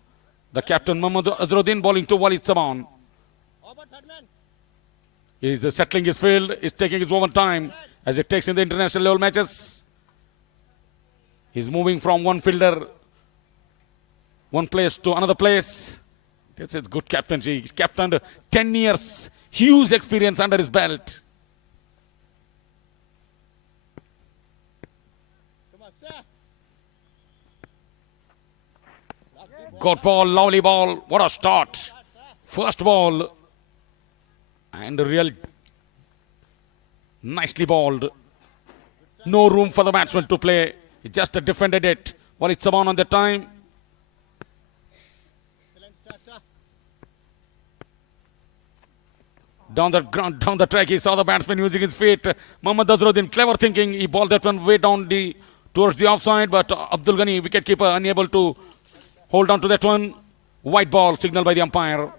The captain Mohammad Azharuddin bowling to Walid Saban. He is settling his field, is taking his overtime as it takes in the international level matches. He's moving from one fielder, one place to another place. This is good captaincy. He's captained 10 years, huge experience under his belt. Good ball, lovely ball. What a start. First ball. And real nicely balled. No room for the batsman to play. He just defended it. Walid Saban on the time. Down the ground, down the track, he saw the batsman using his feet. Mohammad Azharuddin, clever thinking. He balled that one way down towards the offside, but Abdul Ghani, wicketkeeper, unable to hold on to that one. White ball signaled by the umpire.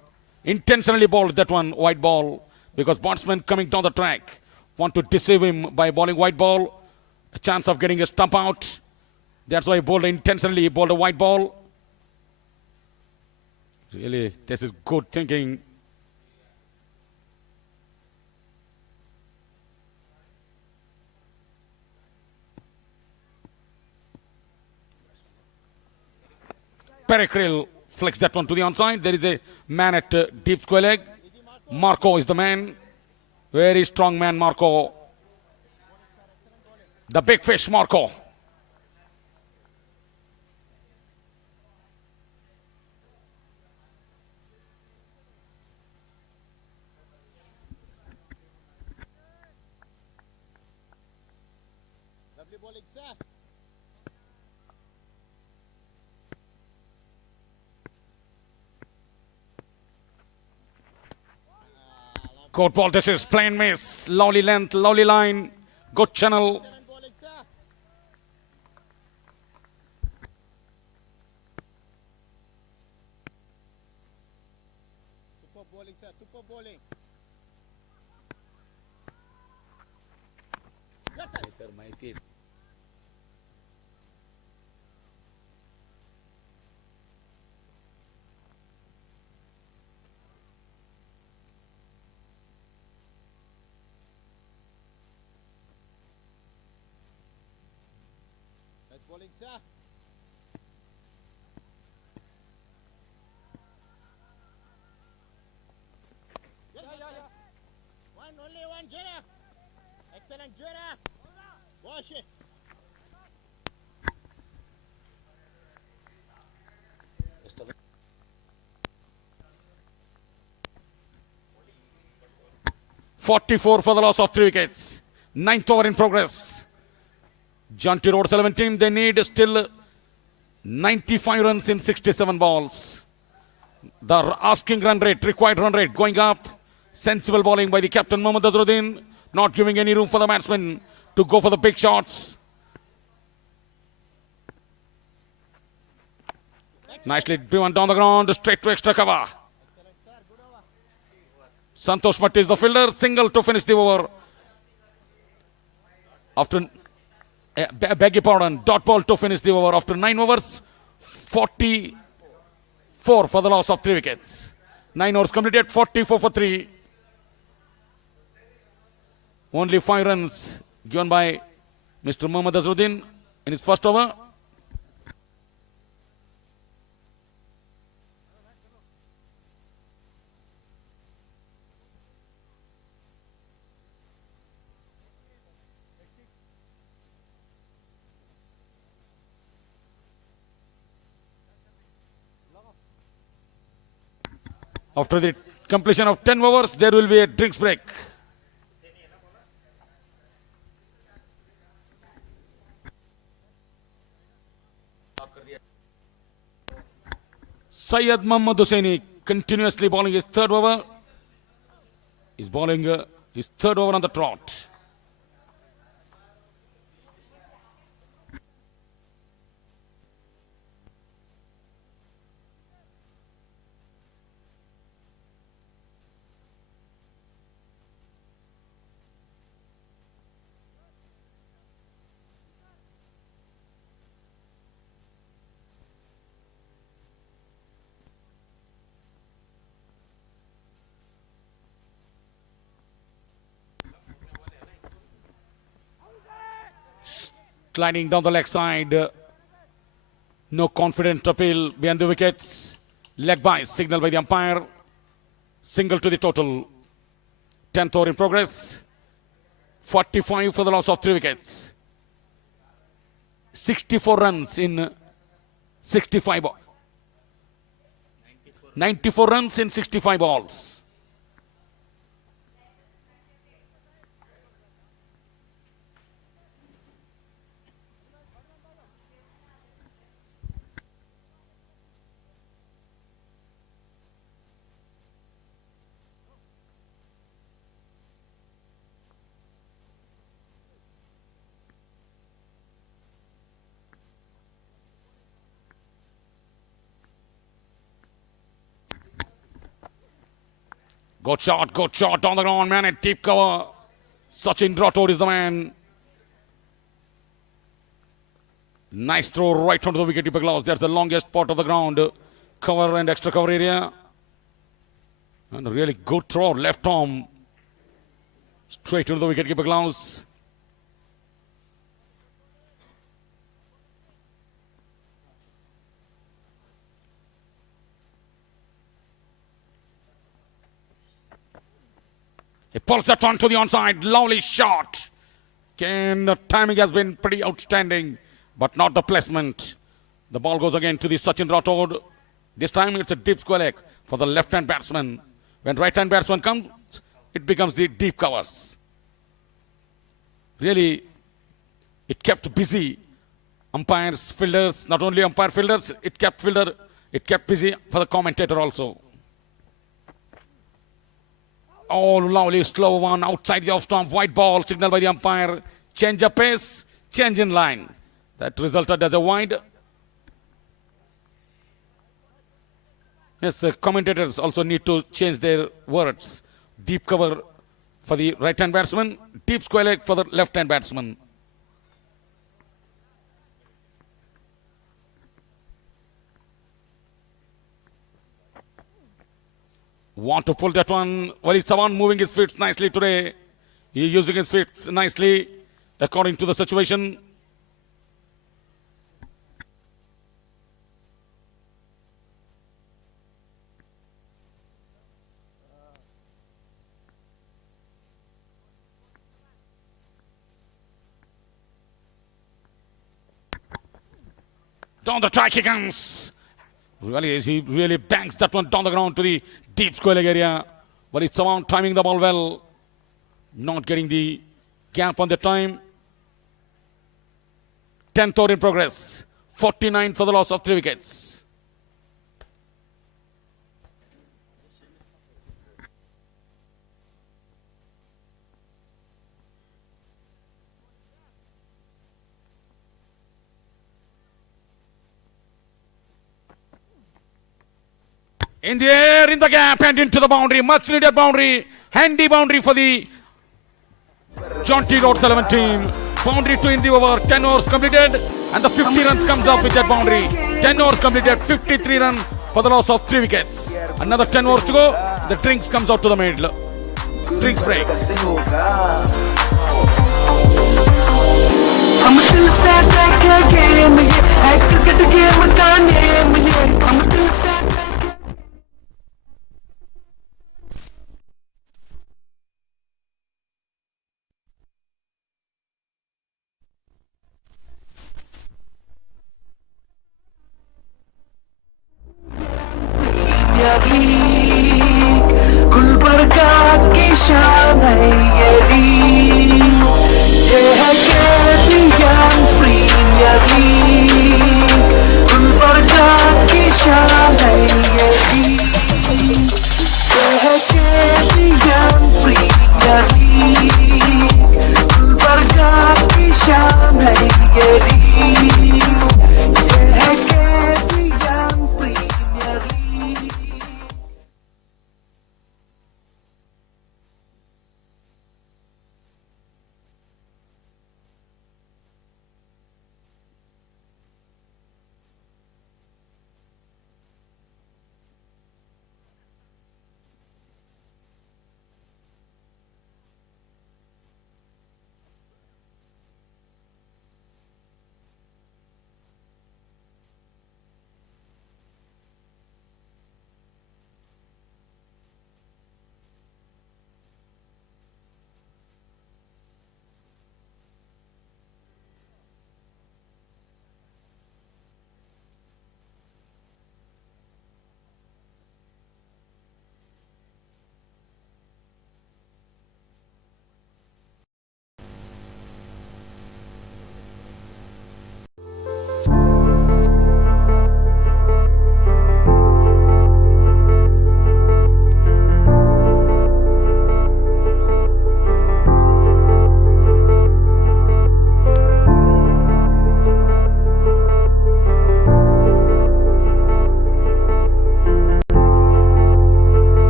Intentionally bowled that one, white ball, because batsman coming down the track want to deceive him by bowling white ball. A chance of getting a stump out. That's why he bowled intentionally. He bowled a white ball. Really, this is good thinking. Perikril flicks that one to the onside. There is a man at deep square leg. Marco is the man. Very strong man, Marco. The big fish, Marco. Lovely bowling, sir. Good ball. This is plain miss. Lovely length, lovely line. Good channel. Excellent bowling, sir. Super bowling, sir. Super bowling. Yes, sir. Nice bowling, sir. Only one, Jera. Excellent, Jera. Wash it. .44 for the loss of 3 wickets. 9th over in progress. Jonty Rhodes 11 team, they need still 95 runs in 67 balls. The asking run rate, required run rate going up. Sensible bowling by the captain Mohammad Azharuddin, not giving any room for the batsman to go for the big shots. Nicely driven down the ground, straight to extra cover. Santosh Matti is the fielder, single to finish the over. After, beg your pardon, dot ball to finish the over after 9 overs. 44 for the loss of 3 wickets. 9 overs completed, 44 for 3. Only 5 runs given by Mr. Mohammad Azharuddin in his first over. After the completion of 10 overs, there will be a drinks break. Syed Mohammad Hussaini continuously bowling his 3rd over. He's bowling His third over on the trot. Sliding down the leg side. No confident appeal behind the wickets. Leg by, signal by the umpire. Single to the total. 10th over in progress. 45 for the loss of 3 wickets. 64 runs in 65 balls. 94 runs in 65 balls. Good shot on the ground, man, at deep cover. Sachin Rathod is the man. Nice throw right onto the wicketkeeper gloves. That's the longest part of the ground. Cover and extra cover area. And a really good throw, left arm. Straight into the wicketkeeper gloves. He pulls that one to the onside. Lovely shot. Again, the timing has been pretty outstanding, but not the placement. The ball goes again to the Sachin Rathod. This time it's a deep square leg for the left-hand batsman. When right-hand batsman comes, it becomes the deep covers. Really, it kept busy umpires, fielders, not only umpire fielders, it kept busy for the commentator also. Oh, lovely slow one outside the off-stump, white ball, signal by the umpire. Change of pace, change in line. That resulted as a wide. Yes, commentators also need to change their words. Deep cover for the right-hand batsman, deep square leg for the left-hand batsman. Want to pull that one. Well, it's someone moving his feet nicely today. He's using his feet nicely according to the situation. Down the track he comes. Really, he really bangs that one down the ground to the deep square leg area. But it's around timing the ball well. Not getting the gap on the time. 10th over in progress. 49 for the loss of 3 wickets. In the air, in the gap, and into the boundary. Much needed boundary. Handy boundary for the Jaunty Rhodes 11 team. Boundary to in the over. 10 overs completed. And the 50 runs comes up with that boundary. 10 overs completed. 53 runs for the loss of 3 wickets. Another 10 overs to go. The drinks comes out to the middle. Drinks break. हम दिल से देखे game ये है cricket game का name ये हम दिल से गुलबर्गा की शान है ये लीग ये है KBN प्रीमियर लीग गुलबर्गा की शान है ये लीग ये है KBN premier league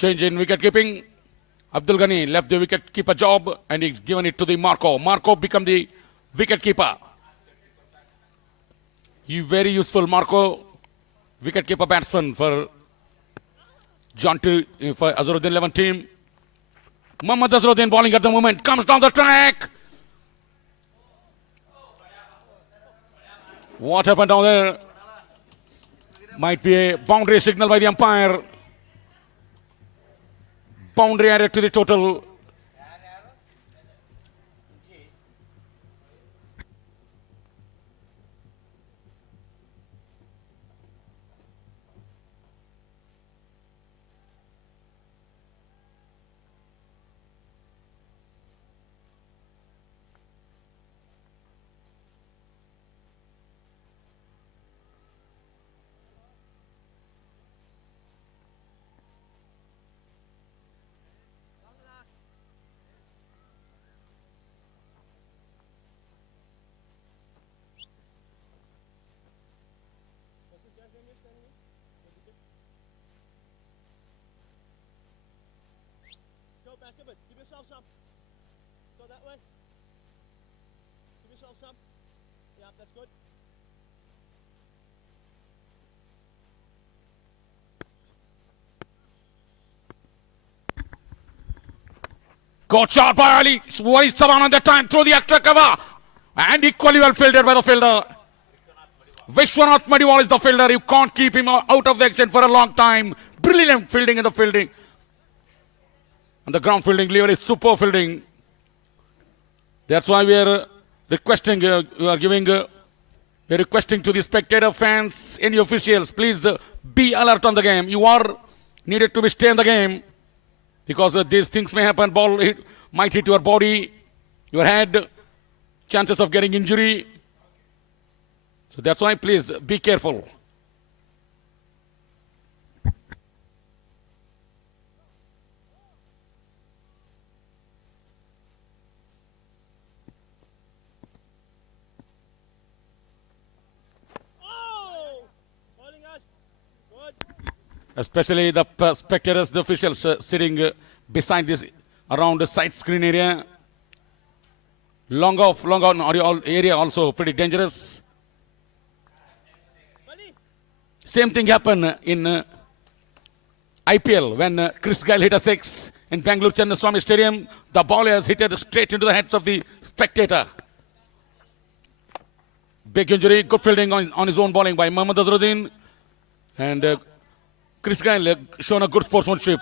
Change in wicket keeping. Abdul Ghani left the wicket keeper job and he's given it to the Marco. Marco become the wicket keeper. You very useful Marco, wicket keeper batsman for JONTY for Azharuddin 11 team. Mohammad Azharuddin bowling at the moment, comes down the track. What happened down there? Might be a boundary signal by the umpire. Boundary added to the total. Go back a bit. Give yourself some. Go that way. Give yourself some. Yeah, that's good. Got shot by Ali. Wise Saban on the time through the extra cover. And equally well fielded by the fielder. Vishwanath Madiwal is the fielder. You can't keep him out of the action for a long time. Brilliant fielding in the fielding. And the ground fielding, really super fielding. That's why we are requesting, we're requesting to the spectator fans, any officials, please be alert on the game. You are needed to stay in the game because these things may happen. Ball might hit your body, your head, chances of getting injury. So that's why please be careful. Oh! Holding us. Good. Especially the spectators, the officials sitting beside this around the side screen area. Long on area also pretty dangerous. Buddy. Same thing happened in IPL when Chris Gayle hit a six in Bangalore Channaswamy Stadium. The ball has hit it straight into the heads of the spectator. Big injury, good fielding on his own bowling by Mohammad Azharuddin. And Chris Gayle shown a good sportsmanship.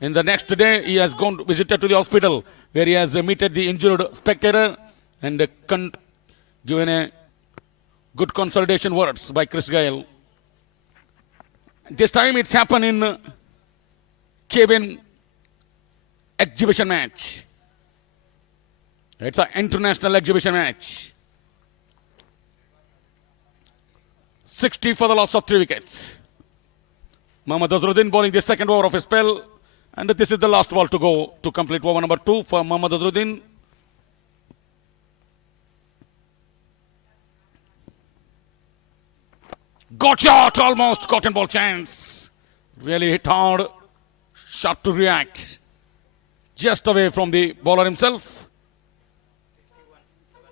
In the next day, he has gone visited to the hospital where he has meted the injured spectator and given a good consolidation words by Chris Gayle. This time it's happened in KBN exhibition match. It's an international exhibition match. 60 for the loss of 3 wickets. Mohammad Azharuddin bowling the second over of his spell. And this is the last ball to go to complete over number 2 for Mohammad Azharuddin. Got shot, almost cotton ball chance. Really hit hard. Shot to react. Just away from the bowler himself.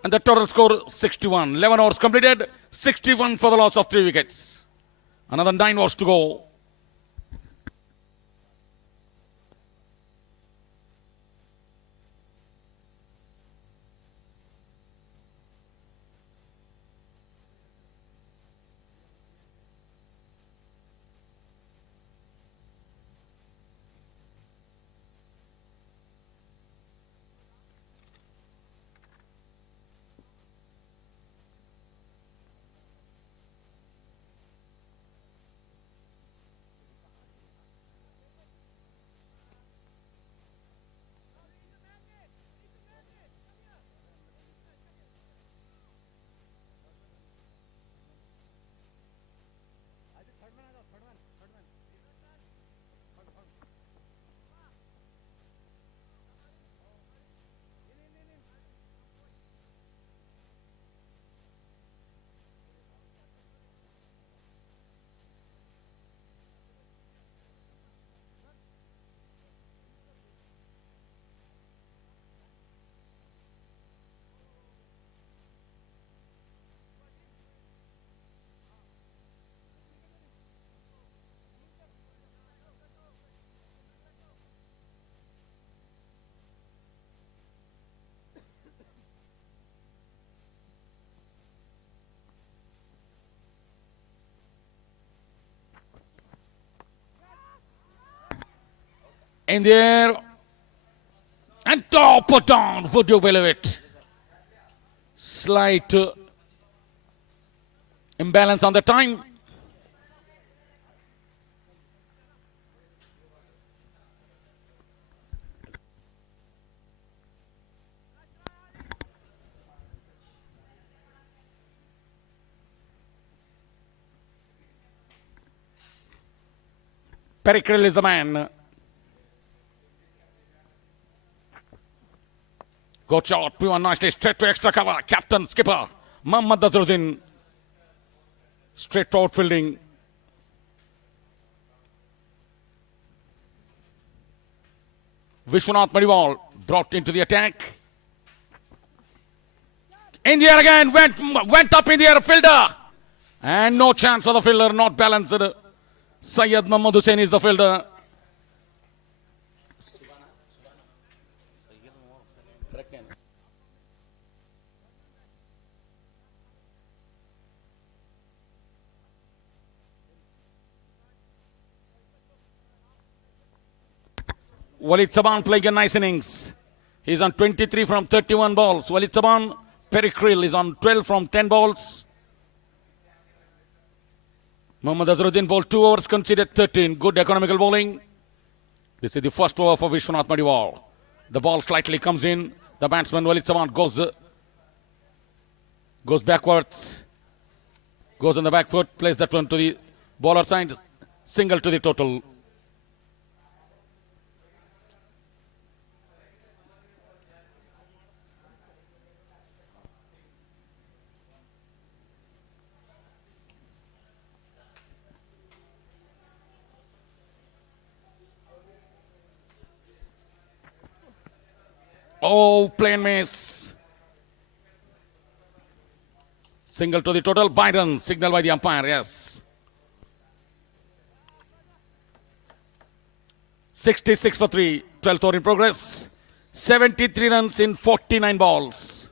And the total score 61. 11 overs completed. 61 for the loss of 3 wickets. Another 9 overs to go. In the air. And top or down. Would you believe it? Slight imbalance on the time. Pericril is the man. Good shot. P1 nicely straight to extra cover. Captain skipper Mohammad Azharuddin. Straight to outfielding. Vishwanath Madiwal brought into the attack. In the air again. Went up in the air. Fielder. And no chance for the fielder. Not balanced. Syed Mohammad Hussain is the fielder. Walid Saban playing a nice innings. He's on 23 from 31 balls. Walid Saban. Pericril is on 12 from 10 balls. Mohammad Azharuddin bowled 2 overs, conceded 13. Good economical bowling. This is the first over for Vishwanath Madiwal. The ball slightly comes in. The batsman Walid Saban goes backwards. Goes on the back foot. Plays that one to the bowler side. Single to the total. Oh, plain miss. Single to the total. Byron, signal by the umpire, yes. 66 for 3. 12th over in progress. 73 runs in 49 balls.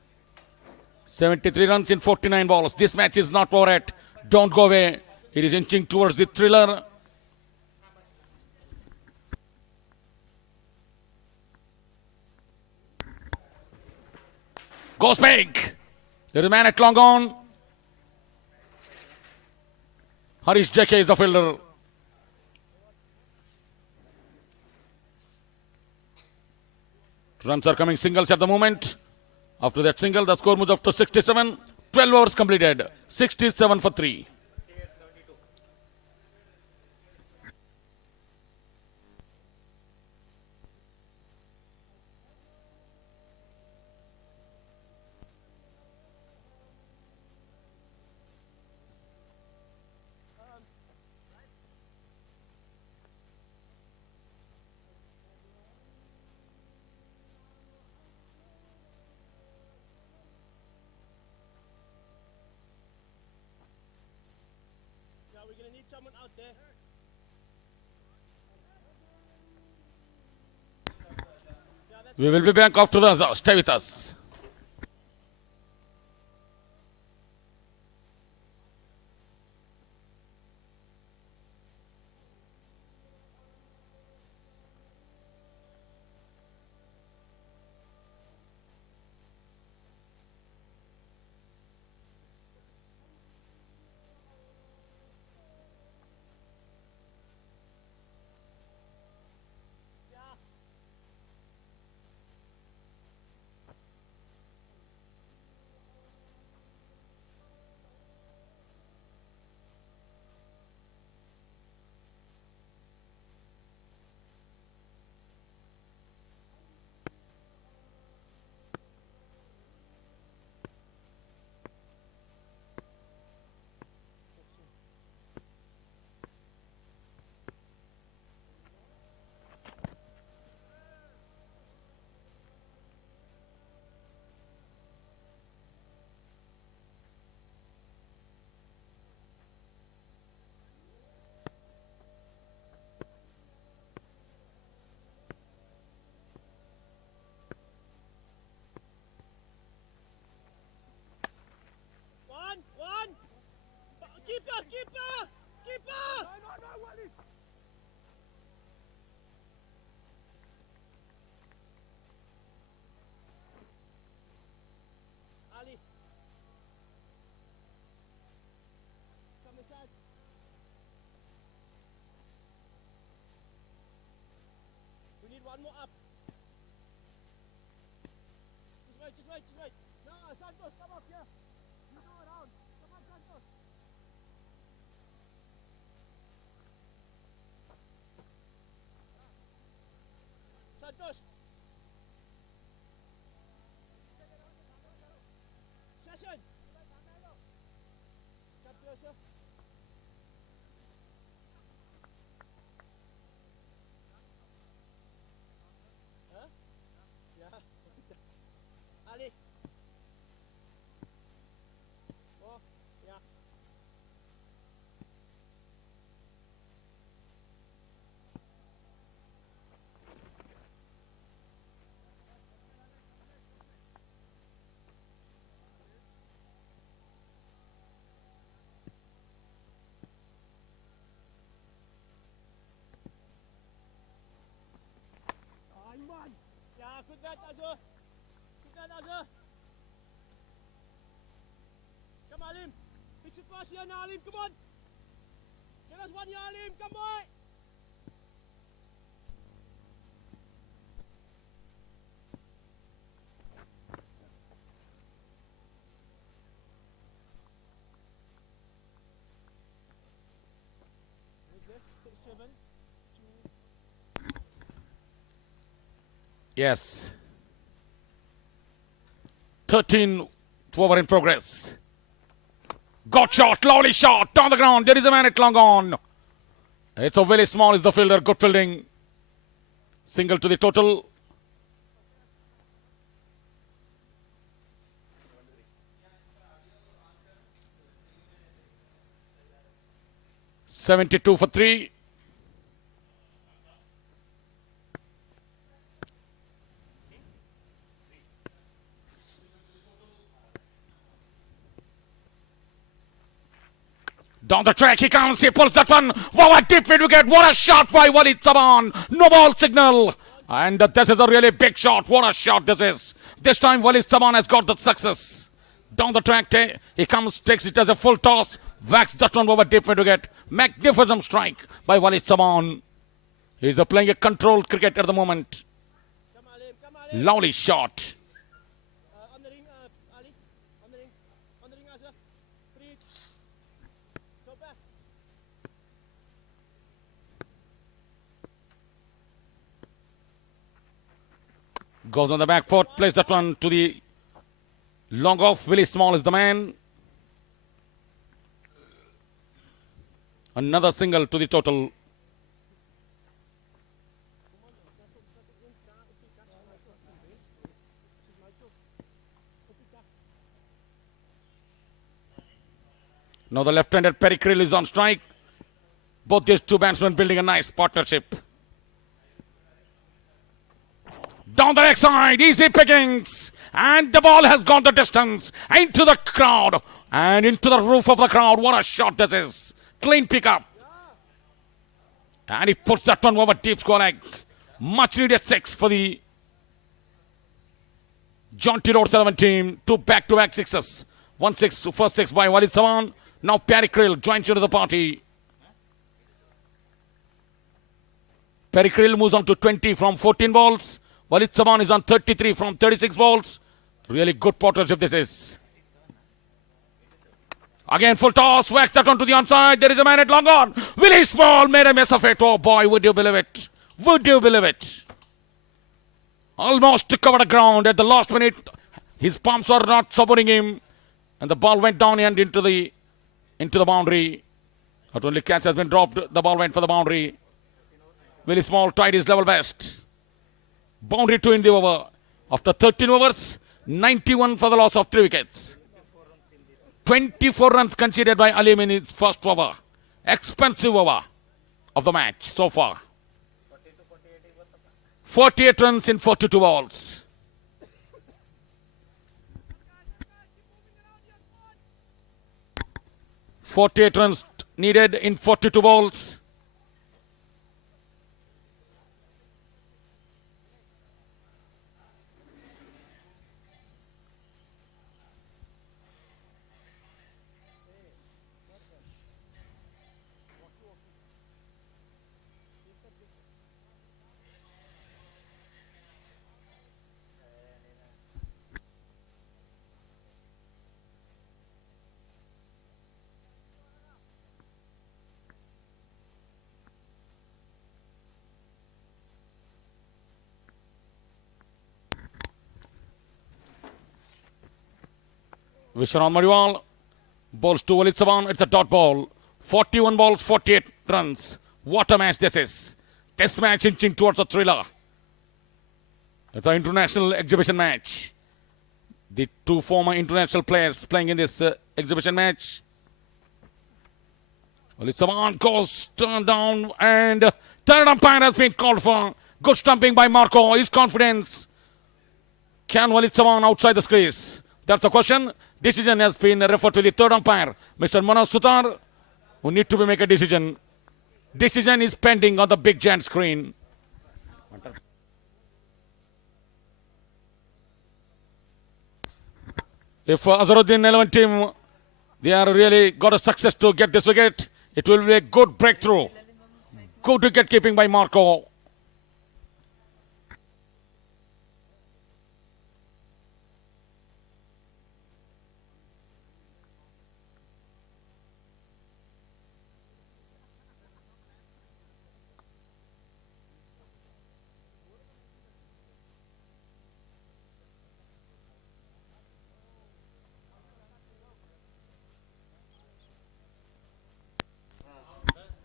73 runs in 49 balls. This match is not over yet. Don't go away. It is inching towards the thriller. Goes big. There is a man at long on. Harish Jeke is the fielder. Runs are coming singles at the moment. After that single, the score moves up to 67. 12 overs completed. 67 for 3. Now we're going to need someone out there. We will be back after the AZHAR. Stay with us. just wait. No, Santos, come up here. You go around. Come on, Santos. Santos. Session. Come closer. Huh? Yeah. Ali. Oh, yeah. Aiman. Yeah, good that, Azhar. Good that, Azhar. Come on, Alim. Fix it past here now, Alim. Come on. Get us one here, Alim. Come on. Seven. Yes. 13th over in progress. Got shot, lovely shot, down the ground. There is a man at long on. It's a very small is the fielder, good fielding. Single to the total. $72 for 3. Down the track, he comes, he pulls that one. Wow, a deep mid wicket. What a shot by Walid Saban. No ball signal. And this is a really big shot. What a shot this is. This time Walid Saban has got the success. Down the track, he comes, takes it as a full toss. Whacks that one over deep mid wicket. Magnificent strike by Walid Saban. He's playing a controlled cricket at the moment. Come on, Alim. Come on, Alim. Lovely shot. On the ring, Ali. On the ring. On the ring, Azhar. Free. Go back. Goes on the back foot, plays that one to the long off. Willie Small is the man. Another single to the total. Now the left-handed Perry Krill is on strike. Both these two batsmen building a nice partnership. Down the leg side, easy pickings. And the ball has gone the distance. Into the crowd. And into the roof of the crowd. What a shot this is. Clean pickup. And he puts that one over deep square leg. Much needed 6 for the Jaunty Rhodes 11 team. 2 back-to-back sixes. 1-6, first 6 by Walid Saban. Now Perry Krill joins into the party. Perry Krill moves on to 20 from 14 balls. Walid Saban is on 33 from 36 balls. Really good partnership this is. Again, full toss. Whacks that one to the onside. There is a man at long on. Willie Small made a mess of it. Oh boy, would you believe it? Would you believe it? Almost to cover the ground at the last minute. His palms were not supporting him. And the ball went down and into the boundary. Not only catch has been dropped, the ball went for the boundary. Willie Small tried his level best. Boundary 2 in the over. After 13 overs, 91 for the loss of 3 wickets. 24 runs conceded by Alim in his first over. Expensive over of the match so far. 48 runs in 42 balls. .48 runs needed in 42 balls. Vishwan Mariwal bowls to Walid Saban. It's a dot ball. 41 balls, 48 runs. What a match this is. This match inching towards a thriller. It's an international exhibition match. The two former international players playing in this exhibition match. Walid Saban goes turned down and third umpire has been called for. Good stumping by Marco. His confidence. Can Walid Saban outside the crease? That's the question. Decision has been referred to the third umpire, Mr. Manoj Sutar, who need to make a decision. Decision is pending on the big giant screen. If Azharuddin 11 team, they are really got a success to get this wicket, it will be a good breakthrough. Good wicket keeping by Marco.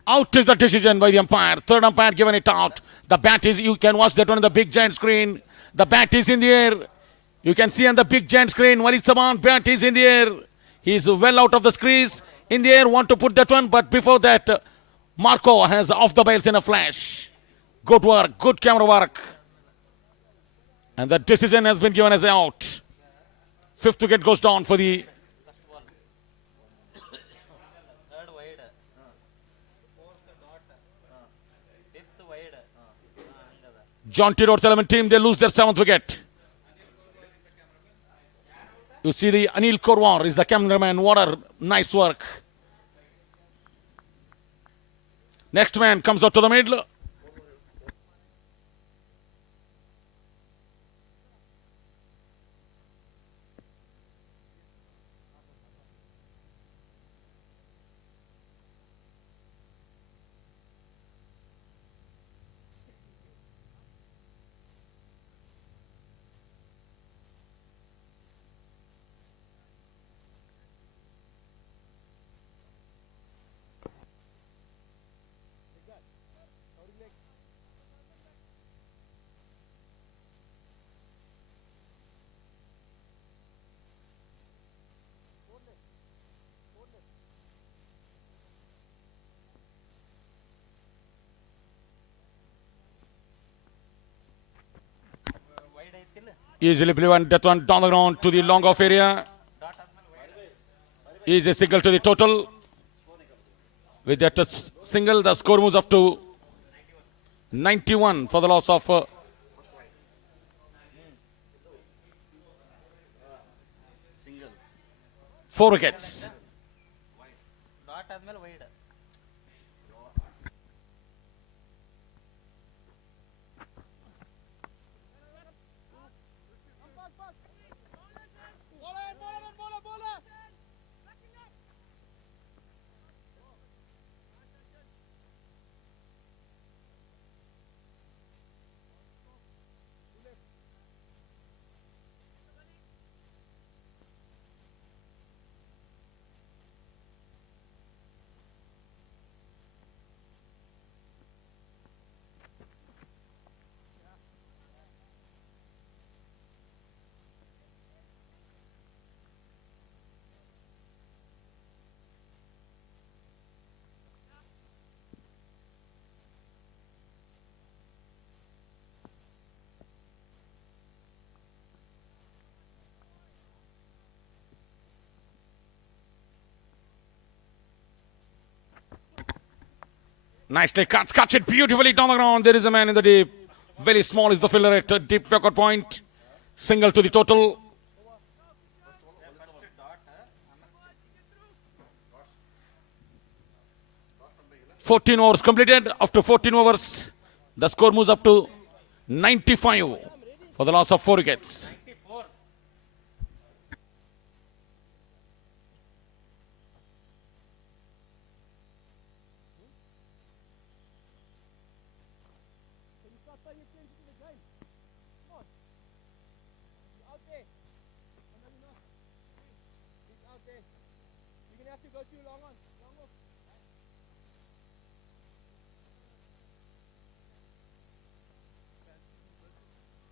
Out is the decision by the umpire. Third umpire given it out. The bat is, you can watch that one on the big giant screen. The bat is in the air. You can see on the big giant screen, Walid Saban, bat is in the air. He is well out of the crease. In the air, want to put that one, but before that, Marco has off the bails in a flash. Good work, good camera work. And the decision has been given as out. Fifth wicket goes down for the Jonty Rhodes 11 team. They lose their seventh wicket. You see the Anil Korwar is the cameraman. What a nice work. Next man comes out to the middle. Easily played that one down the ground to the long off area. Easy single to the total. With that single, the score moves up to 91 for the loss of 4 wickets. Nicely cuts it beautifully down the ground. There is a man in the deep. Very small is the fielder at a deep record point. Single to the total. "14 overs completed." After 14 overs, the score moves up to 95 for the loss of 4 wickets. go too long on. Long off.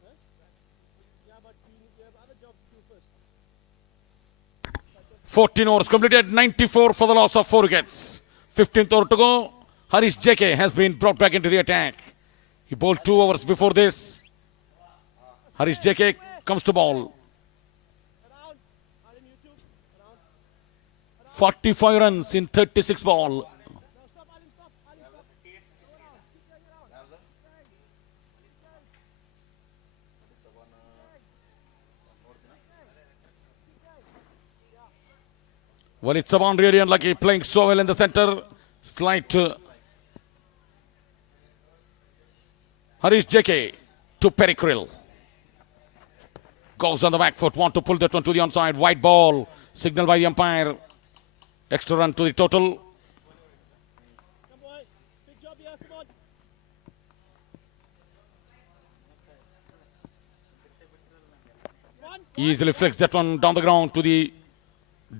Huh? Yeah, but you have other jobs to do first. 14 overs completed, 94 for the loss of 4 wickets. 15th over to go. Harish JK has been brought back into the attack. He bowled 2 overs before this. Harish JK comes to ball. Around. Alim, you too. Around. 45 runs in 36 ball. No, stop, Alim, stop. Alim, stop. Go around. Keep going around. Well, it's Saban really unlucky, playing so well in the center. Slight Harish JK to Perry Krill. Goes on the back foot, want to pull that one to the onside. White ball, signal by the umpire. Extra run to the total. Come boy. Big job here. Come on. One. Easily flicks that one down the ground to the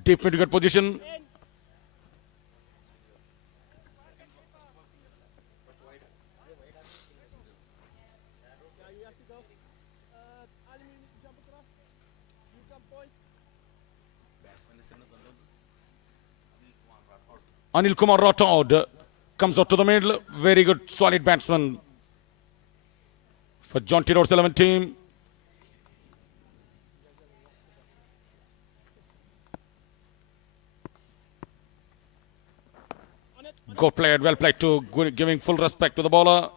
deep mid-wicket position. Yeah, you have to go. Alim, you need to jump across. You come point. Anil Kumar Rathod comes out to the middle. Very good, solid batsman for Jonty Rhodes 11 team. On it. Good played, well played too. Giving full respect to the bowler.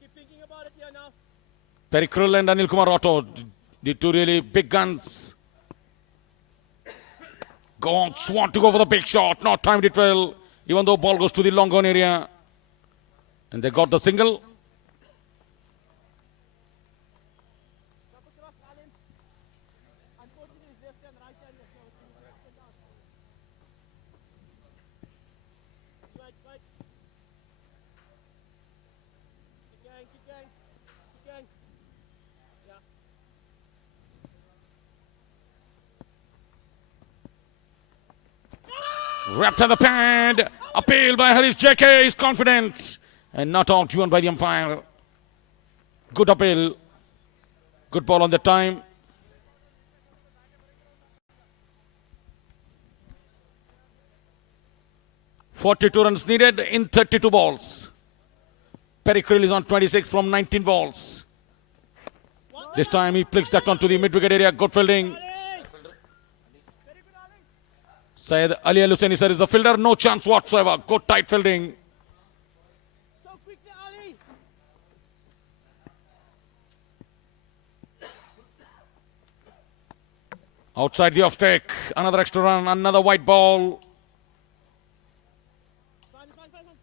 Keep thinking about it here now. Perry Krill and Anil Kumar Rathod, the two really big guns. Gonks want to go for the big shot, not timed it well, even though ball goes to the long on area. And they got the single. Jump across, Alim. Unfortunately, his left and right hand is now up and down. Right, right. Keep going, keep going. Keep going. Yeah. Wrapped on the pad. Appeal by Harish JK is confident. And not out given by the umpire. Good appeal. Good ball on the time. .42 runs needed in 32 balls. Perry Krill is on 26 from 19 balls. This time he flicks that one to the mid-wicket area. Good fielding. Very good, Ali. Syed Ali Al-Hussaini sir is the fielder. No chance whatsoever. Good tight fielding. So quick there, Ali. Outside the off-take. Another extra run. Another white ball. Fine, fine, fine, fine.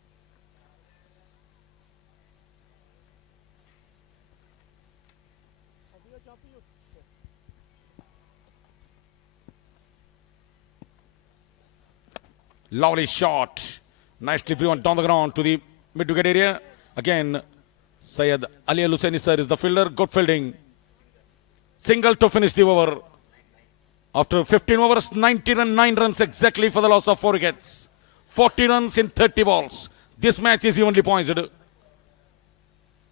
I'll do a job for you. Lovely shot. Nicely driven down the ground to the mid-wicket area. Again, Syed Ali Al-Hussaini sir is the fielder. Good fielding. Single to finish the over. After 15 overs, 99 runs exactly for the loss of 4 wickets. 40 runs in 30 balls. This match is evenly pointed.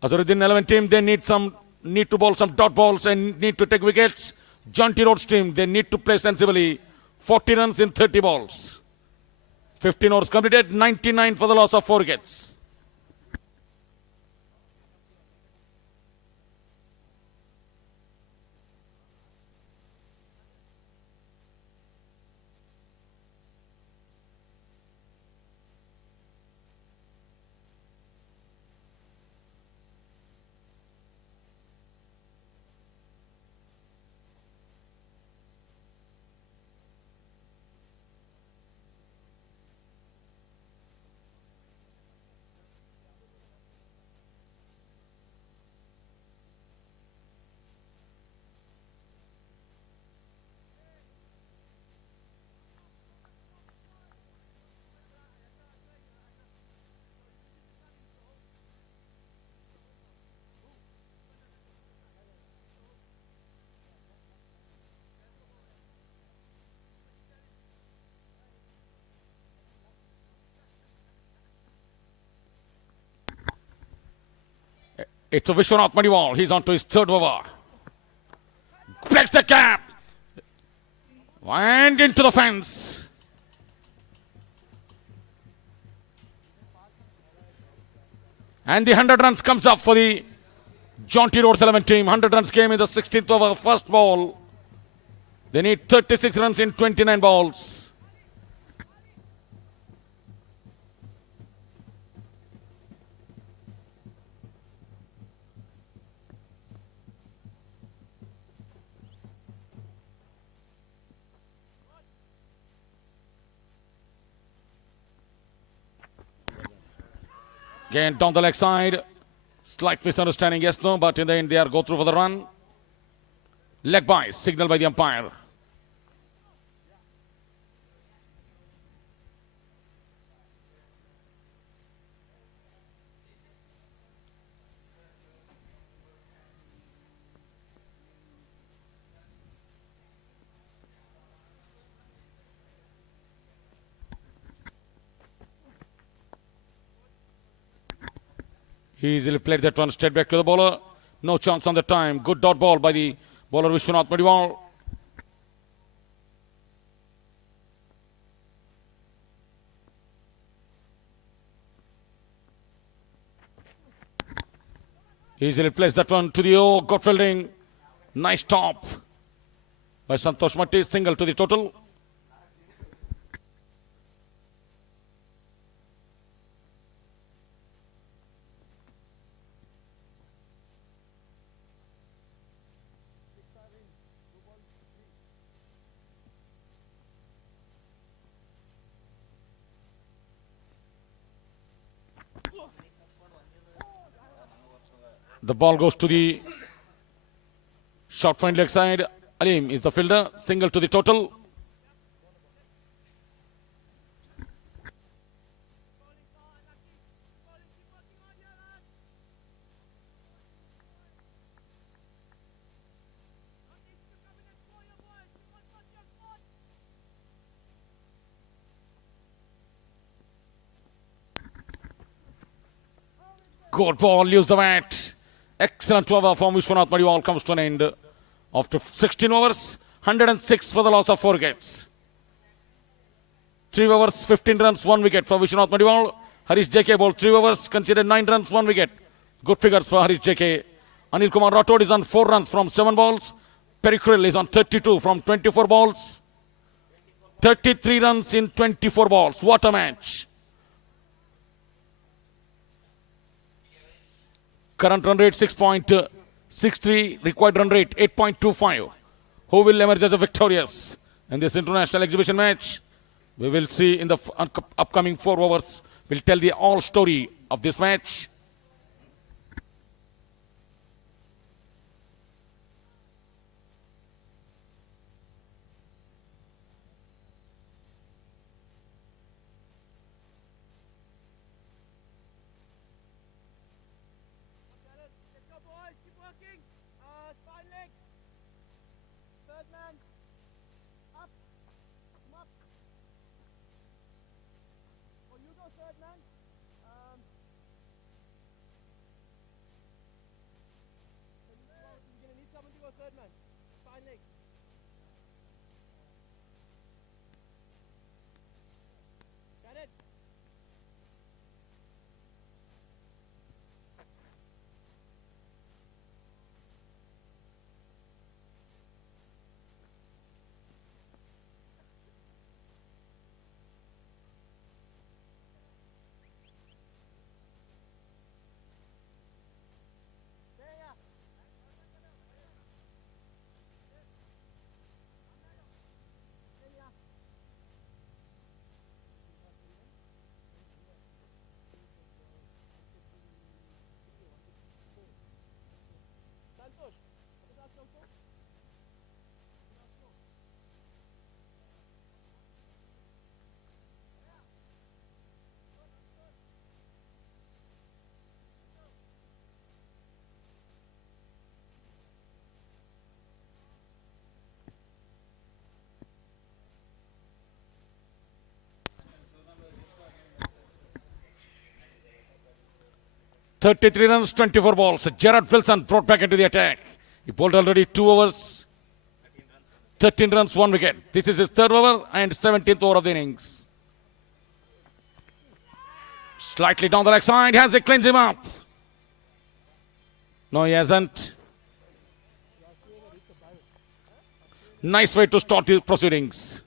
Azharuddin 11 team, they need to bowl some dot balls and need to take wickets. Jonty Rhodes team, they need to play sensibly. 40 runs in 30 balls. 15 overs completed, 99 for the loss of 4 wickets. It's a Vishwanath Madiwal. He's on to his third over. Breaks the cap. And into the fence. And the 100 runs comes up for the Jaunty Rhodes 11 team. 100 runs came in the 16th over, first ball. They need 36 runs in 29 balls. Again, down the leg side. Slight misunderstanding, yes, no, but in the end, they are go through for the run. Leg by, signal by the umpire. He easily played that one straight back to the bowler. No chance on the time. Good dot ball by the bowler Vishwanath Madiwal. Easily placed that one to the O. Got fielding. Nice top by Santosh Matti. Single to the total. The ball goes to the short fine leg side. Alim is the fielder. Single to the total. Good ball, use the bat. Excellent over from Vishwanath Madiwal comes to an end. After 16 overs, 106 for the loss of 4 wickets. 3 overs, 15 runs, 1 wicket for Vishwanath Madiwal. Harish JK bowled 3 overs, conceded 9 runs, 1 wicket. Good figures for Harish JK. Anil Kumar Rathod is on 4 runs from 7 balls. Perikrill is on 32 from 24 balls. 33 runs in 24 balls. What a match. Current run rate 6.63, required run rate 8.25. Who will emerge as a victorious in this international exhibition match? We will see in the upcoming 4 overs. We'll tell the all story of this match. Let's go, boys. Keep working. Spine leg. Third man. Up. Come up. Oh, you go third man. You're going to need someone to go third man. Spine leg. Got it. Santosh, what was that, Santosh? 33 runs, 24 balls. Gerard Wilson brought back into the attack. He bowled already 2 overs. 13 runs, 1 wicket. This is his 3rd over and 17th over of the innings. Slightly down the leg side. Has he cleans him up? No, he hasn't. Nice way to start the proceedings.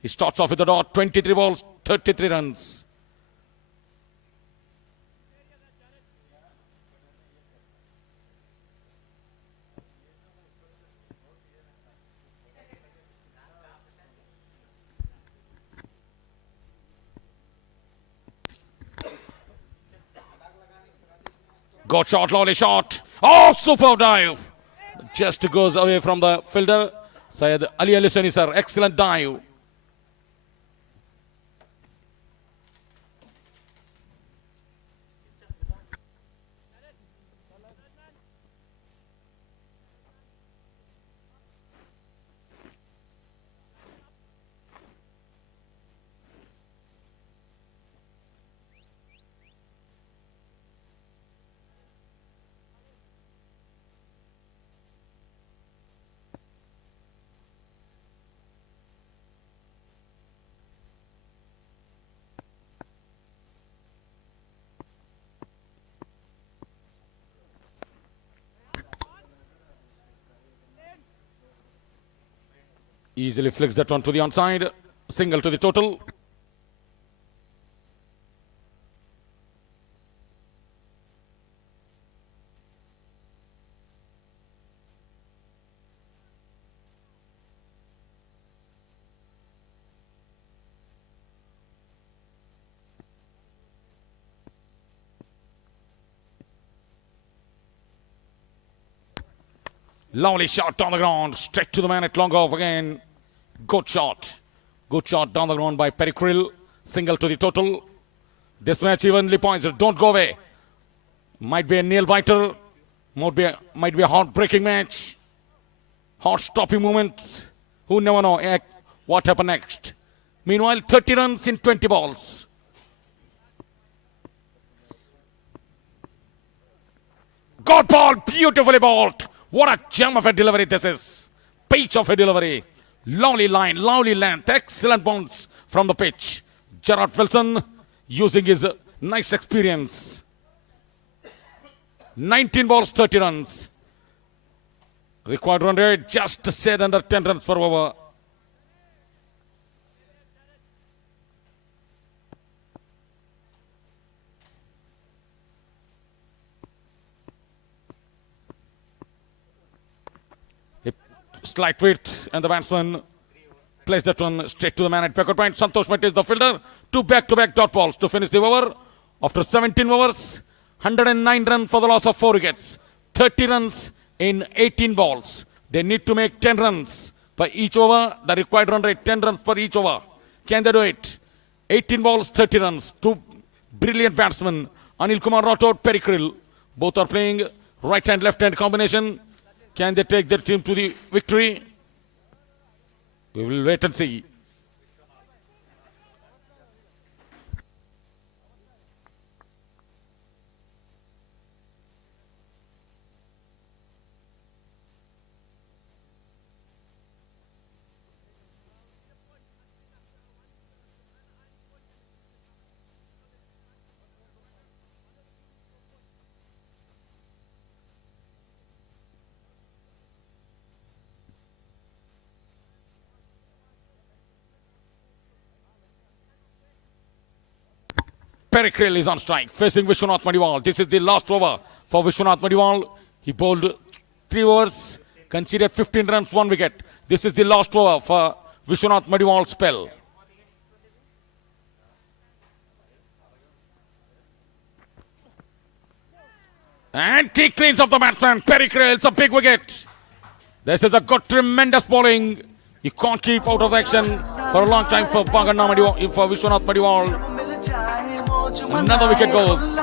He starts off with the dot. 23 balls, 33 runs. Got shot, lovely shot. Oh, superb dive. Just goes away from the fielder. Syed Ali Alisani, sir. Excellent dive. Easily flicks that one to the onside. Single to the total. Lovely shot down the ground. Straight to the man at long off again. Good shot. Good shot down the ground by Pericril. Single to the total. This match evenly points. Don't go away. Might be a nail biter. Might be a heartbreaking match. Heart stopping moments. Who never know what happened next. Meanwhile, 30 runs in 20 balls. Good ball. Beautifully bowled. What a gem of a delivery this is. Peach of a delivery. Lovely line, lovely length, excellent bounce from the pitch. Gerard Wilson using his nice experience. 19 balls, 30 runs. Required run rate just said under 10 runs per over. Slight width, and the batsman plays that one straight to the man at backward point. Santosh Mehta is the fielder. 2 back-to-back dot balls to finish the over. After 17 overs, 109 runs for the loss of 4 wickets. 30 runs in 18 balls. They need to make 10 runs per each over. The required run rate 10 runs per each over. Can they do it? 18 balls, 30 runs. 2 brilliant batsmen. Anil Kumar Rathod, Pericril. Both are playing right-hand, left-hand combination. Can they take their team to the victory? We will wait and see. Pericril is on strike, facing Vishwanath Madiwal. This is the last over for Vishwanath Madiwal. He bowled 3 overs, conceded 15 runs, 1 wicket. This is the last over for Vishwanath Madiwal's spell. And he cleans up the batsman. Pericril, it's a big wicket. This is a good, tremendous bowling. You can't keep out of action for a long time for Vishwanath Madiwal. Another wicket goes.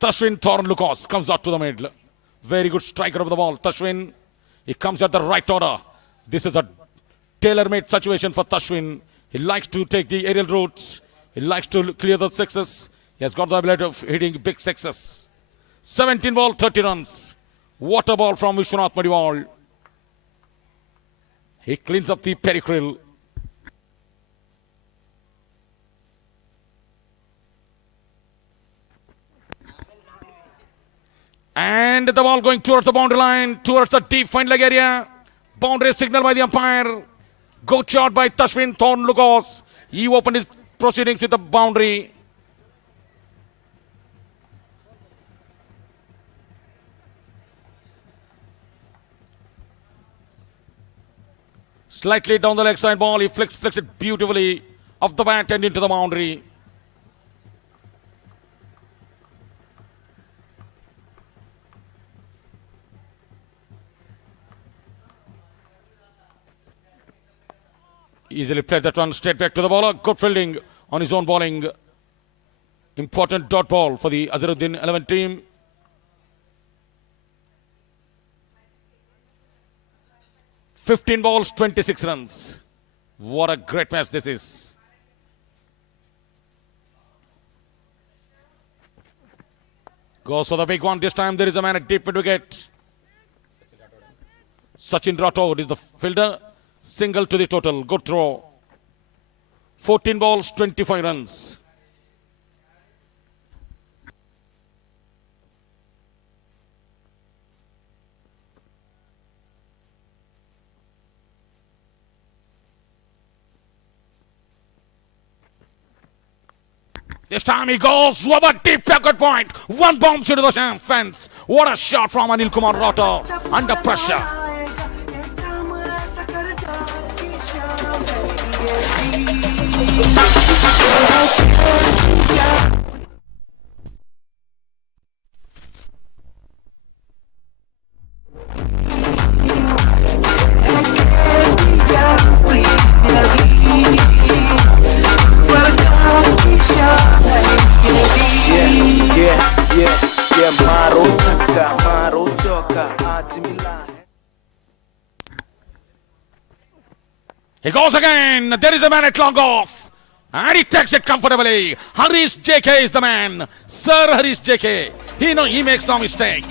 Tashwin Thorn Lucas comes out to the middle. Very good striker of the ball. Tashwin, he comes at the right order. This is a tailor-made situation for Tashwin. He likes to take the aerial routes. He likes to clear the sixes. He has got the ability of hitting big sixes. 17 ball, 30 runs. What a ball from Vishwanath Madiwal. He cleans up the peripheral. And the ball going towards the boundary line, towards the deep fine leg area. Boundary signal by the umpire. Good shot by Tashwin Thorn Lucas. He opened his proceedings with the boundary. Slightly down the leg side ball. He flicks it beautifully off the bat and into the boundary. Easily played that one straight back to the bowler. Good fielding on his own bowling. Important dot ball for the Azharuddin 11 team. "15 balls, 26 runs. What a great match this is. Goes for the big one. This time there is a man at deep mid wicket. Sachin Rathod is the fielder. Single to the total. Good throw. 14 balls, 25 runs. This time he goes with a deep backward point. One bounce into the fence. What a shot from Anil Kumar Rathod. Under pressure. He goes again. There is a man at long off. And he takes it comfortably. Harish JK is the man. Sir Harish JK. He makes no mistake.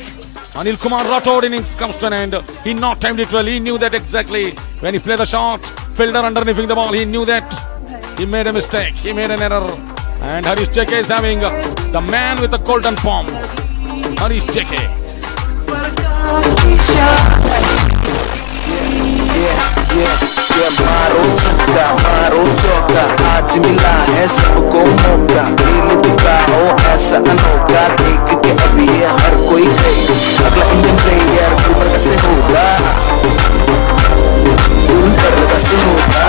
Anil Kumar Rathod innings comes to an end. He not timed it well. He knew that exactly. When he played the shot, fielder underneathing the ball, he knew that. He made a mistake. He made an error. And Harish JK is having the man with the golden palms. Harish JK. मारो छक्का मारो चौका आज मिला है सबको मौका खेल दिखाओ ऐसा अनोखा देख के अभी ये हर कोई गई अगला इंडियन प्लेयर गुलबर्ग से होगा गुलबर्ग से होगा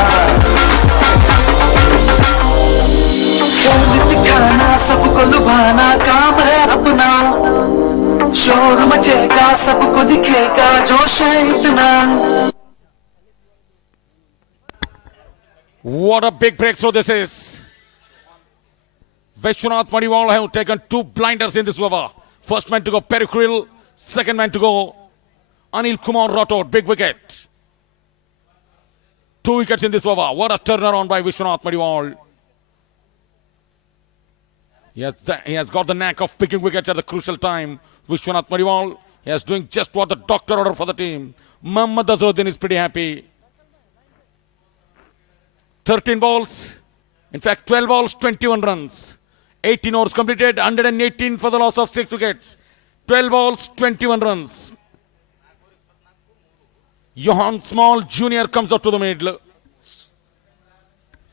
खेल दिखाना सबको लुभाना काम है अपना शोर मचेगा सबको दिखेगा जोश है इतना What a big breakthrough this is. Vishwanath Madiwal have taken two blinders in this over. First man to go Pericril, second man to go Anil Kumar Rathod, big wicket. 2 wickets in this over. What a turnaround by Vishwanath Madiwal. He has got the knack of picking wickets at the crucial time. Vishwanath Madiwal, he is doing just what the doctor ordered for the team. Mohammad Azharuddin is pretty happy. 13 balls, in fact 12 balls, 21 runs. 18 overs completed, 118 for the loss of 6 wickets. 12 balls, 21 runs. Johan Small Jr. comes up to the middle.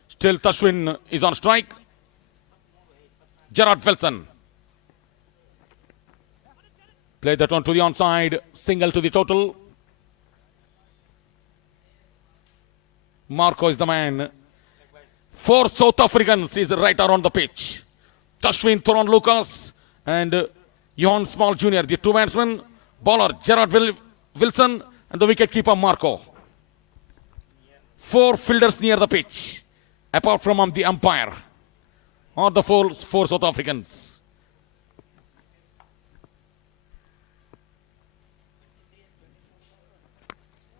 Still Tashwin is on strike. Gerard Wilson. Play that one to the onside. Single to the total. Marco is the man. 4 South Africans is right around the pitch. Tashwin Thorn Lucas and Johan Small Jr. The two batsmen. Bowler Gerard Wilson and the wicketkeeper Marco. 4 fielders near the pitch. Apart from the umpire. Or the 4 South Africans.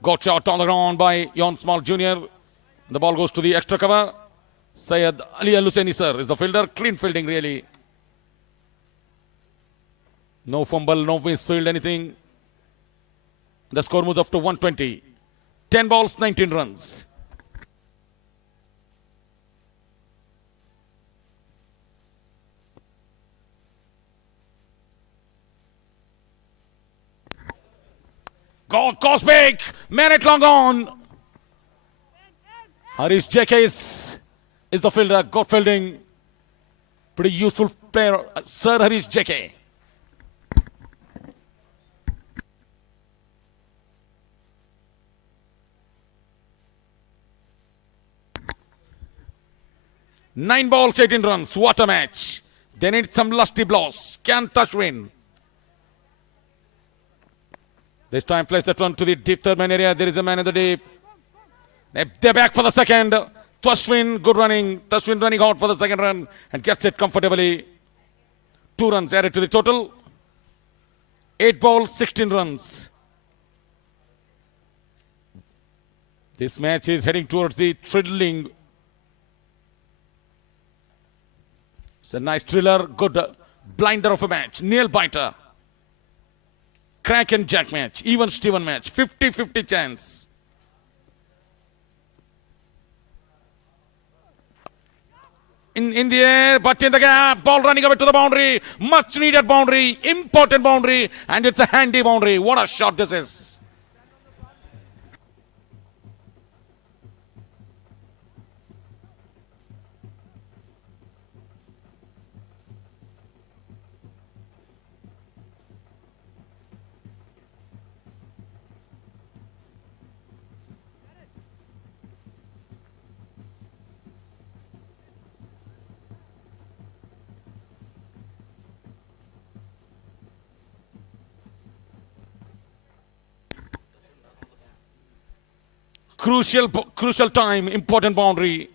Got shot on the ground by Yon Small Jr. The ball goes to the extra cover. Syed Ali Al-Husseini sir is the fielder. Clean fielding really. No fumble, no misfield, anything. The score moves up to 120. 10 balls, 19 runs. God, Cosmic! Minute long on. Harish JK is the fielder. Got fielding. Pretty useful player. Sir Harish JK. Nine balls, 18 runs. What a match. They need some lusty blows. Can touch win. This time place that one to the deep third man area. There is a man in the deep. They're back for the second. Twashwin, good running. Twashwin running out for the second run and gets it comfortably. 2 runs added to the total. 8 balls, 16 runs. This match is heading towards the thrilling. It's a nice thriller, good blinder of a match. Nail biter. Crack and jack match. Even Steven match. 50-50 chance. In the air, but in the gap. Ball running away to the boundary. Much needed boundary. Important boundary. And it's a handy boundary. What a shot this is. Crucial time, important boundary.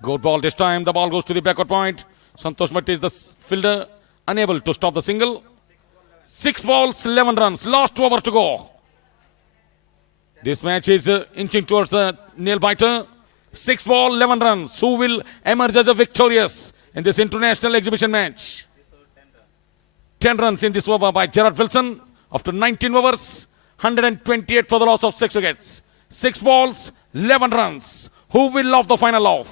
Good ball this time. The ball goes to the backward point. Santosh Matti is the fielder, unable to stop the single. 6 balls, 11 runs. Last over to go. This match is inching towards the nail biter. 6 balls, 11 runs. Who will emerge as a victorious in this international exhibition match? 10 runs in this over by Gerard Wilson after 19 overs. 128 for the loss of 6 wickets. 6 balls, 11 runs. Who will love the final off?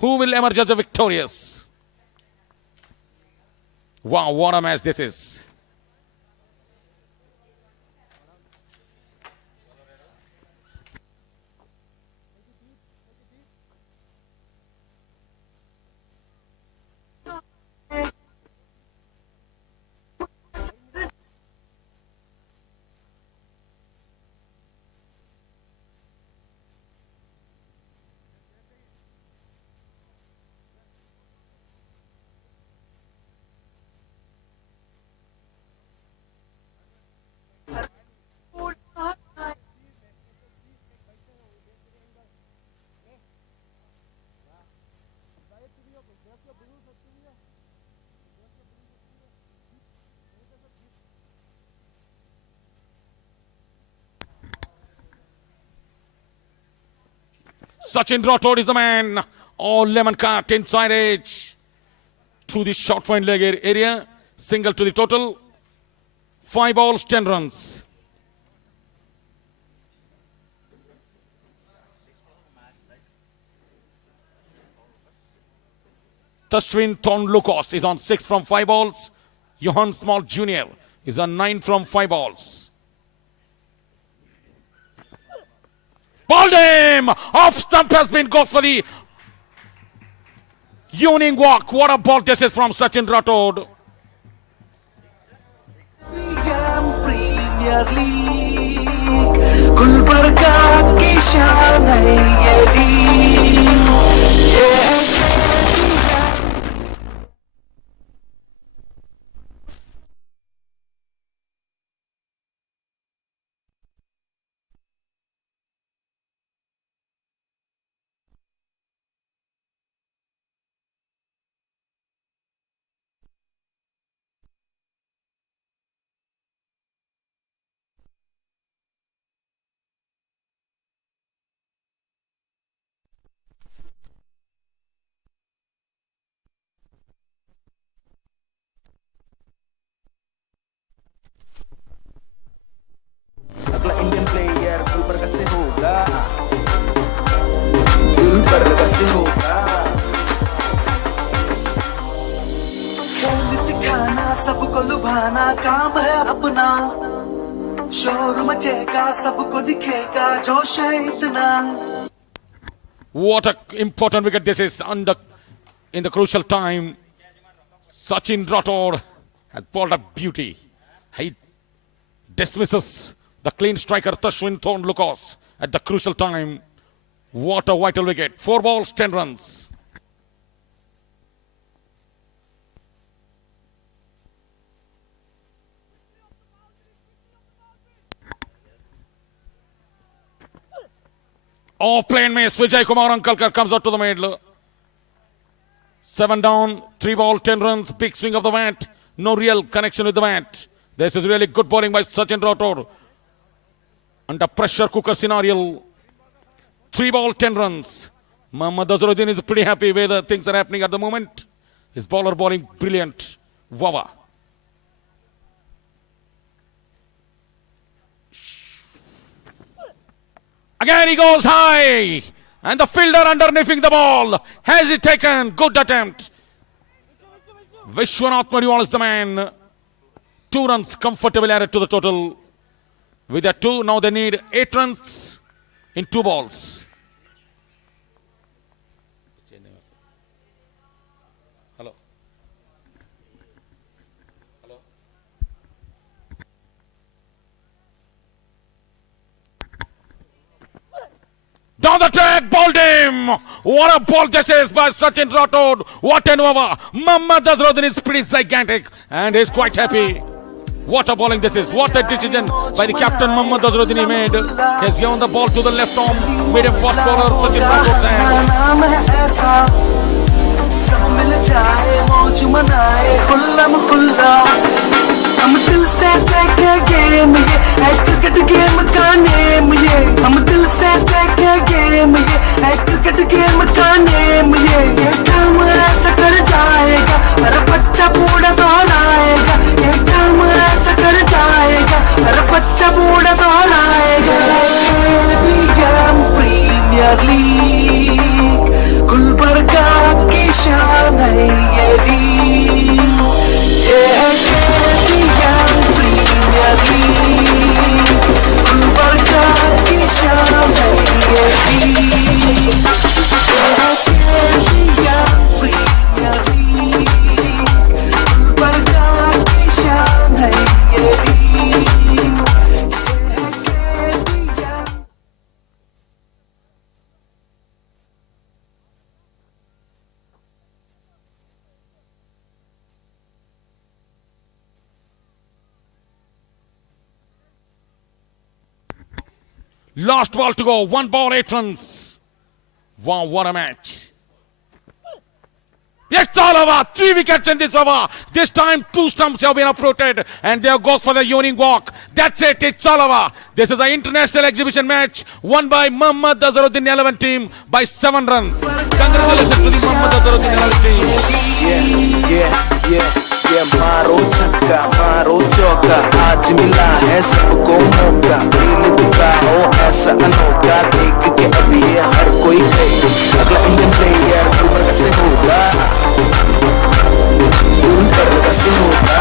Who will emerge as a victorious? Wow, what a match this is. Sachin Rathod is the man. Oh, lemon cut inside edge. To the short point leg area. Single to the total. 5 balls, 10 runs. Tashwin Thornlukos is on 6 from 5 balls. Johan Small Jr. is on 9 from 5 balls. Balled him! Off stump has been got for the evening walk. What a ball this is from Sachin Rathod. Premier League, Gulbarga की शान है ये league, ये कैसे होगा खेल दिखाना सबको लुभाना काम है अपना शोर मचेगा सबको दिखेगा जोश है इतना What a important wicket this is in the crucial time. Sachin Rathod has bowled a beauty. He dismisses the clean striker Tashwin Thorn Lucas at the crucial time. What a vital wicket. 4 balls, 10 runs. Off plane miss. Vijay Kumar Ankalkar comes out to the middle. 7 down, 3 ball, 10 runs. Big swing of the bat. No real connection with the bat. This is really good bowling by Sachin Rathod. Under pressure cooker scenario. 3 ball, 10 runs. Mohammad Azharuddin is pretty happy where the things are happening at the moment. His bowler bowling brilliant. Wawa. Again he goes high. And the fielder underneathing the ball. Has he taken? Good attempt. Vishwanath Mariwal is the man. 2 runs comfortably added to the total. With that 2, now they need 8 runs in 2 balls. Hello. Down the track, bowled him. What a ball this is by Sachin Rathod. What an over. Mohammad Azharuddin is pretty gigantic and is quite happy. What a bowling this is. What a decision by the captain Mohammad Azharuddin he made. He has given the ball to the left arm. Made a fast bowler Sachin Rathod's hand. नाम है ऐसा सब मिल जाए मौज मनाए खुल्लम खुल्ला हम दिल से देखे गेम ये है क्रिकेट गेम का नेम ये हम दिल से देखे गेम ये है क्रिकेट गेम का नेम ये काम ऐसा कर जाएगा हर बच्चा बूढ़ा दोहराएगा ये काम ऐसा कर जाएगा हर बच्चा बूढ़ा दोहराएगा प्रीमियर लीग गुलबर्गा की शान है ये लीग ये है KBN प्रीमियर लीग गुलबर्गा की शान है ये लीग ये है KBN प्रीमियर लीग गुलबर्गा की शान है ये लीग ये है KBN Last ball to go. 1 ball, 8 runs. Wow, what a match. It's all over. 3 wickets in this over. This time 2 stumps have been uprooted and there goes for the evening walk. That's it. It's all over. This is an international exhibition match won by Mohammad Azharuddin 11 team by 7 runs. Congratulations to the Mohammad Azharuddin 11 team. मारो छक्का मारो चौका आज मिला है सबको मौका खेल दिखाओ ऐसा अनोखा देख के अभी ये हर कोई गई अगला इंडियन प्लेयर गुलबर्गा से होगा गुलबर्गा से होगा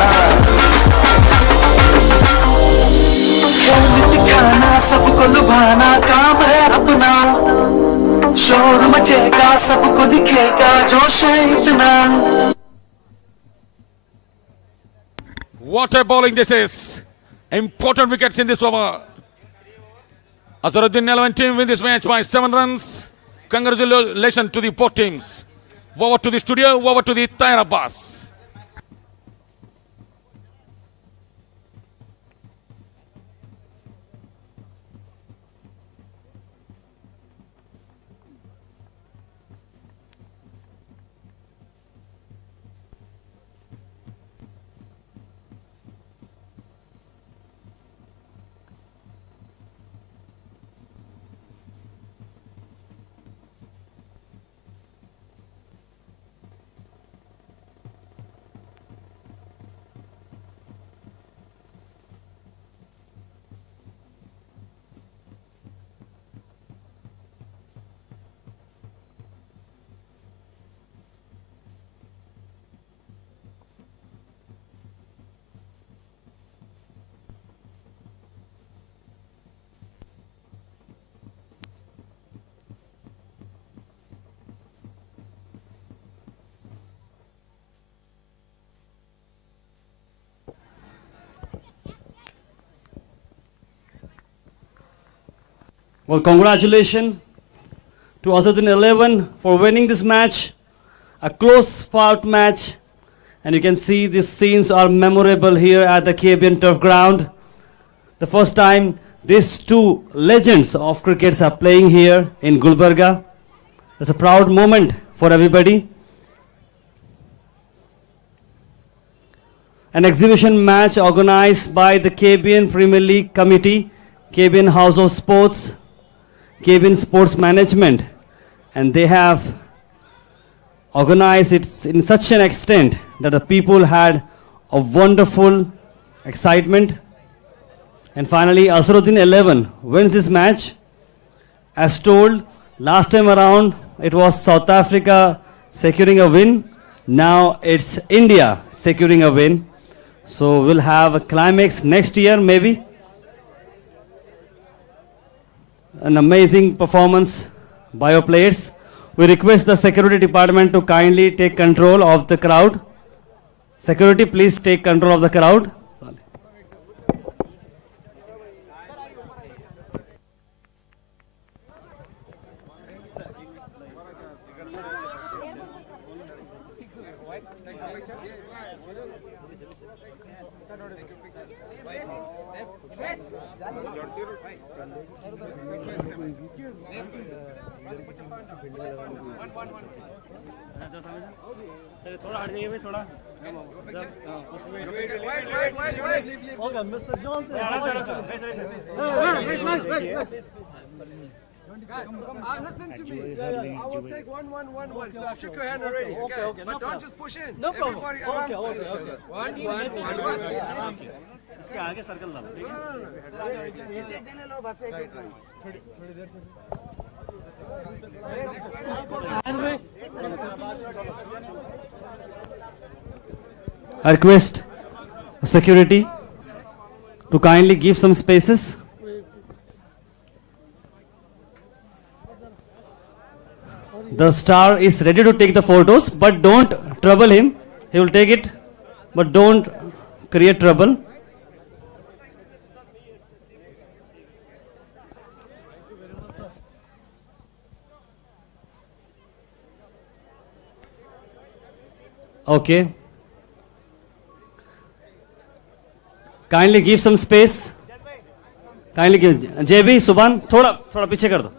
खेल दिखाना सबको लुभाना काम है अपना शोर मचेगा सबको दिखेगा जोश है इतना What a bowling this is. Important wickets in this over. Azharuddin 11 team win this match by 7 runs. Congratulations to the both teams. Over to the studio, over to the Taira bus. Well, congratulations to Azaduddin 11 for winning this match. A close fought match. And you can see these scenes are memorable here at the KBN Turf Ground. The first time these two legends of crickets are playing here in Gulbarga. It's a proud moment for everybody. An exhibition match organized by the KBN Premier League Committee, KBN House of Sports, KBN Sports Management, and they have organized it in such an extent that the people had a wonderful excitement. And finally, Azharuddin 11 wins this match. As told, last time around, it was South Africa securing a win. Now it's India securing a win. So we'll have a climax next year, maybe. An amazing performance by our players. We request the security department to kindly take control of the crowd. Security, please take control of the crowd. Okay, Mr. Jonty. Listen to me. I will take one. So I've shook your hand already. Okay. But don't just push in. No problem. Everybody, Okay. One. इसके आगे circle डालो, ठीक है? I request security to kindly give some spaces. The star is ready to take the photos, but don't trouble him. He will take it, but don't create trouble. Okay. Kindly give some space. Kindly give. JB, Subhan, थोड़ा पीछे कर दो.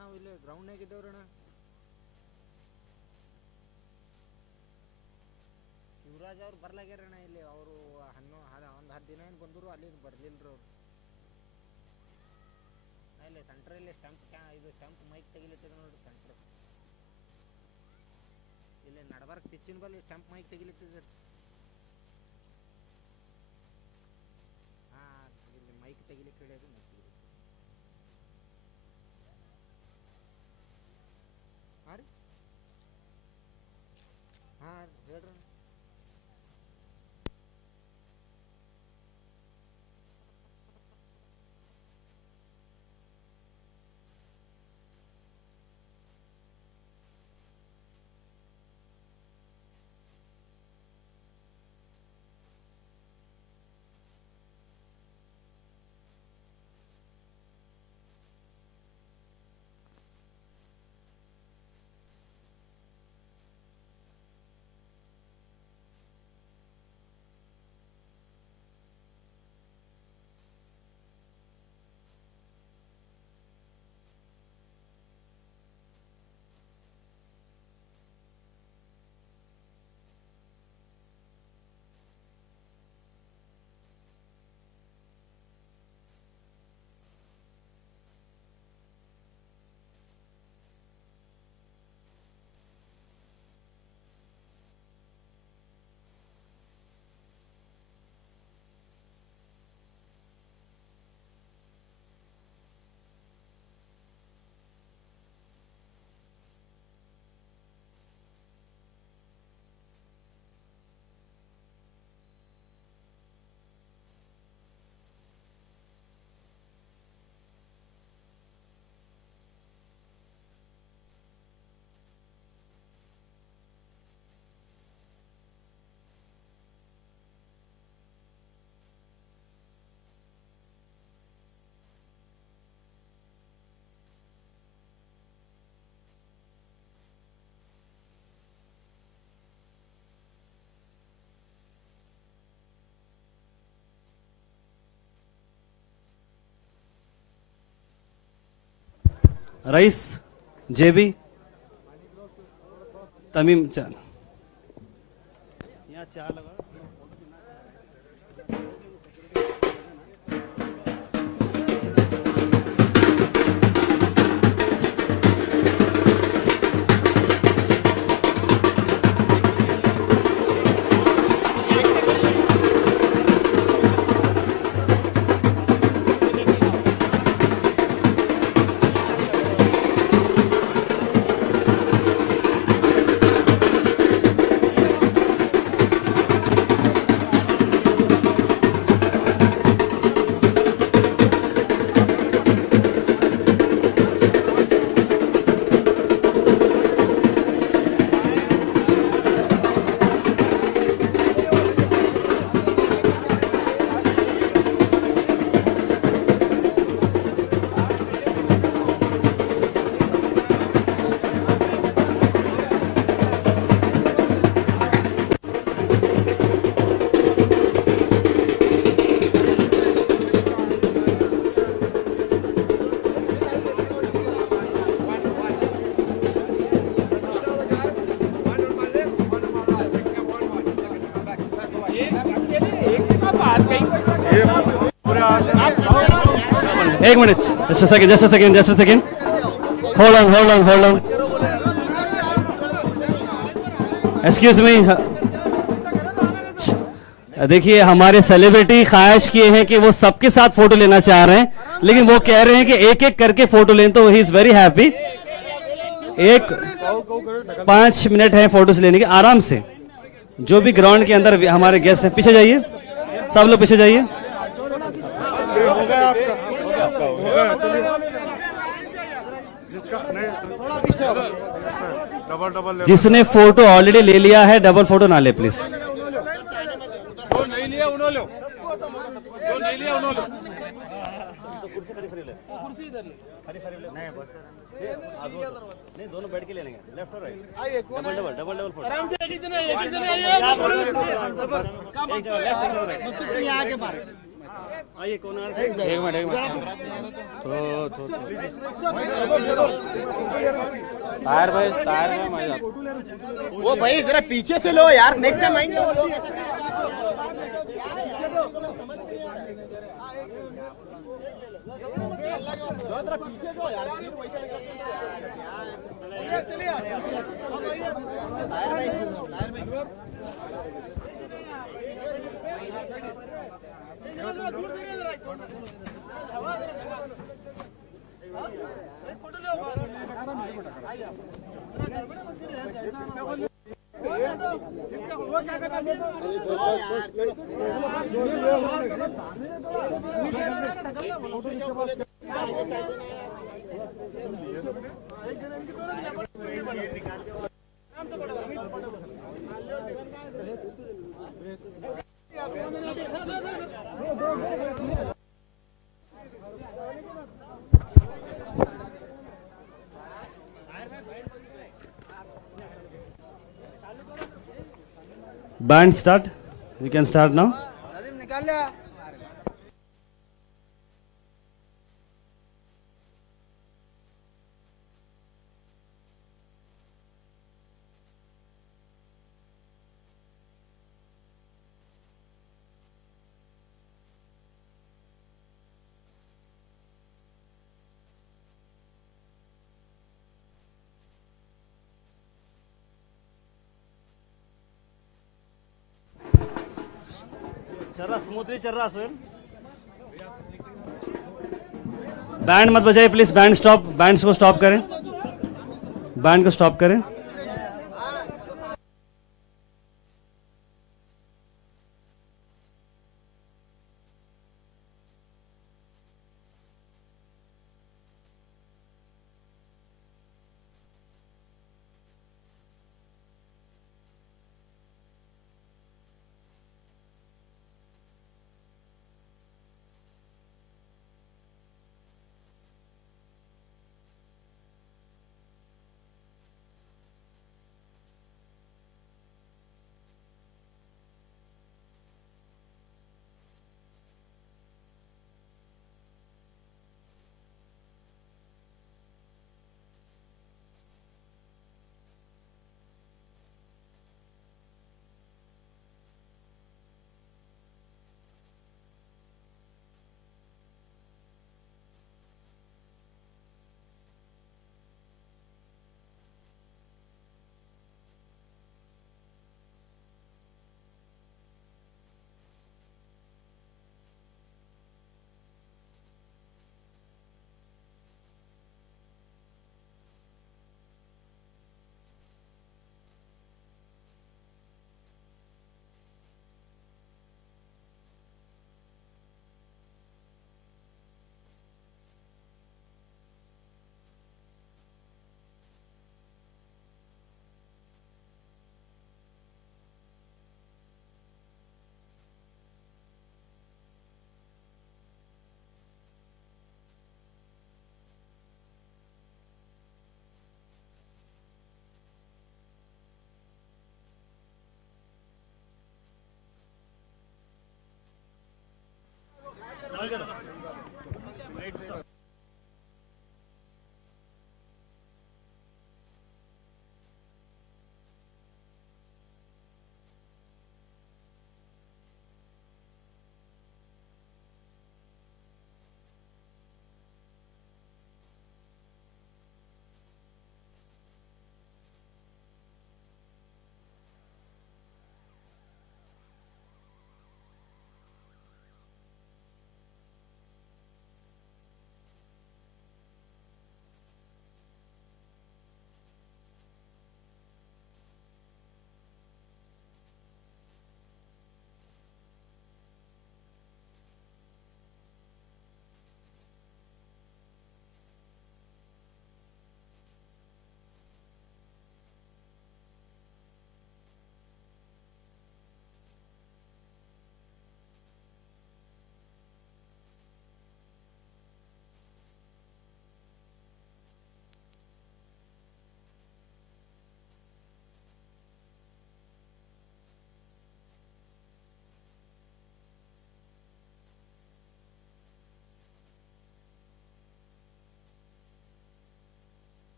ನಾವು ಇಲ್ಲಿ ಗ್ರೌಂಡ್ನಾಗ ಇದ್ದೇವ್ರಣ್ಣ. ಯುವರಾಜ್ ಅವ್ರು ಬರ್ಲಾಗ್ಯಾರಣ್ಣ ಇಲ್ಲಿ. ಅವರು ಒಂದು 10 ದಿನ ಏನು ಬಂದರು, ಅಲ್ಲಿ ಬರ್ಲಿಲ್ರಿ ಅವ್ರು. ಇಲ್ಲಿ ಸೆಂಟ್ರಲ್ಲಿ ಸ್ಟಂಪ್ ಮೈಕ್ ತೆಗಿಲಿತ್ತದ ನೋಡ್ರಿ. ಸೆಂಟ್ರ್ ಇಲ್ಲಿ ನಡಬರ್ಕ್ ಪಿಚ್ಚಿನ ಬಲ್ಲಿ ಸ್ಟಂಪ್ ಮೈಕ್ ತೆಗಿಲಿತ್ತದ. ಇಲ್ಲಿ ಮೈಕ್ ತೆಗಿಲಿಕ್ಕೆ ಹಿಡಿಯೋದು. ಹೇಳ್ರಿ. रईस, जेबी, तमीम, चल यहाँ चार लगा। एक minute, just a second, hold on, excuse me. देखिए, हमारे सेलिब्रिटी ख्वाहिश किए हैं कि वो सबके साथ फोटो लेना चाह रहे हैं, लेकिन वो कह रहे हैं कि एक एक करके फोटो लें, तो ही इज वेरी हैप्पी। एक 5 मिनट है फोटोज लेने के, आराम से। जो भी ग्राउंड के अंदर हमारे गेस्ट हैं, पीछे जाइए, सब लोग पीछे जाइए। जिसने फोटो ऑलरेडी ले लिया है, डबल फोटो ना ले प्लीज। नहीं, दोनों बैठ के ले लेंगे, लेफ्ट और राइट, डबल फोटो आराम से। एक ही जने एक जगह लेफ्ट यहाँ के बाहर आइए, कौन आ रहा है? एक मिनट तार भाई वो भाई जरा पीछे से लो यार, नेक्स्ट टाइम आएंगे। Band start. We can start now. चल रहा, स्मूथली चल रहा स्वयं। बैंड मत बजाइए प्लीज, बैंड स्टॉप, बैंड को स्टॉप करें, बैंड को स्टॉप करें।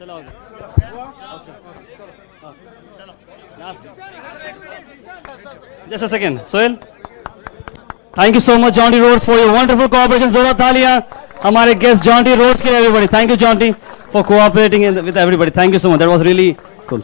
चलो just a second, Sohail. Thank you so much, Jonty Rhodes, for your wonderful cooperation. Zora Thalia, हमारे guest Jonty Rhodes के लिए everybody. Thank you, Jonty, for cooperating with everybody. Thank you so much. That was really cool.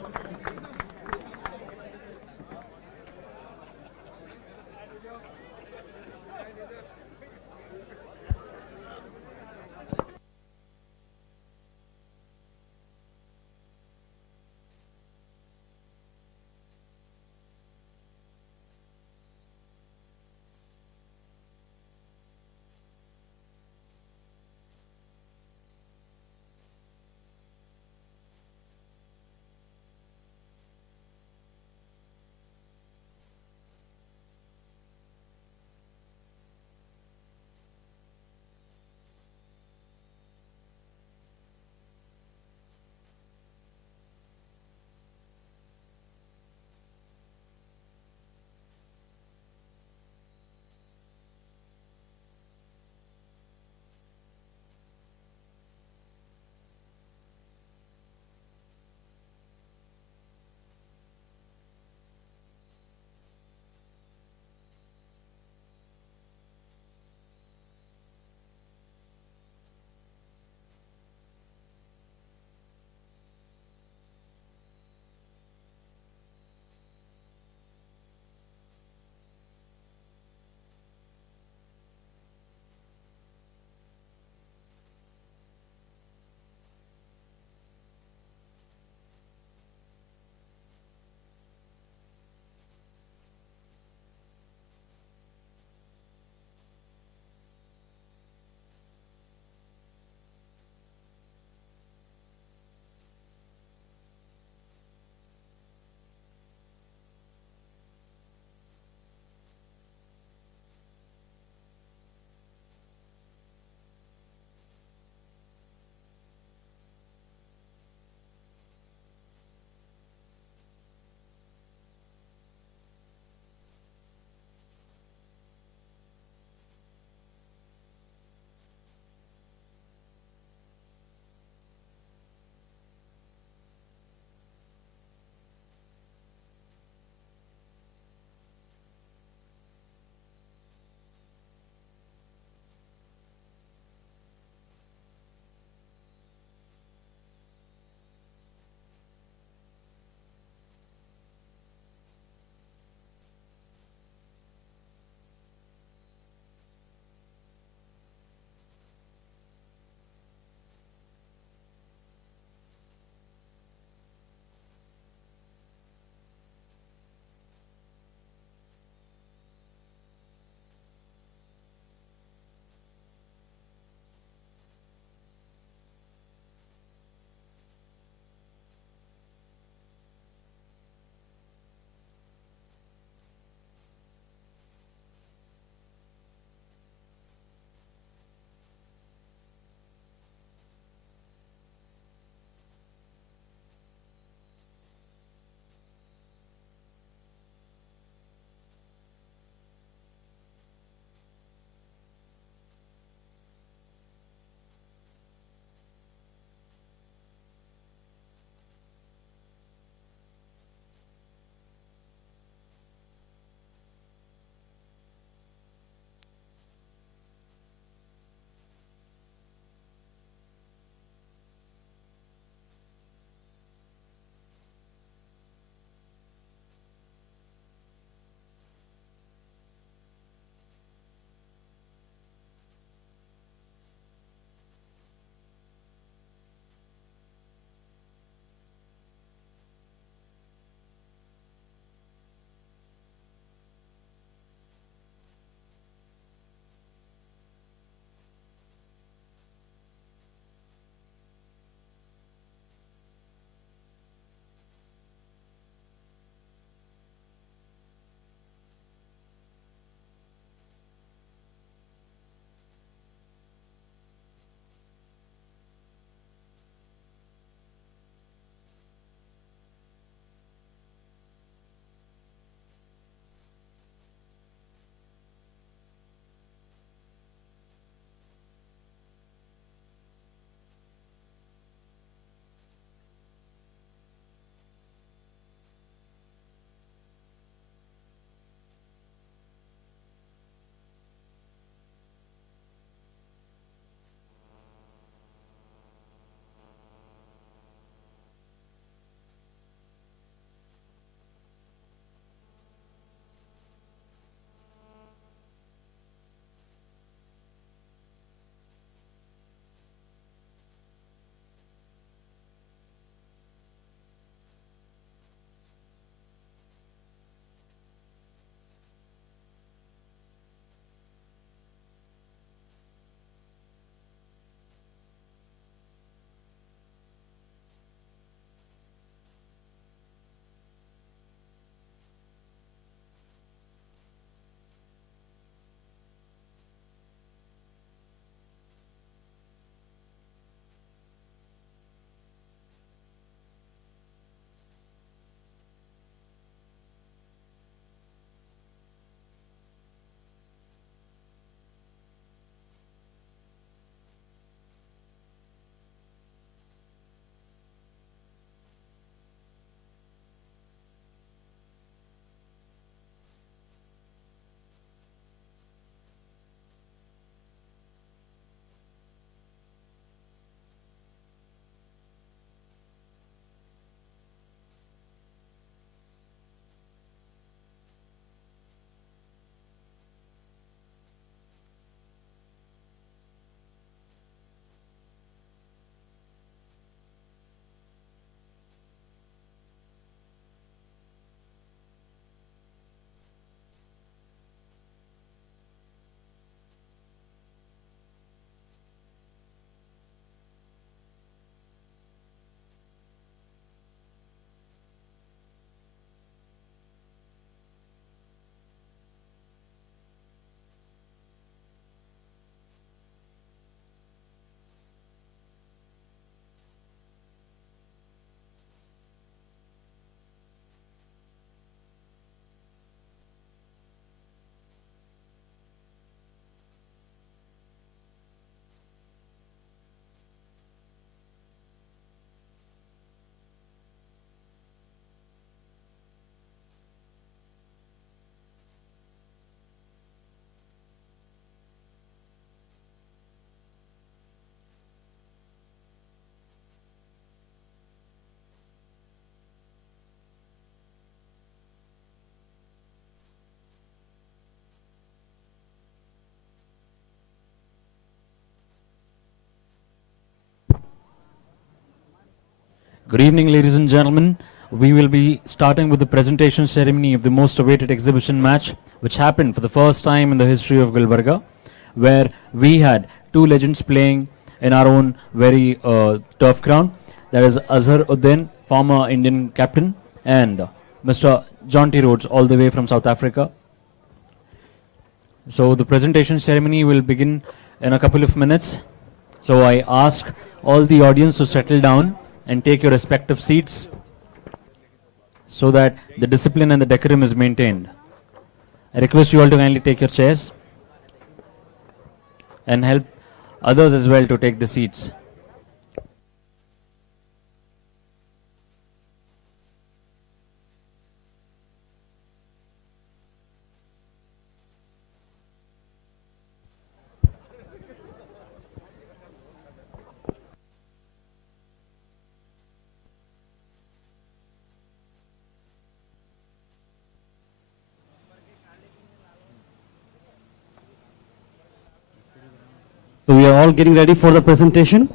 Good evening, ladies and gentlemen. We will be starting with the presentation ceremony of the most awaited exhibition match, which happened for the first time in the history of Gulbarga, where we had two legends playing in our own very turf ground. That is AZHAR, former Indian captain, and Mr. JONTY Rhodes, all the way from South Africa. So the presentation ceremony will begin in a couple of minutes. So I ask all the audience to settle down and take your respective seats so that the discipline and the decorum is maintained. I request you all to kindly take your chairs and help others as well to take the seats. So we are all getting ready for the presentation.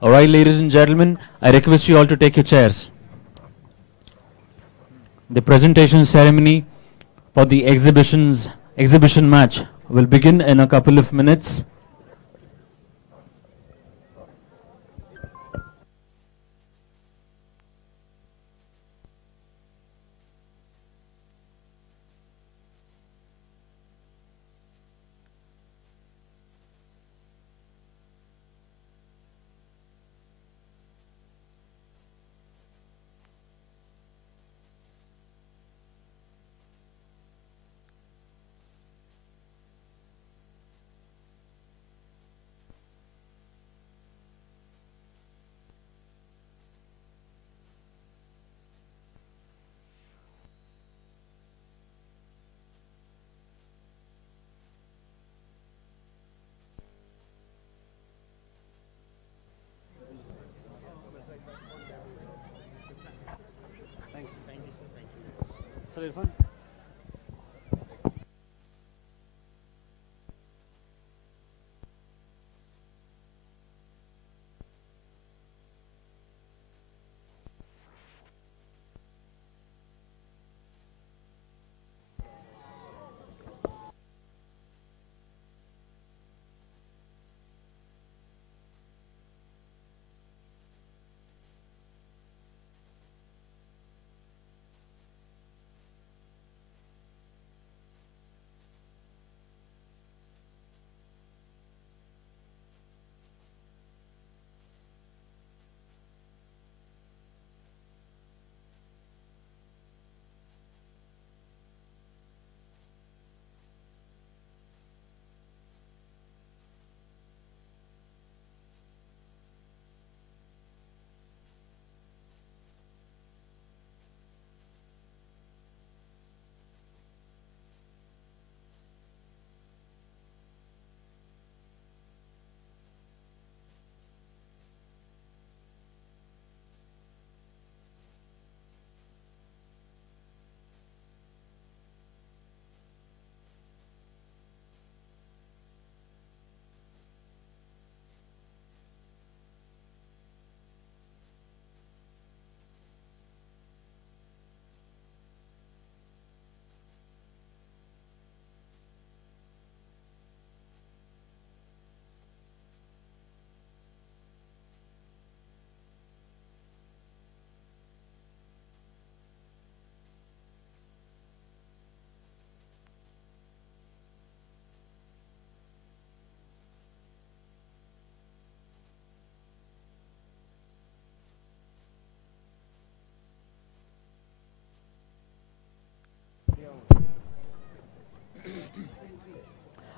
All right, ladies and gentlemen, I request you all to take your chairs. The presentation ceremony for the exhibition match will begin in a couple of minutes.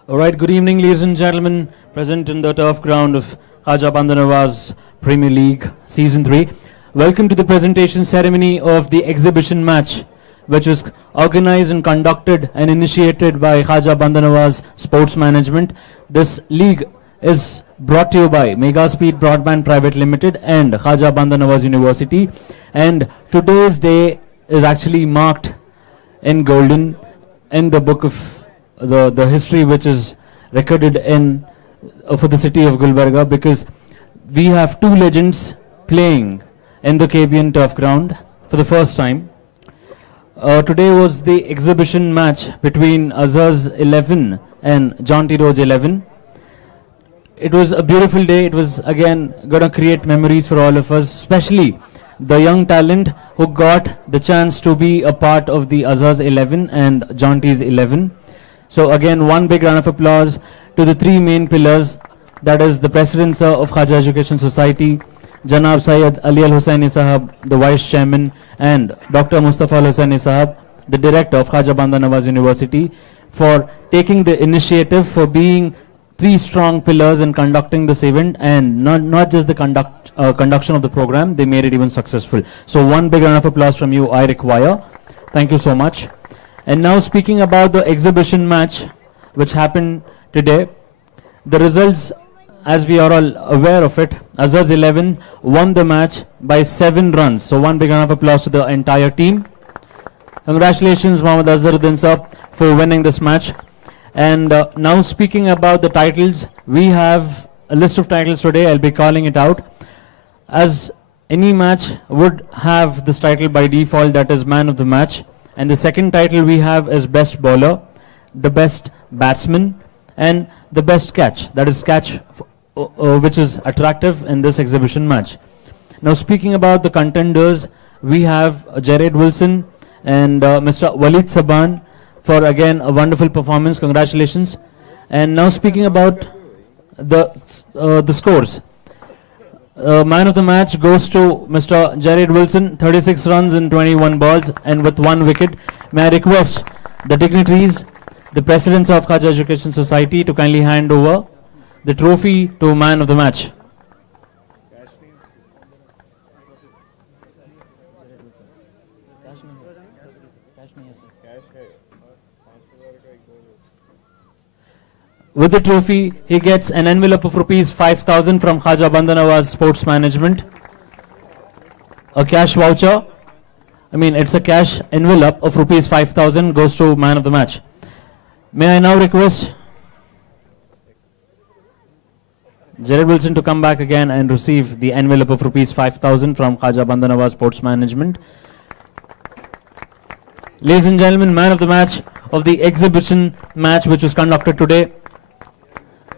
All right, good evening, ladies and gentlemen, present in the turf ground of Khaja Bandar Nawaz Premier League Season 3. Welcome to the presentation ceremony of the exhibition match, which was organized and conducted and initiated by Khaja Bandar Nawaz Sports Management. This league is brought to you by Mega Speed Broadband Private Limited and Khaja Bandar Nawaz University. And today's day is actually marked in golden in the book of the history which is recorded in for the city of Gulbarga, because we have two legends playing in the KBN turf ground for the first time. Today was the exhibition match between AZHAR's 11 and JONTY RHODES 11. It was a beautiful day. It was again going to create memories for all of us, especially the young talent who got the chance to be a part of the AZHAR's 11 and JONTY's 11. So again, one big round of applause to the three main pillars, that is the President Sir of Khaja Education Society, Janab Syed Ali Al Hussaini Sahab, the Vice Chairman, and Dr. Mustafa Al Hussaini Sahab, the Director of Khaja Bandar Nawaz University, for taking the initiative, for being three strong pillars in conducting this event, and not just the conduction of the program, they made it even successful. So one big round of applause from you I require. Thank you so much. And now speaking about the exhibition match which happened today, the results, as we are all aware of it, AZHAR's 11 won the match by 7 runs. So one big round of applause to the entire team. Congratulations Mohammad Azharuddin sir for winning this match. And now speaking about the titles, we have a list of titles today. I'll be calling it out. As any match would have this title by default, that is man of the match. And the second title we have is best bowler, the best batsman, and the best catch. That is catch which is attractive in this exhibition match. Now speaking about the contenders, we have Jared Wilson and Mr. Walid Saban for again a wonderful performance. Congratulations. And now speaking about the scores. Man of the match goes to Mr. Jared Wilson, 36 runs in 21 balls and with 1 wicket. May I request the dignitaries, the presidents of Khaja Education Society, to kindly hand over the trophy to man of the match. With the trophy, he gets an envelope of rupees 5,000 from Khaja Bandar Nawaz Sports Management. A cash voucher, it's a cash envelope of rupees 5,000 goes to man of the match. May I now request Jared Wilson to come back again and receive the envelope of rupees 5,000 from Khaja Bandar Nawaz Sports Management. Ladies and gentlemen, man of the match of the exhibition match which was conducted today,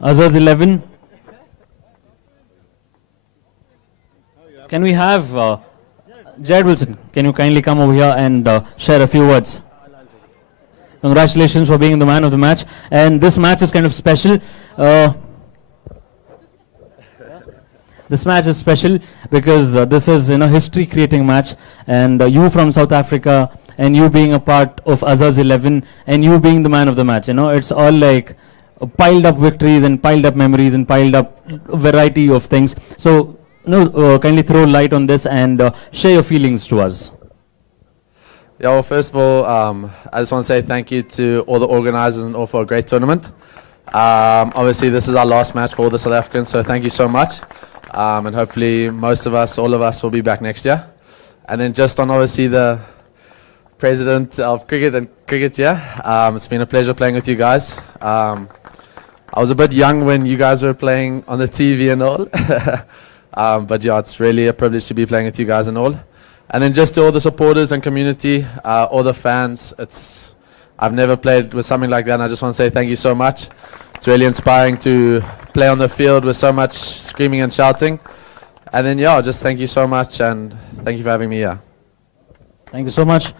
AZHAR's 11. Can we have Jared Wilson, can you kindly come over here and share a few words? Congratulations for being the man of the match. And this match is kind of special. This match is special because this is history creating match, and you from South Africa and you being a part of AZHAR's 11 and you being the man of the match, it's all like piled up victories and piled up memories and piled up variety of things. So kindly throw light on this and share your feelings to us. Yeah, well, first of all, I just want to say thank you to all the organizers and all for a great tournament. Obviously, this is our last match for all the South Africans, so thank you so much. And hopefully most of us, all of us, will be back next year. And then just on obviously the president of cricket and cricket, it's been a pleasure playing with you guys. I was a bit young when you guys were playing on the TV and all. But yeah, it's really a privilege to be playing with you guys and all. And then just to all the supporters and community, all the fans, I've never played with something like that, and I just want to say thank you so much. It's really inspiring to play on the field with so much screaming and shouting. And then yeah, just thank you so much, and thank you for having me here. Thank you so much.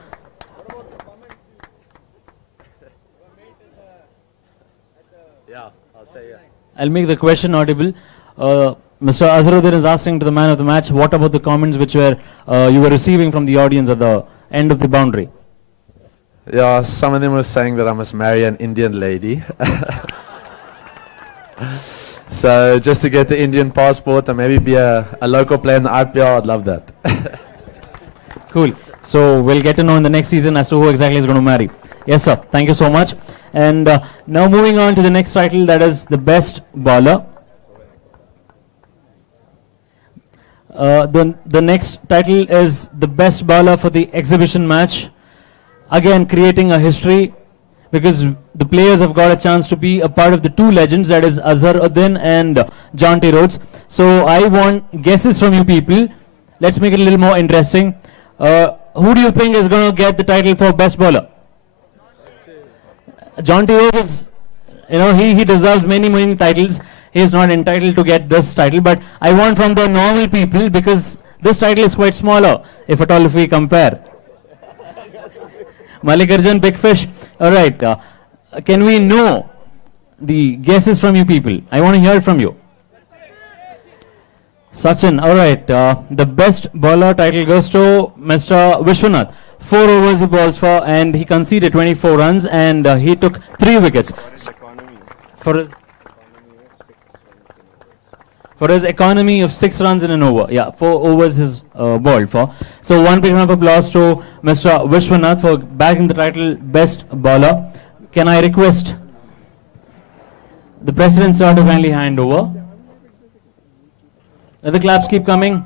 Yeah, I'll say yeah. I'll make the question audible. Mr. Azharuddin is asking to the man of the match, what about the comments which you were receiving from the audience at the end of the boundary? Yeah, some of them were saying that I must marry an Indian lady. So just to get the Indian passport and maybe be a local player in the IPL, I'd love that. Cool. So we'll get to know in the next season as to who exactly is going to marry. Yes, sir. Thank you so much. And now moving on to the next title, that is the best bowler. The next title is the best bowler for the exhibition match. Again, creating a history because the players have got a chance to be a part of the two legends, that is AZHAR and JONTY Rhodes. So I want guesses from you people. Let's make it a little more interesting. Who do you think is going to get the title for best bowler? JONTY Rhodes is, he deserves many titles. He is not entitled to get this title, but I want from the normal people, because this title is quite smaller, if at all if we compare. Mallikarjun, Big Fish. All right. Can we know the guesses from you people? I want to hear it from you. Sachin. All right. The best bowler title goes to Mr. Vishwanath. 4 overs he bowls for, and he conceded 24 runs, and he took 3 wickets. For his economy of 6 runs in an over. Yeah, 4 overs he's bowled for. So one big round of applause to Mr. Vishwanath for bagging the title best bowler. Can I request the President sir to kindly hand over? Let the claps keep coming.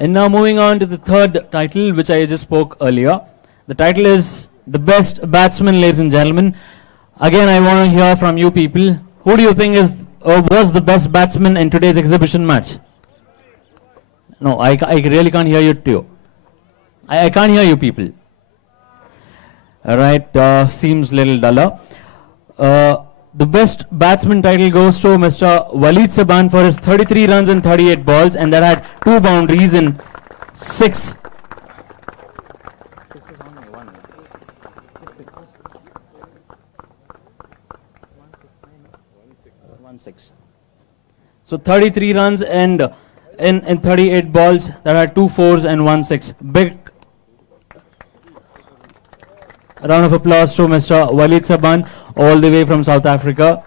And now moving on to the third title, which I just spoke earlier. The title is the best batsman, ladies and gentlemen. Again, I want to hear from you people. Who do you think is or was the best batsman in today's exhibition match? No, I really can't hear you too. I can't hear you people. Alright, seems little duller. The best batsman title goes to Mr. Waleed Saban for his 33 runs and 38 balls, and that had 2 boundaries in 6. So 33 runs and in 38 balls, that had 2 fours and 1 6. Big round of applause to Mr. Waleed Saban, all the way from South Africa,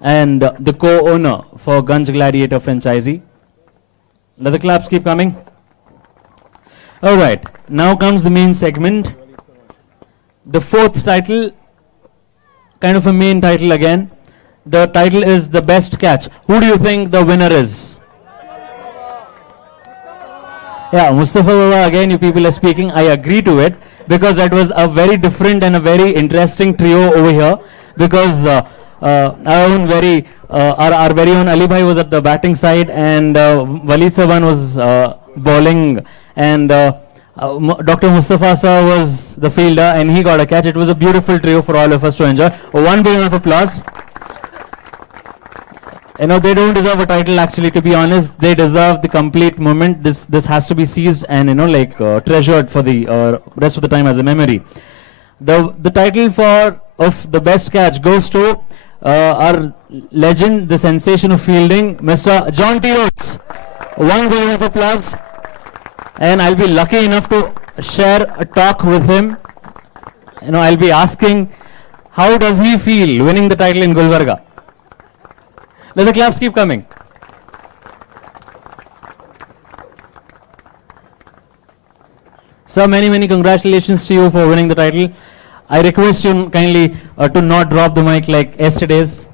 and the co-owner for Guns Gladiator franchisee. Let the claps keep coming. Alright, now comes the main segment. The fourth title, kind of a main title again. The title is the best catch. Who do you think the winner is? Yeah, Mustafa Baba, again you people are speaking. I agree to it, because that was a very different and a very interesting trio over here, because our very own Ali Bhai was at the batting side, and Waleed Saban was bowling, and Dr. Mustafa sir was the fielder, and he got a catch. It was a beautiful trio for all of us to enjoy. One big round of applause. They don't deserve a title, actually, to be honest. They deserve the complete moment. This has to be seized and treasured for the rest of the time as a memory. The title of the best catch goes to our legend, the sensation of fielding, Mr. JONTY Rhodes. One big round of applause. And I'll be lucky enough to share a talk with him. I'll be asking, how does he feel winning the title in Gulbarga? Let the claps keep coming. Sir, many congratulations to you for winning the title. I request you kindly to not drop the mic like yesterday's.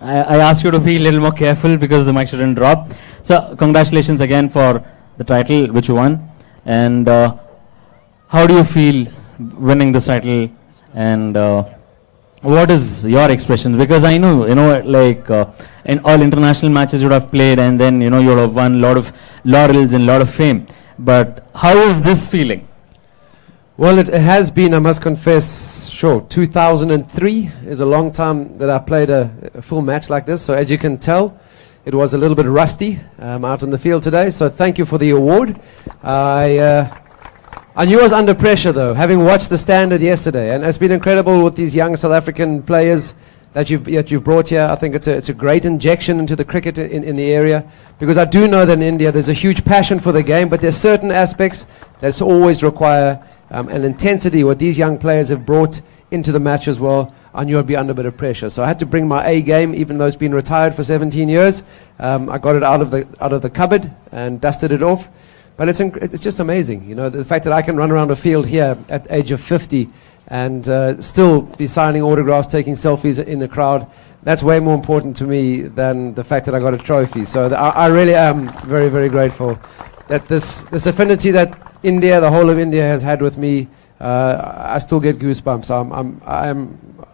I ask you to be a little more careful, because the mic shouldn't drop. So congratulations again for the title which you won. And how do you feel winning this title? And what is your expressions? Because I know, in all international matches you would have played, and then, you would have won a lot of laurels and a lot of fame. But how is this feeling? Well, it has been, I must confess, 2003 is a long time that I played a full match like this. So as you can tell, it was a little bit rusty out in the field today. So thank you for the award. I knew I was under pressure, though, having watched the standard yesterday. And it's been incredible with these young South African players that you've brought here. I think it's a great injection into the cricket in the area, because I do know that in India there's a huge passion for the game, but there's certain aspects that always require an intensity. What these young players have brought into the match as well, I knew I'd be under a bit of pressure. So I had to bring my A game, even though it's been retired for 17 years. I got it out of the cupboard and dusted it off. But it's just amazing, you know, the fact that I can run around a field here at the age of 50 and still be signing autographs, taking selfies in the crowd. That's way more important to me than the fact that I got a trophy. So I really am very, very grateful that this affinity that India, the whole of India, has had with me. I still get goosebumps.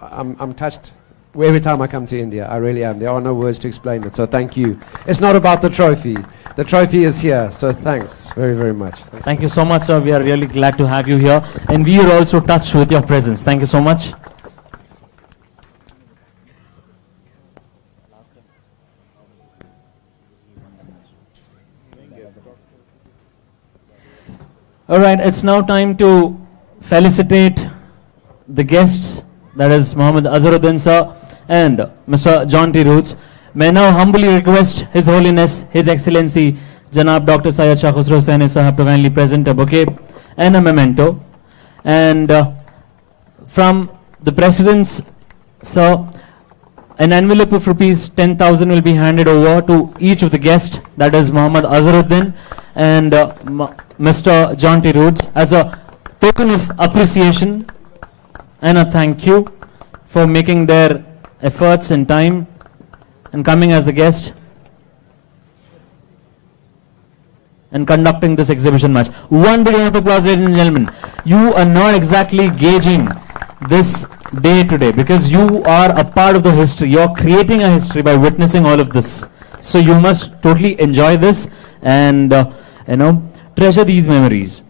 I'm touched every time I come to India. I really am. There are no words to explain it. So thank you. It's not about the trophy. The trophy is here. So thanks very, very much. Thank you so much, sir. We are really glad to have you here. And we are also touched with your presence. Thank you so much. All right, it's now time to felicitate the guests, that is Mohammed Azharuddin sir and Mr. JONTY RHODES. May I now humbly request His Holiness, His Excellency, Janab Dr. Syed Shah Khusro Hussain Sahab to kindly present a bouquet and a memento. And from the President's, sir, an envelope of rupees 10,000 will be handed over to each of the guests, that is Mohammed Azharuddin and Mr. JONTY RHODES, as a token of appreciation and a thank you for making their efforts and time and coming as the guest and conducting this exhibition match. One big round of applause, ladies and gentlemen. You are not exactly gauging this day today because you are a part of the history. You are creating a history by witnessing all of this. So you must totally enjoy this and treasure these memories.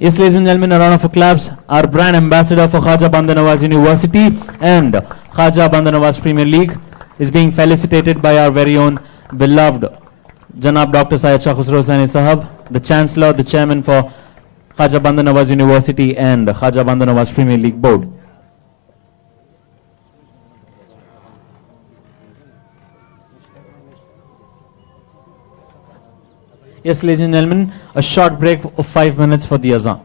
Yes, ladies and gentlemen, a round of applause. Our brand ambassador for Khaja Bandar Nawaz University and Khaja Bandar Nawaz Premier League is being felicitated by our very own beloved Janab Dr. Syed Shah Khusro Hussain Sahab, the Chancellor, the Chairman for Khaja Bandar Nawaz University and Khaja Bandar Nawaz Premier League Board. Yes, ladies and gentlemen, a short break of 5 minutes for the azan.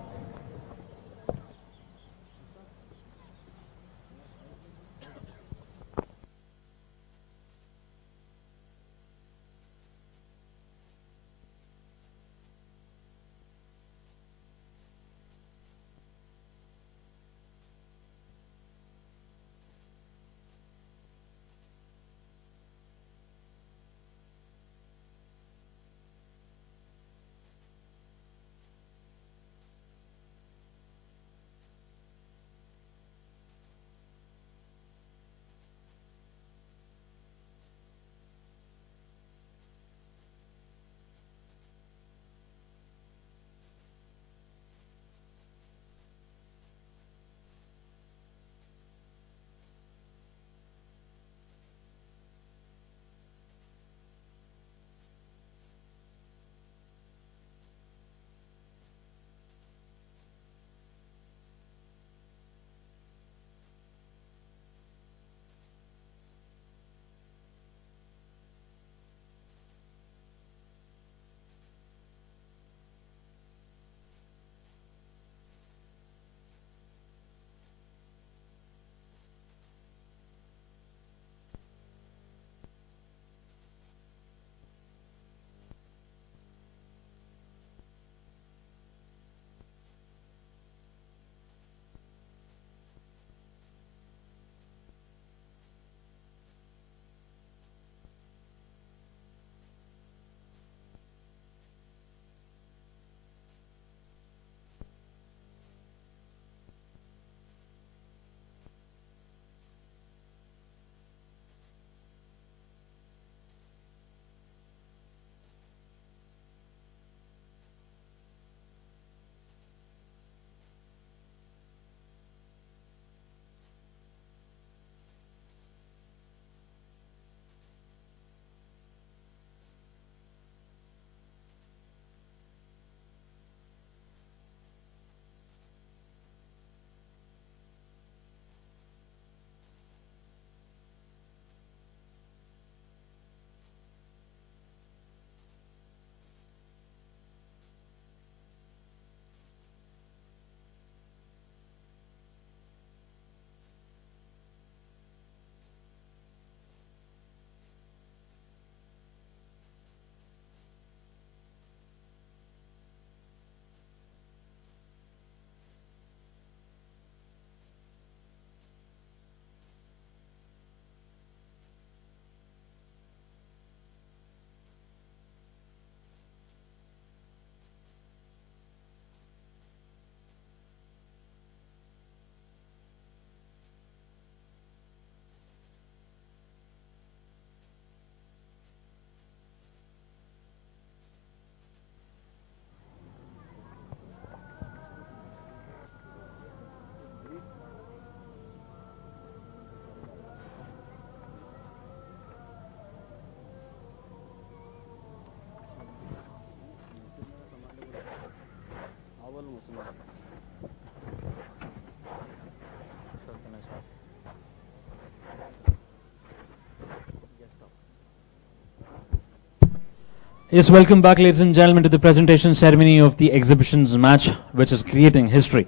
Yes, welcome back, ladies and gentlemen, to the presentation ceremony of the exhibitions match, which is creating history.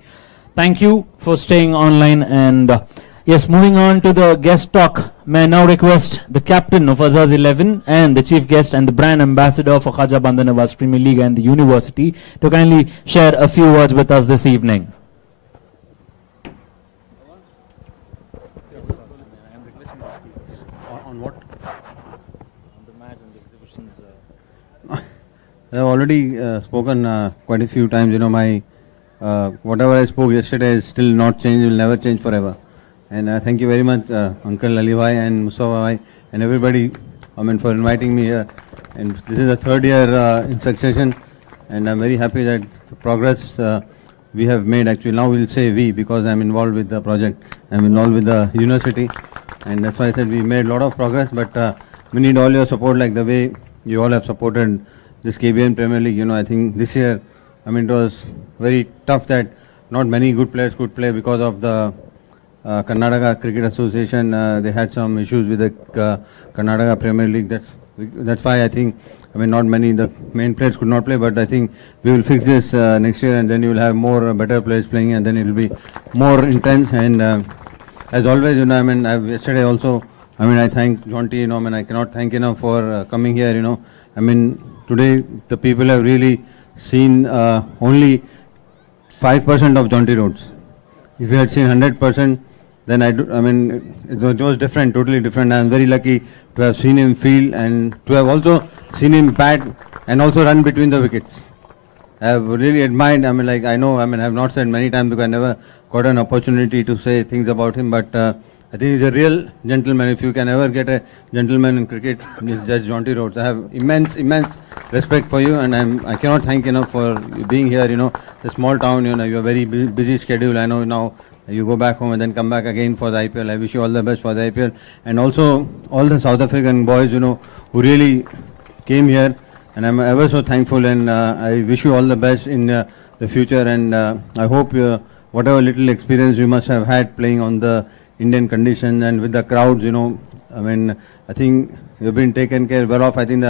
Thank you for staying online. And yes, moving on to the guest talk, may I now request the captain of AZHAR's 11 and the chief guest and the brand ambassador for Khaja Bandar Nawaz Premier League and the university to kindly share a few words with us this evening. On what? I have already spoken quite a few times. You know, my whatever I spoke yesterday is still not changed, will never change forever. And thank you very much, Uncle Ali Bhai and Mustafa Bhai and everybody, for inviting me here. And this is the third year in succession, and I'm very happy that the progress we have made. Actually, now we'll say we, because I'm involved with the project. I'm involved with the university, and that's why I said we made a lot of progress. But we need all your support, like the way you all have supported this KBN Premier League. You know, I think this year, it was very tough that not many good players could play because of the Karnataka Cricket Association. They had some issues with the Karnataka Premier League. That's why I think, not many, the main players could not play, but I think we will fix this next year, and then you will have more better players playing, and then it will be more intense. And as always, you know, yesterday also, I thank Jonty, I cannot thank enough for coming here, you know. Today the people have really seen only 5% of Jonty Rhodes. If you had seen 100%, then it was different, totally different. I am very lucky to have seen him field and to have also seen him bat and also run between the wickets. I have really admired, I know, I have not said many times because I never got an opportunity to say things about him, but I think he's a real gentleman. If you can ever get a gentleman in cricket, it's just Jonty Rhodes. I have immense respect for you, and I cannot thank enough for being here. You know, it's a small town, you know, you have a very busy schedule. I know now you go back home and then come back again for the IPL. I wish you all the best for the IPL. And also all the South African boys, you know, who really came here, and I'm ever so thankful, and I wish you all the best in the future. And I hope whatever little experience you must have had playing on the Indian conditions and with the crowds, you know, I think you've been taken care well of. I think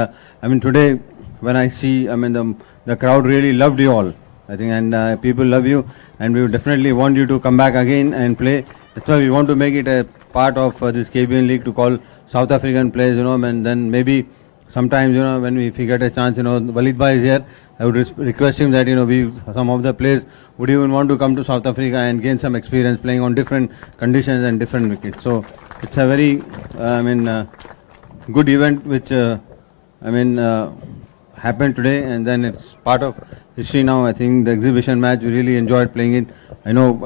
today when I see, the crowd really loved you all. I think, and people love you, and we definitely want you to come back again and play. That's why we want to make it a part of this KBN League to call South African players, you know, and then maybe sometimes, you know, when we get a chance, you know, Walid Bhai is here. I would request him that, you know, some of the players would even want to come to South Africa and gain some experience playing on different conditions and different wickets. So it's a very, good event which, happened today, and then it's part of history now. I think the exhibition match, we really enjoyed playing it. I know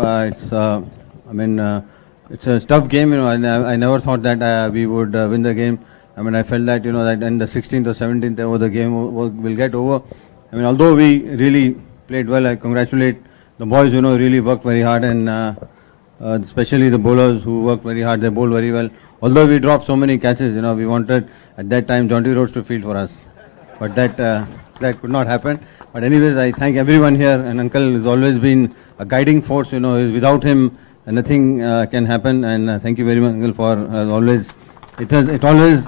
it's a tough game, you know, and I never thought that we would win the game. I felt that, you know, that in the 16th or 17th the game will get over. Although we really played well, I congratulate the boys, you know, really worked very hard, and especially the bowlers who worked very hard. They bowled very well. Although we dropped so many catches, you know, we wanted at that time Jonty Rhodes to field for us, but that could not happen. But anyways, I thank everyone here, and Uncle has always been a guiding force, you know. Without him, nothing can happen, and thank you very much, Uncle, for always. It's always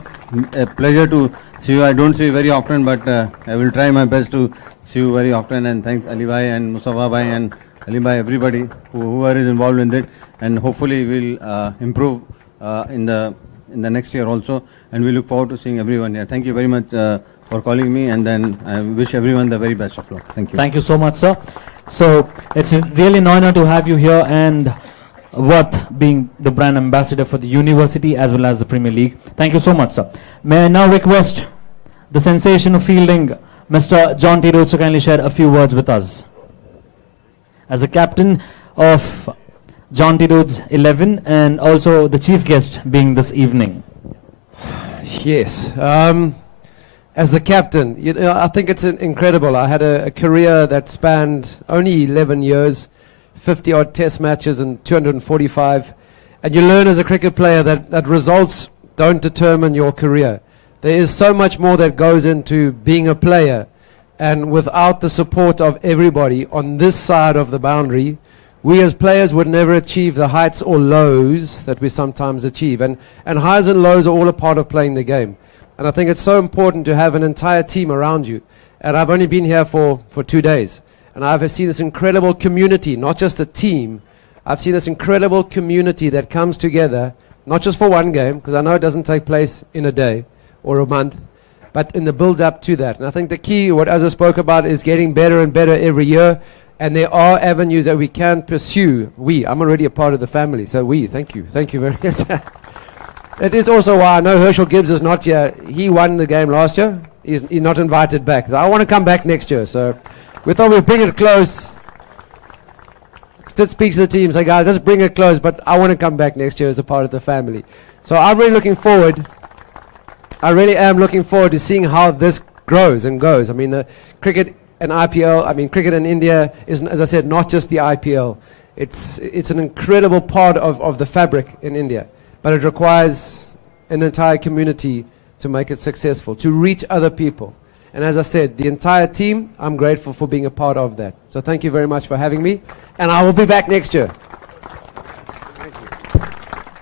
a pleasure to see you. I don't see you very often, but I will try my best to see you very often. And thanks Ali Bhai and Mustafa Bhai and Ali Bhai, everybody who is involved in it. And hopefully we'll improve in the next year also. And we look forward to seeing everyone here. Thank you very much for calling me, and then I wish everyone the very best of luck. Thank you. Thank you so much, sir. So it's really an honor to have you here, and worth being the brand ambassador for the university as well as the Premier League. Thank you so much, sir. May I now request the sensation of fielding, Mr. Jonty Rhodes, to kindly share a few words with us. As the captain of Jonty Rhodes 11 and also the chief guest being this evening. Yes. As the captain, you know, I think it's incredible. I had a career that spanned only 11 years. 50-odd test matches and 245. And you learn as a cricket player that results don't determine your career. There is so much more that goes into being a player. And without the support of everybody on this side of the boundary, we as players would never achieve the heights or lows that we sometimes achieve. And highs and lows are all a part of playing the game. And I think it's so important to have an entire team around you. And I've only been here for 2 days. And I've seen this incredible community, not just a team. I've seen this incredible community that comes together, not just for one game, because I know it doesn't take place in a day or a month, but in the build-up to that. And I think the key, what Azhar spoke about, is getting better and better every year. And there are avenues that we can pursue. I'm already a part of the family, so thank you very much. It is also why I know Herschel Gibbs is not here. He won the game last year. He's not invited back. So I want to come back next year. So we thought we'd bring it close. Just speak to the team, say, guys, let's bring it close, but I want to come back next year as a part of the family. So I'm really looking forward. I really am looking forward to seeing how this grows and goes. I mean, the cricket and IPL, cricket in India is, as I said, not just the IPL. It's an incredible part of the fabric in India. But it requires an entire community to make it successful, to reach other people. And as I said, the entire team, I'm grateful for being a part of that. So thank you very much for having me. And I will be back next year.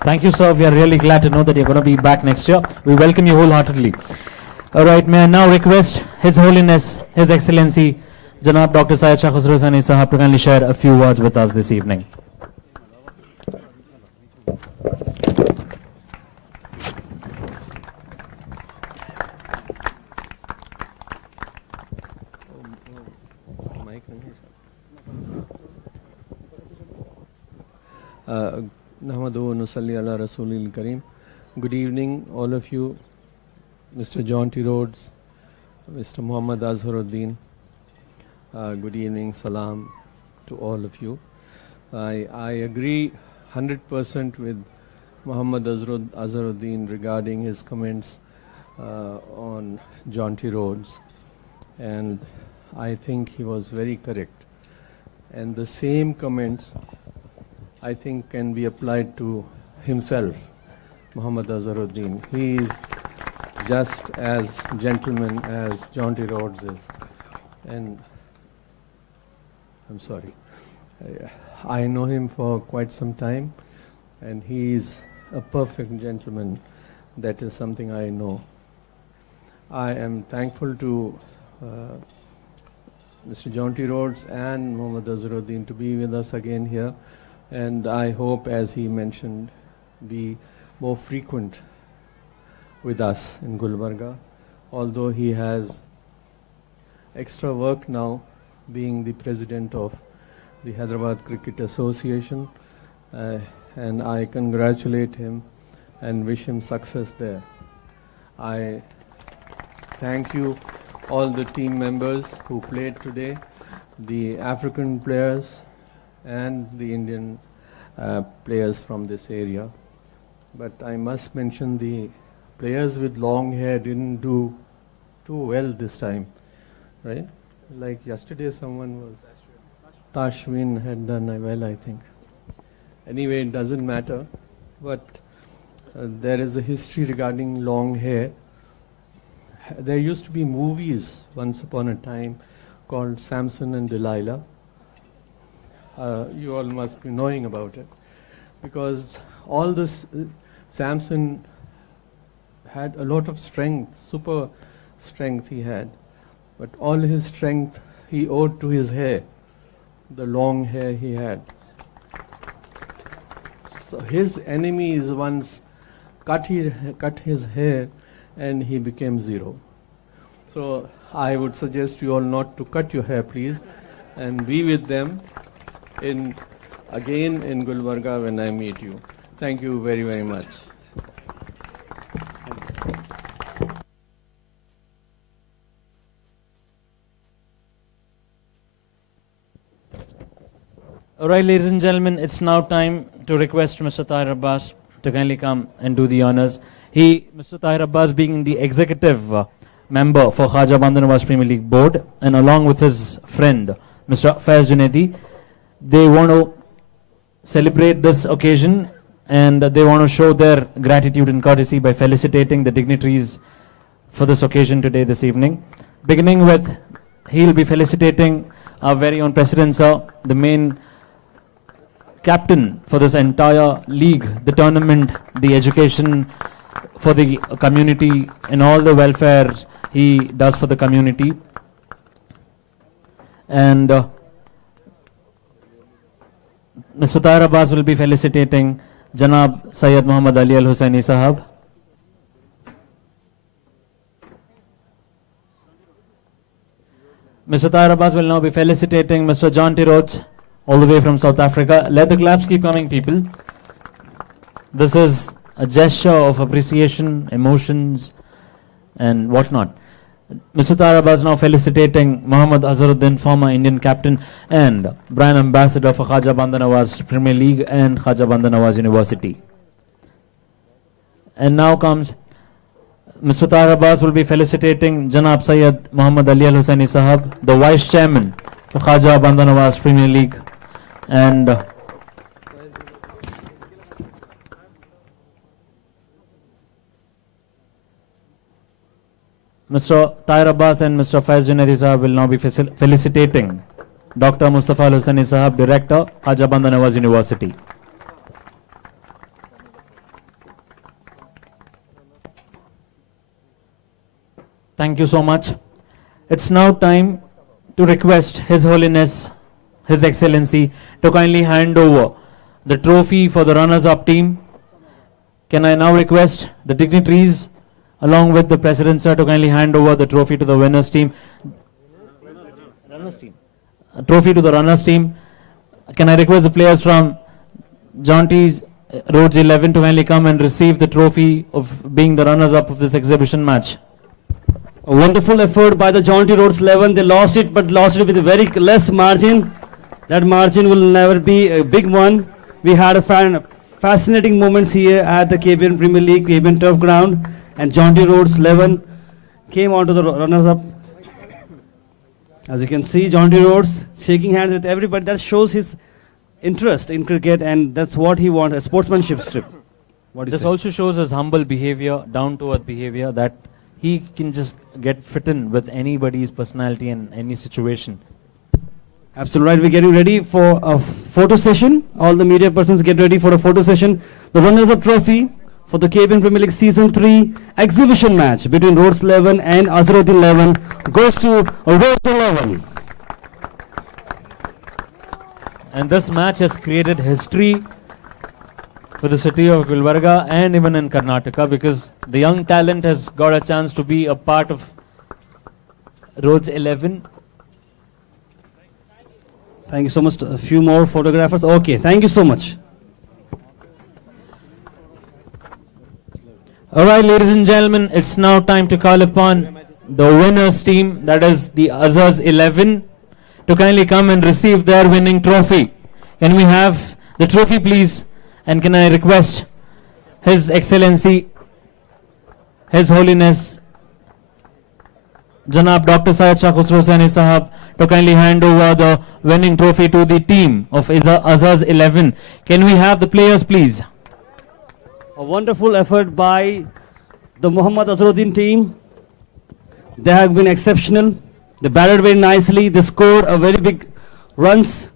Thank you, sir. We are really glad to know that you're going to be back next year. We welcome you wholeheartedly. All right, may I now request His Holiness, His Excellency, Janab Dr. Syed Shah Khusro Sani Sahab to kindly share a few words with us this evening. Good evening, all of you. Mr. JONTY RHODES, Mr. Muhammad Azharuddin. Good evening, salam to all of you. I agree 100% with Muhammad Azharuddin regarding his comments on JONTY RHODES, and I think he was very correct. And the same comments I think can be applied to himself, Muhammad Azharuddin. He is just as gentleman as JONTY RHODES is. And I'm sorry, I know him for quite some time, and he is a perfect gentleman. That is something I know. I am thankful to Mr. JONTY RHODES and Muhammad Azharuddin to be with us again here. And I hope, as he mentioned, be more frequent with us in Gulbarga, although he has extra work now being the president of the Hyderabad Cricket Association, and I congratulate him and wish him success there. I thank you, all the team members who played today, the African players and the Indian players from this area. But I must mention the players with long hair didn't do too well this time, right? Like yesterday someone was, Tashwin had done well, I think. Anyway, it doesn't matter, but there is a history regarding long hair. There used to be movies once upon a time called Samson and Delilah. You all must be knowing about it, because all this, Samson had a lot of strength, super strength he had, but all his strength he owed to his hair, the long hair he had. So his enemies once cut his hair and he became zero. So I would suggest you all not to cut your hair, please, and be with them again in Gulbarga when I meet you. Thank you very, very much. All right, ladies and gentlemen, it's now time to request Mr. Tahir Abbas to kindly come and do the honors. Mr. Tahir Abbas, being the executive member for Khaja Bandar Nawaz Premier League Board, and along with his friend, Mr. Faiz Junaidi, they want to celebrate this occasion, and they want to show their gratitude and courtesy by felicitating the dignitaries for this occasion today, this evening. Beginning with, he'll be felicitating our very own President, sir, the main captain for this entire league, the tournament, the education for the community and all the welfare he does for the community. And Mr. Tahir Abbas will be felicitating Janab Syed Muhammad Ali Al Hussaini Sahab. Mr. Tahir Abbas will now be felicitating Mr. Jonty Rhodes, all the way from South Africa. Let the claps keep coming, people. This is a gesture of appreciation, emotions, and whatnot. Mr. Tahir Abbas now felicitating Muhammad Azharuddin, former Indian captain and brand ambassador for Khaja Bandar Nawaz Premier League and Khaja Bandar Nawaz University. And now comes Mr. Tahir Abbas will be felicitating Janab Syed Muhammad Ali Al Hussaini Sahab, the Vice Chairman for Khaja Bandar Nawaz Premier League, and Mr. Tahir Abbas and Mr. Faiz Janari Sahab will now be felicitating Dr. Mustafa Al Hussaini Sahab, Director, Khaja Bandar Nawaz University. Thank you so much. It's now time to request His Holiness, His Excellency, to kindly hand over the trophy for the runners-up team. Can I now request the dignitaries, along with the President, sir, to kindly hand over the trophy to the winners team. A trophy to the runners team. Can I request the players from Jonty Rhodes 11 to kindly come and receive the trophy of being the runners-up of this exhibition match? A wonderful effort by the Jonty Rhodes 11. They lost it, but lost it with a very less margin. That margin will never be a big one. We had a fascinating moments here at the KBN Premier League, KBN Turf Ground, and Jonty Rhodes 11 came on to the runners-up. As you can see, Jonty Rhodes shaking hands with everybody. That shows his interest in cricket, and that's what he wants, a sportsmanship strip. What do you This say? also shows his humble behavior, down-to-earth behavior, that he can just get fit in with anybody's personality in any situation. Absolutely right. We're getting ready for a photo session. All the media persons get ready for a photo session. The runners-up trophy for the KBN Premier League Season 3 exhibition match between Rhodes 11 and Azharuddin 11 goes to Rhodes 11. And this match has created history for the city of Gulbarga and even in Karnataka, because the young talent has got a chance to be a part of Rhodes 11. Thank you so much. A few more photographers. Okay, thank you so much. Alright, ladies and gentlemen, it's now time to call upon the winners team, that is the AZHAR's 11, to kindly come and receive their winning trophy. Can we have the trophy, please? And can I request His Excellency, His Holiness, Janab Dr. Syed Shah Khusro Hussaini Sahab, to kindly hand over the winning trophy to the team of AZHAR's 11. Can we have the players, please? A wonderful effort by the Muhammad Azharuddin team. They have been exceptional. They batted very nicely. They scored a very big runs.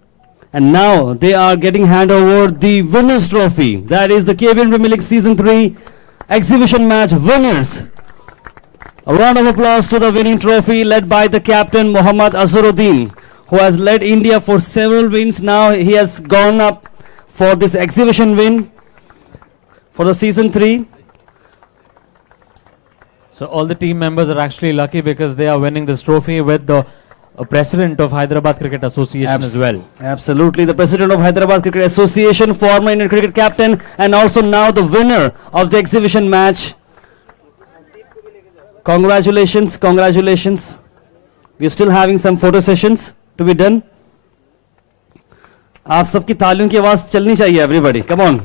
And now they are getting hand over the winners trophy. That is the KBN Premier League Season 3 exhibition match winners. A round of applause to the winning trophy led by the captain Muhammad Azharuddin, who has led India for several wins. Now he has gone up for this exhibition win for the Season 3. So all the team members are actually lucky because they are winning this trophy with the president of Hyderabad Cricket Association as well. Absolutely, the president of Hyderabad Cricket Association, former Indian cricket captain, and also now the winner of the exhibition match. Congratulations, congratulations. We're still having some photo sessions to be done. आप सबकी तालियों की आवाज चलनी चाहिए, everybody. Come on.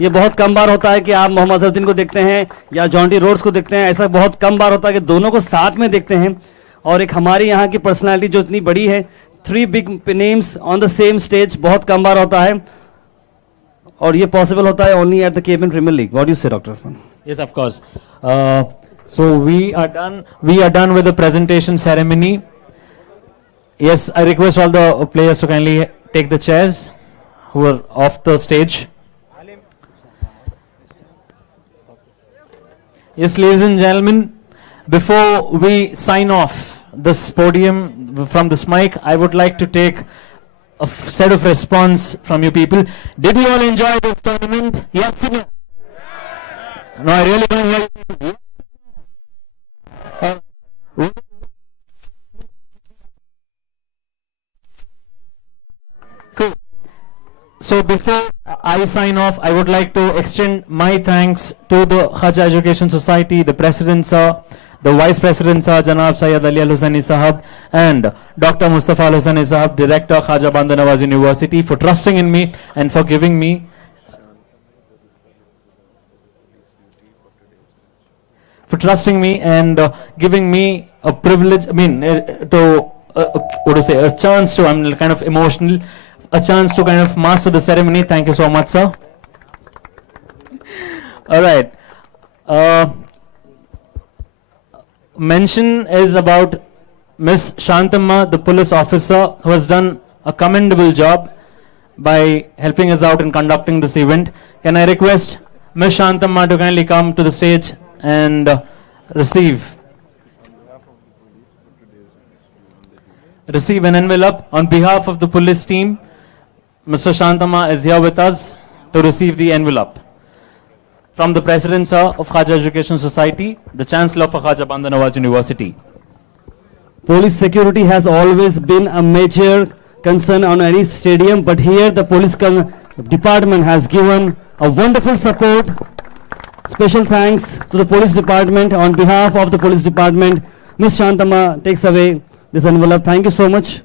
ये बहुत कम बार होता है कि आप मोहम्मद अजहरुद्दीन को देखते हैं या जॉन्टी रोड्स को देखते हैं. ऐसा बहुत कम बार होता है कि दोनों को साथ में देखते हैं. और एक हमारी यहाँ की पर्सनालिटी जो इतनी बड़ी है, 3 big names on the same stage, बहुत कम बार होता है. और ये possible होता है only at the KBN Premier League. What do you say, Dr. Irfan? Yes, of course. So we are done with the presentation ceremony. Yes, I request all the players to kindly take the chairs who are off the stage. Yes, ladies and gentlemen, before we sign off this podium from this mic, I would like to take a set of response from you people. Did you all enjoy this tournament? Yes or no? No, I really don't hear you people. Cool. So before I sign off, I would like to extend my thanks to the Hajj Education Society, the President Sir, the Vice President Sir, Janab Syed Ali Al Hussaini Sahab, and Dr. Mustafa Al Hussaini Sahab, Director, Khaja Bandar Nawaz University, for trusting in me and for giving me giving me a privilege, a chance to, I'm kind of emotional, a chance to kind of master the ceremony. Thank you so much, sir. All right. Mention is about Miss Shantamma, the police officer, who has done a commendable job by helping us out in conducting this event. Can I request Miss Shantamma to kindly come to the stage and receive an envelope on behalf of the police team. Mr. Shantamma is here with us to receive the envelope from the President Sir of Khaja Education Society, the Chancellor for Khaja Bandar Nawaz University. Police security has always been a major concern on any stadium, but here the police department has given a wonderful support. Special thanks to the police department. On behalf of the police department, Ms. Shantamma takes away this envelope. Thank you so much.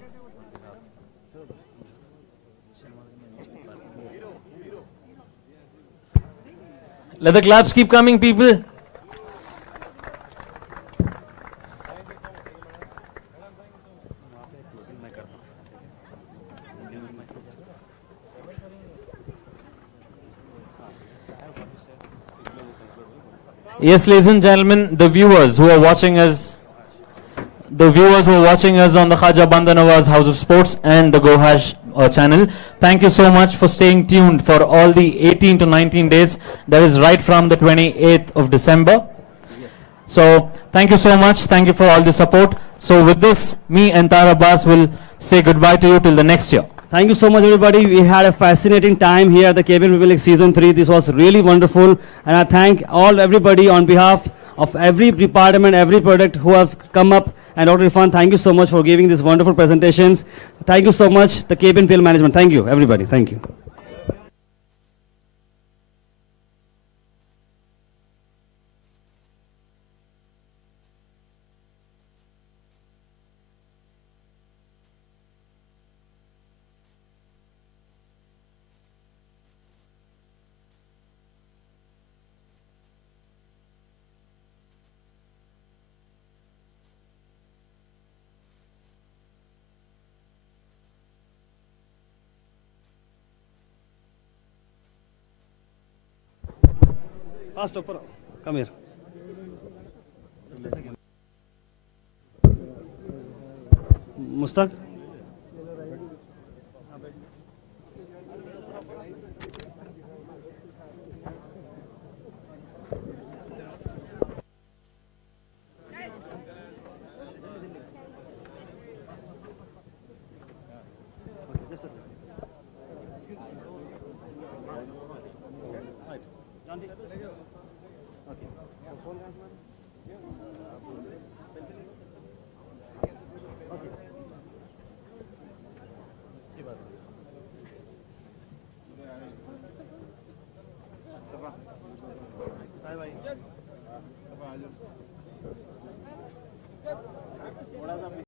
Let the claps keep coming, people. Yes, ladies and gentlemen, the viewers who are watching us on the Khaja Bandar Nawaz House of Sports and the gohash channel, thank you so much for staying tuned for all the 18 to 19 days. That is right from the 28th of December. So thank you so much. Thank you for all the support. So with this, me and Tara Abbas will say goodbye to you till the next year. Thank you so much, everybody. We had a fascinating time here at the KBNPL Season 3. This was really wonderful. And I thank everybody on behalf of every department, every product who have come up. And Dr. Irfan, thank you so much for giving these wonderful presentations. Thank you so much, the KBNPL management. Thank you, everybody. Thank you. Fast over. Come here. Mustaq?